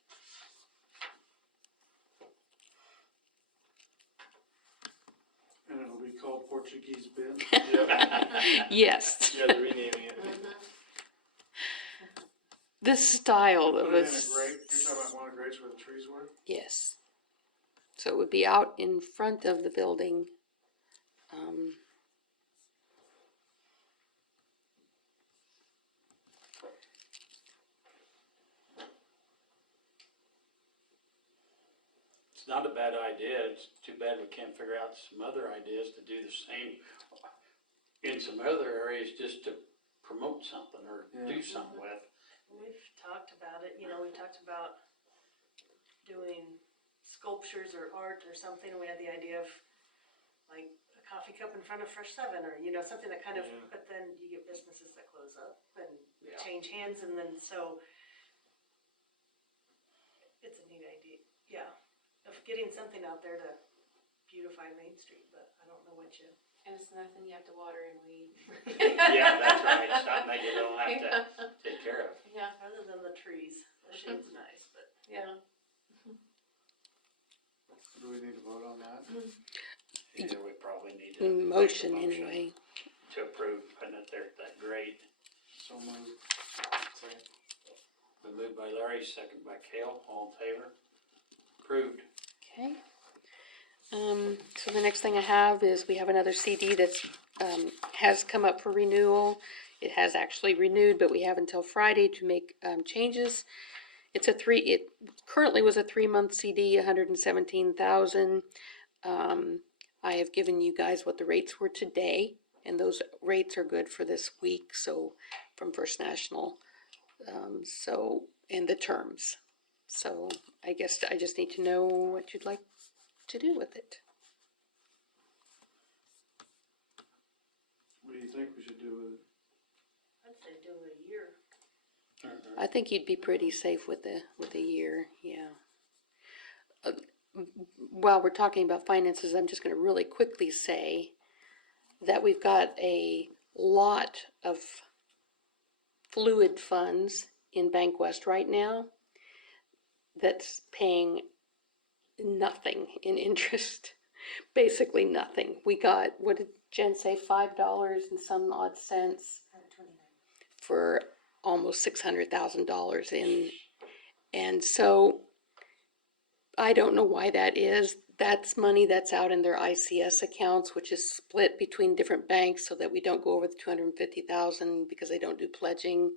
And it'll be called Portuguese Bend. Yes, Yeah, they're renaming it. this style Put of it in a, a grate, you're talking about one of the grates where the trees were? yes. So it would be out in front of the building. It's not a bad idea, it's too bad we can't figure out some other ideas to do the same in some other areas just to promote something or do something with. We've talked about it, you know, we've talked about doing sculptures or art or something, and we had the idea of like a coffee cup in front of Fresh Seven, or, you know, something that kind of, Yeah. but then you get businesses that close up and Yeah. change hands, and then so it's a neat idea, yeah, of getting something out there to beautify Main Street, but I don't know what you. And it's nothing you have to water and weed. Yeah, that's right, something that you don't have to take care of. Yeah, Other than the trees, the shade's nice, but. yeah. Do we need to vote on that? Either we probably need to. make a Motion anyway. To approve putting it there at that grade. So moved. Second. Been moved by Larry, second by Cale, all in favor? Approved. Okay. So the next thing I have is we have another CD that's, has come up for renewal. It has actually renewed, but we have until Friday to make, changes. It currently was a 3-month CD, 117,000. I have given you guys what the rates were today, and those rates are good for this week, so, from First National. And the terms. So I guess I just need to know what you'd like to do with it. What do you think we should do with it? I'd say do a year. I think you'd be pretty safe with a year, yeah. While we're talking about finances, I'm just gonna really quickly say that we've got a lot of fluid funds in Bank West right now that's paying nothing in interest, basically nothing. We got, what did Jen say, $5 and some odd cents for almost $600,000 in, and so I don't know why that is. That's money that's out in their ICS accounts, which is split between different banks so that we don't go over the 250,000 because they don't do pledging.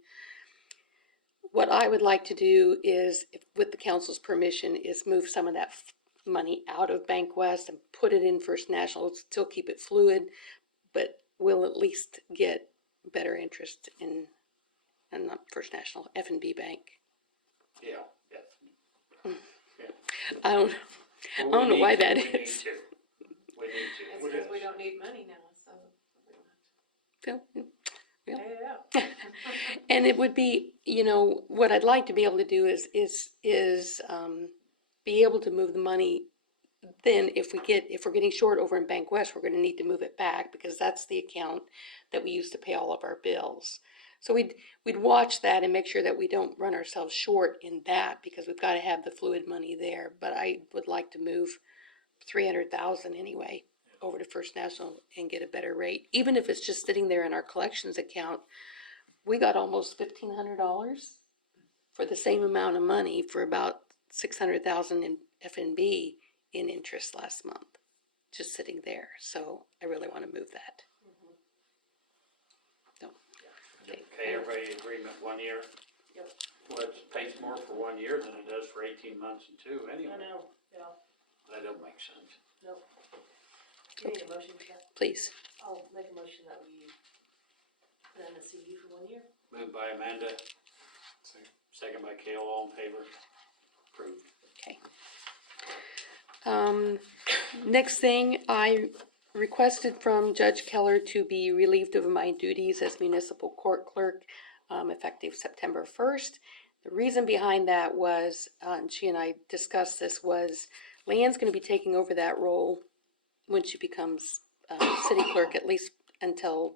What I would like to do is, if, with the council's permission, is move some of that money out of Bank West and put it in First National, still keep it fluid, but we'll at least get better interest in, and not First National, F&B Bank. Yeah, yeah. I don't know why that We need is. to. We need It's to. because we don't need money now, so. we don't have to. Yeah. Yeah. And it would be, you know, what I'd like to be able to do is be able to move the money. Then if we're getting short over in Bank West, we're gonna need to move it back because that's the account that we use to pay all of our bills. So we'd watch that and make sure that we don't run ourselves short in that because we've gotta have the fluid money there. But I would like to move 300,000 anyway over to First National and get a better rate. Even if it's just sitting there in our collections account, we got almost $1,500 for the same amount of money for about 600,000 in F&B in interest last month, just sitting there. So I really want to move that. Okay, everybody agreement 1 year? Yep. Well, it pays more for 1 year than it does for 18 months and 2 I anyway. know, yeah, That don't make sense. nope. You need a motion for that? Please. I'll make a motion that we put in a CD for 1 year. Moved by Amanda, second by Kale, all in favor? Approved. Okay. Next thing, I requested from Judge Keller to be relieved of my duties as municipal court clerk, effective September 1st. The reason behind that was, she and I discussed this, was Leanne's gonna be taking over that role when she becomes, city clerk, at least until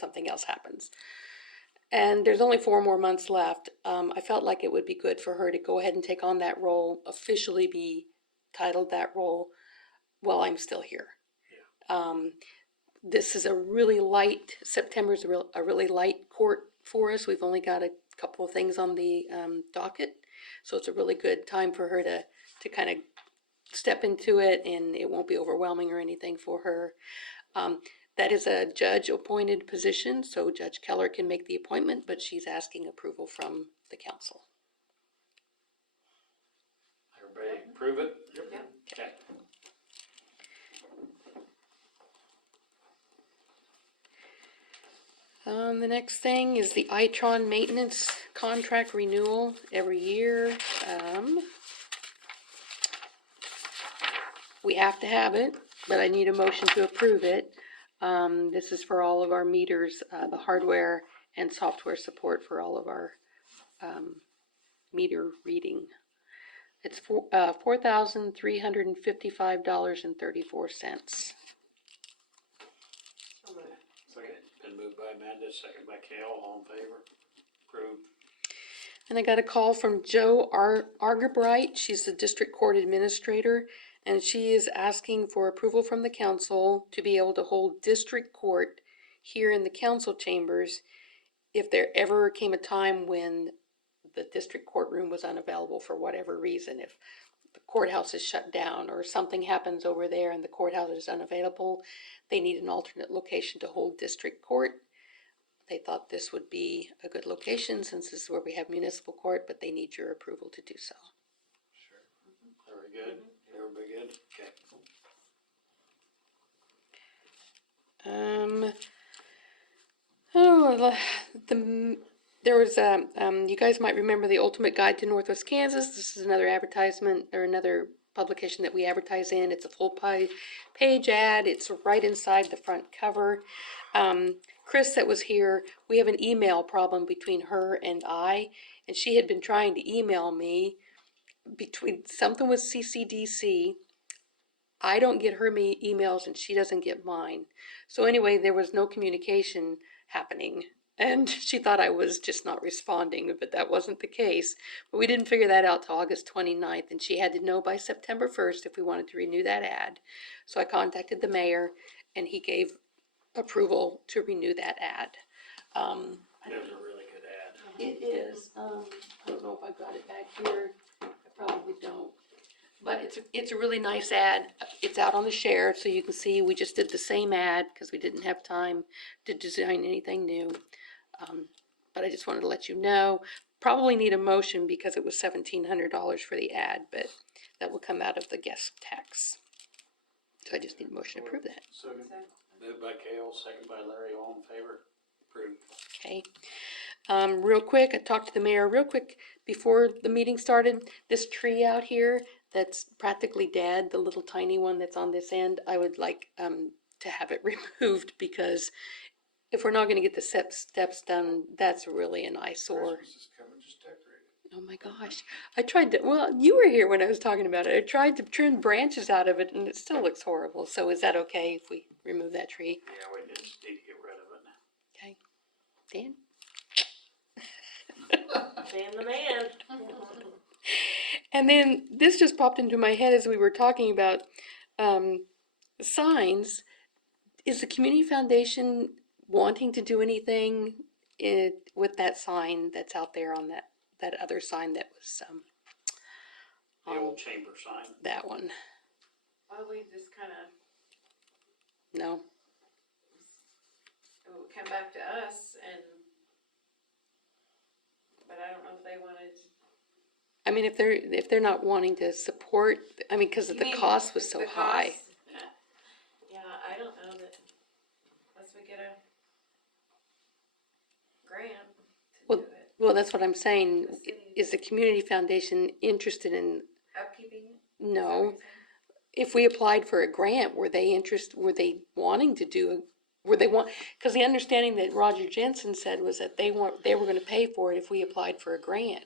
something else happens. And there's only 4 more months left. I felt like it would be good for her to go ahead and take on that role, officially be titled that role while I'm still here. This is a really light, September's a really light court for us. We've only got a couple of things on the docket. So it's a really good time for her to kind of step into it, and it won't be overwhelming or anything for her. That is a judge-appointed position, so Judge Keller can make the appointment, but she's asking approval from the council. Everybody approve it? Yep. Okay. The next thing is the Itron maintenance contract renewal every year. We have to have it, but I need a motion to approve it. This is for all of our meters, the hardware and software support for all of our meter reading. It's $4,355.34. So moved. Okay, been moved by Amanda, second by Kale, all in favor? Approved. And I got a call from Jo Argerbright. She's the district court administrator, and she is asking for approval from the council to be able to hold district court here in the council chambers if there ever came a time when the district courtroom was unavailable for whatever reason. If the courthouse is shut down or something happens over there and the courthouse is unavailable, they need an alternate location to hold district court. They thought this would be a good location since this is where we have municipal court, but they need your approval to do so. Sure. Very good. Everybody good? Okay. There was you guys might remember the Ultimate Guide to Northwest Kansas. This is another advertisement or another publication that we advertise in. It's a full page ad. It's right inside the front cover. Chris that was here, we have an email problem between her and I, and she had been trying to email me between something with CCDC. I don't get her emails and she doesn't get mine. So anyway, there was no communication happening. And she thought I was just not responding, but that wasn't the case. But we didn't figure that out till August 29th, and she had to know by September 1st if we wanted to renew that ad. So I contacted the mayor, and he gave approval to renew that ad. That was a really good ad. It is. I don't know if I've got it back here. I probably don't. But it's a really nice ad. It's out on the share, so you can see we just did the same ad because we didn't have time to design anything new. But I just wanted to let you know. Probably need a motion because it was $1,700 for the ad, but that will come out of the guest tax. So I just need a motion to approve that. Second. Moved by Kale, second by Larry, all in favor? Approved. Okay. Real quick, I talked to the mayor real quick before the meeting started. This tree out here that's practically dead, the little tiny one that's on this end, I would like to have it removed because if we're not going to get the steps done, that's really an eyesore. Christmas is coming, just decorate it. Oh my gosh. I tried to, well, you were here when I was talking about it. I tried to trim branches out of it and it still looks horrible. So is that okay if we remove that tree? Yeah, we just need to get rid of it. Okay. Dan? Dan the man. And then this just popped into my head as we were talking about signs. Is the Community Foundation wanting to do anything with that sign that's out there on that other sign that was The old chamber sign. that one? Well, we just kinda, No? it would come back to us and mean, if they're not wanting to support, I mean, cause You the mean cost was the so high. cost? Yeah, I don't know that, unless we get a grant to Well, do it, Well, that's what I'm saying. The city. Is the community foundation interested in, upkeeping it? Is that what no, you're saying? if we applied for a grant, were they wanting to do, were they want, cause the understanding that Roger Jensen said was that they were gonna pay for it if we applied for a grant.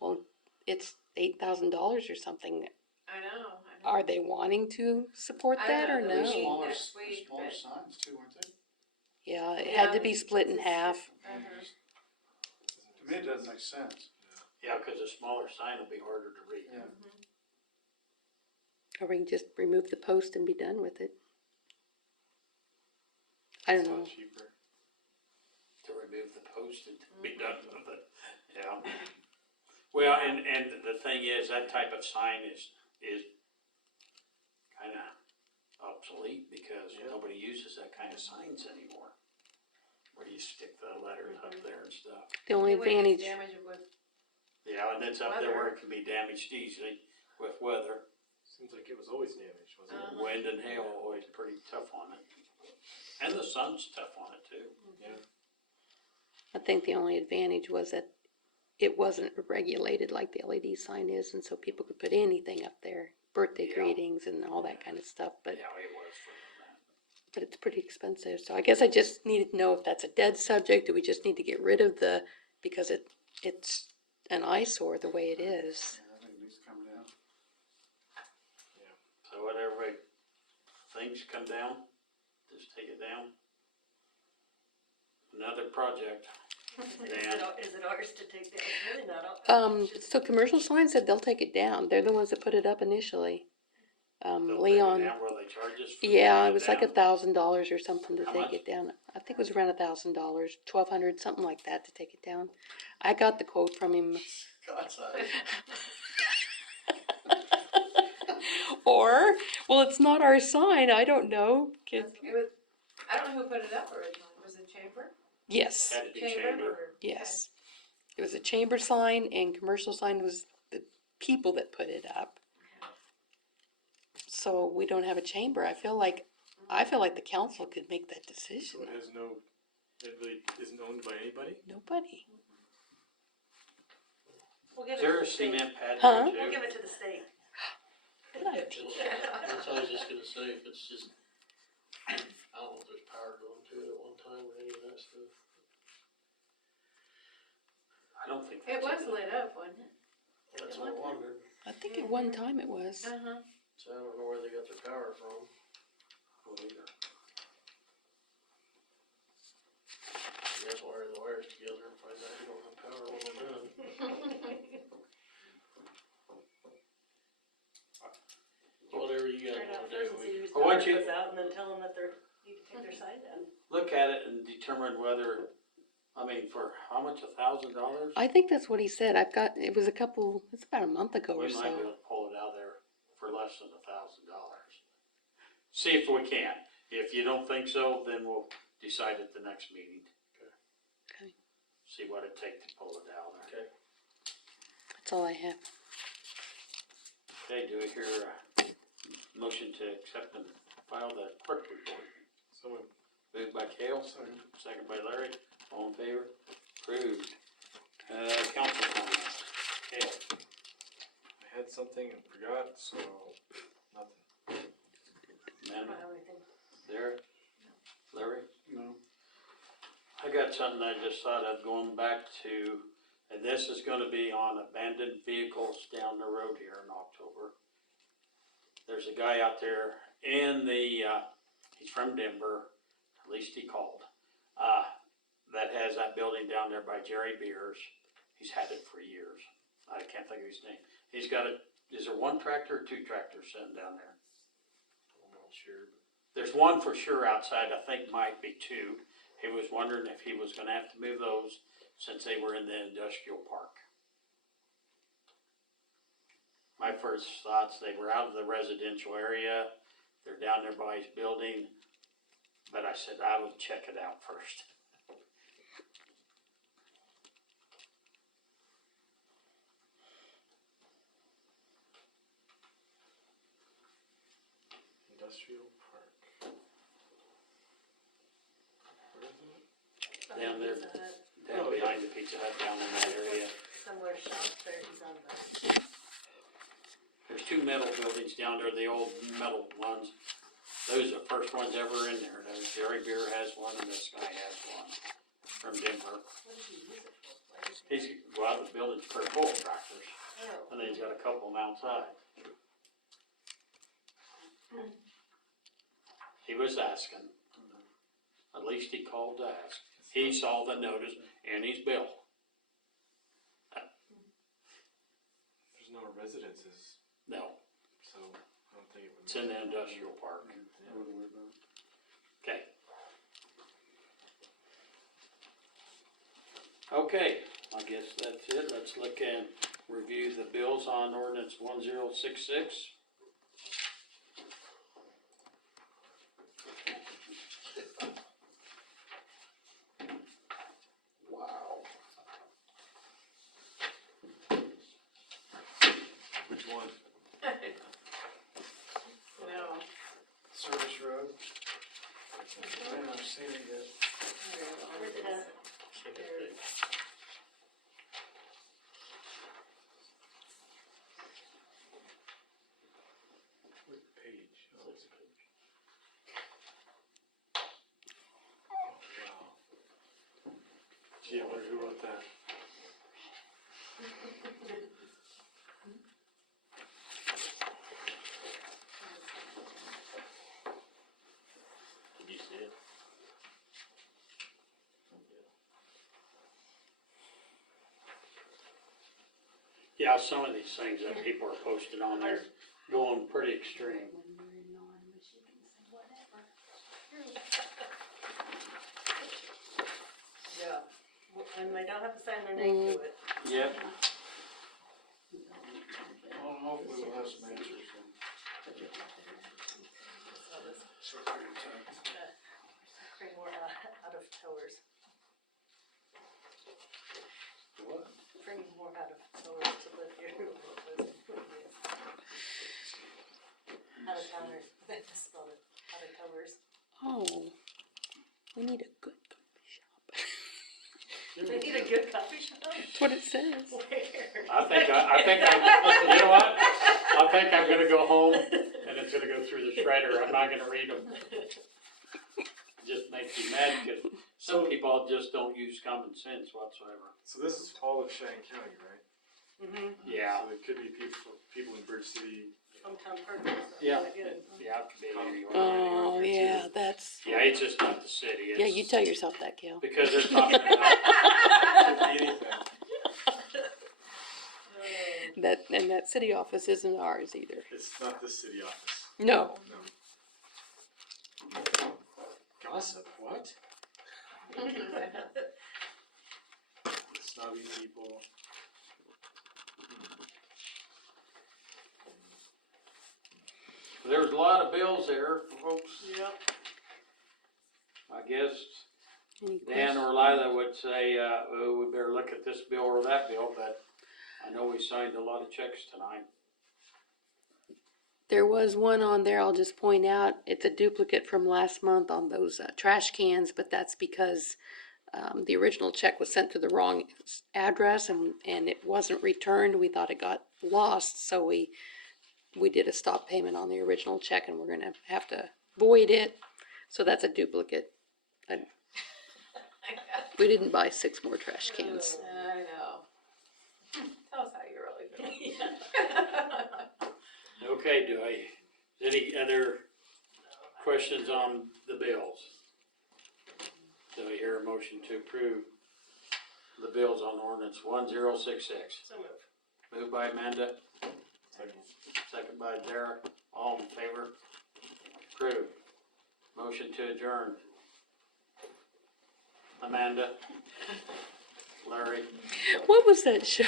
Well, it's $8,000 or something. I know. Are they wanting to support I that don't or know, no? we need Smaller, next week, smaller but- signs too, aren't they? Yeah, it Yeah, had to be split in it's- half. Uh-huh. To me, it doesn't make sense. Yeah, cause a smaller sign will be harder to read. Yeah. Or we can just remove the post and be done with it. I don't It's a know. lot cheaper. To remove the post and be done with it, yeah. Well, and the thing is, that type of sign is kinda obsolete because Yeah. nobody uses that kind of signs anymore. Where you stick the letters up there and stuff. The only The way it's advantage, damaged with, Yeah, and it's up there where it can be damaged easily with weather. Seems like it was always damaged, wasn't it? Uh-huh. Wind and hail are always pretty tough on it. And the sun's tough on it too. Yeah. I think the only advantage was that it wasn't regulated like the LED sign is, and so people could put anything up there, birthday Yeah. greetings and all that kind of stuff, but Yeah, it was for that. it's pretty expensive. So I guess I just needed to know if that's a dead subject, do we just need to get rid of because it's an eyesore the way it is. Yeah, I think it needs to come down. So whatever things come down, just take it down. Another project. Is it ours to take down? It's really not. So commercial signs said they'll take it down. They're the ones that put it up initially. They'll take it Leon, down. Will they charge us for yeah, taking it was like down? $1,000 or something to How take much? it down. I think it was around $1,000, 1,200, something like that to take it down. I got the quote from him. God's sake. Or, well, it's not our sign, I don't know. it was, I don't know who put it up originally, was it Chamber? Yes, Had to be Chamber chamber. or? yes. It was a chamber sign and commercial sign was the people that put it up. So we don't have a chamber. I feel like the council could make that decision. So it really isn't owned by anybody? Nobody. We'll give Is it there to a the state. cement pad Huh? there We'll too? give it to the state. Good idea. That's what I was just gonna say, if it's just, I don't know if there's power going to it at one time or any of that stuff. I don't think It that's was lit up, wasn't it? That's what I wondered, I think at one time it was. Uh-huh. so I don't know where they got their power from. Well, either. You guys wire the wires together and find out you don't have power when we're done. Whatever you guys Turn out wanna first do. and see whose Well, why power don't you- goes out and then tell them that need to take their sign down. Look at it and determine whether, I mean, for how much, $1,000? I think that's what he said. It was it's about a month ago or We might be so. able to pull it out of there for less than $1,000. See if we can. If you don't think so, then we'll decide at the next meeting. Okay. See what it takes to pull it out of there. Okay. That's all I have. Okay, do we hear a motion to accept and file the clerk report? Someone, Moved by Cale, second by Larry, all in favor? Approved. Council comments. Cale, I had something and forgot, so nothing. I don't amendment, have anything. there? Larry? No. I got something I just thought of going back to, and this is gonna be on abandoned vehicles down the road here in October. There's a guy out there in he's from Denver, at least he called, that has that building down there by Jerry Beers. He's had it for years. I can't think of his name. He's got is there one tractor or two tractors sitting down there? I'm not sure, but There's one for sure outside, I think might be two. He was wondering if he was gonna have to move those since they were in the industrial park. My first thoughts, they were out of the residential area, they're down there by his building, but I said I would check it out first. Down there. Pizza Hut, down behind the Pizza Hut down in that area. Similar shop there, he's on the, There's two metal buildings down there, the old metal ones. Those are the first ones ever in there. There's Jerry Beer has one and this guy has one from Denver. what did he use it for? Why did he- Well, the building's pretty full of tractors, Oh. and then he's got a couple of them outside. He was asking, at least he called to ask. He saw the notice and his bill. There's no residences, No, so I don't think it would. it's in the industrial park. I wouldn't worry about it. Okay. Okay, I guess that's it. Let's look and review the bills on ordinance 1066. Wow. Which one? No. Service road. I haven't seen it yet. Where's it at? What page? Oh, it's a page. Oh, wow. Gee, I wonder who wrote that. Did you see it? Yeah, some of these things that people are posting on there going pretty extreme. Yeah, and they don't have to sign their name to it. Yep. Well, hopefully we'll have some answers in So this, a short period of time. bring more out of towers, What? bring more out of towers to live here. Out of towners, they just spelled it, out of towers. Oh, we need a good coffee shop. They need a good coffee shop? That's what it says. Where? I think you know what? I think I'm gonna go home and it's gonna go through the shredder. I'm not gonna read them. Just makes me mad because some people just don't use common sense whatsoever. So this is all of Cheyenne County, right? Mm-hmm, Yeah, So it could be people in Bridge City. hometown partners. Yeah. Good. yeah, it could be anywhere. Oh, yeah, that's, Yeah, it's just not the city. yeah, It's you tell yourself that, Gail. because they're talking about, Could be anything. And that city office isn't ours either. It's not the city office. No. No. Gossip, what? Snobby people. there's a lot of bills there, folks. Yep. I guess Any Dan or Lila would say, oh, we better look at this bill or that bill, but I know we signed a lot of checks tonight. There was one on there, I'll just point out, it's a duplicate from last month on those trash cans, but that's because the original check was sent to the wrong address and it wasn't returned. We thought it got lost, so we did a stop payment on the original check and we're gonna have to void it. So that's a duplicate. We didn't buy 6 more trash cans. I know. Tell us how you really feel. Okay, any other questions on the bills? Do I hear a motion to approve the bills on ordinance 1066? So moved. Moved by Amanda, Second. second by Derek, all in favor? Approved. Motion to adjourn. Amanda? Larry? What was that show?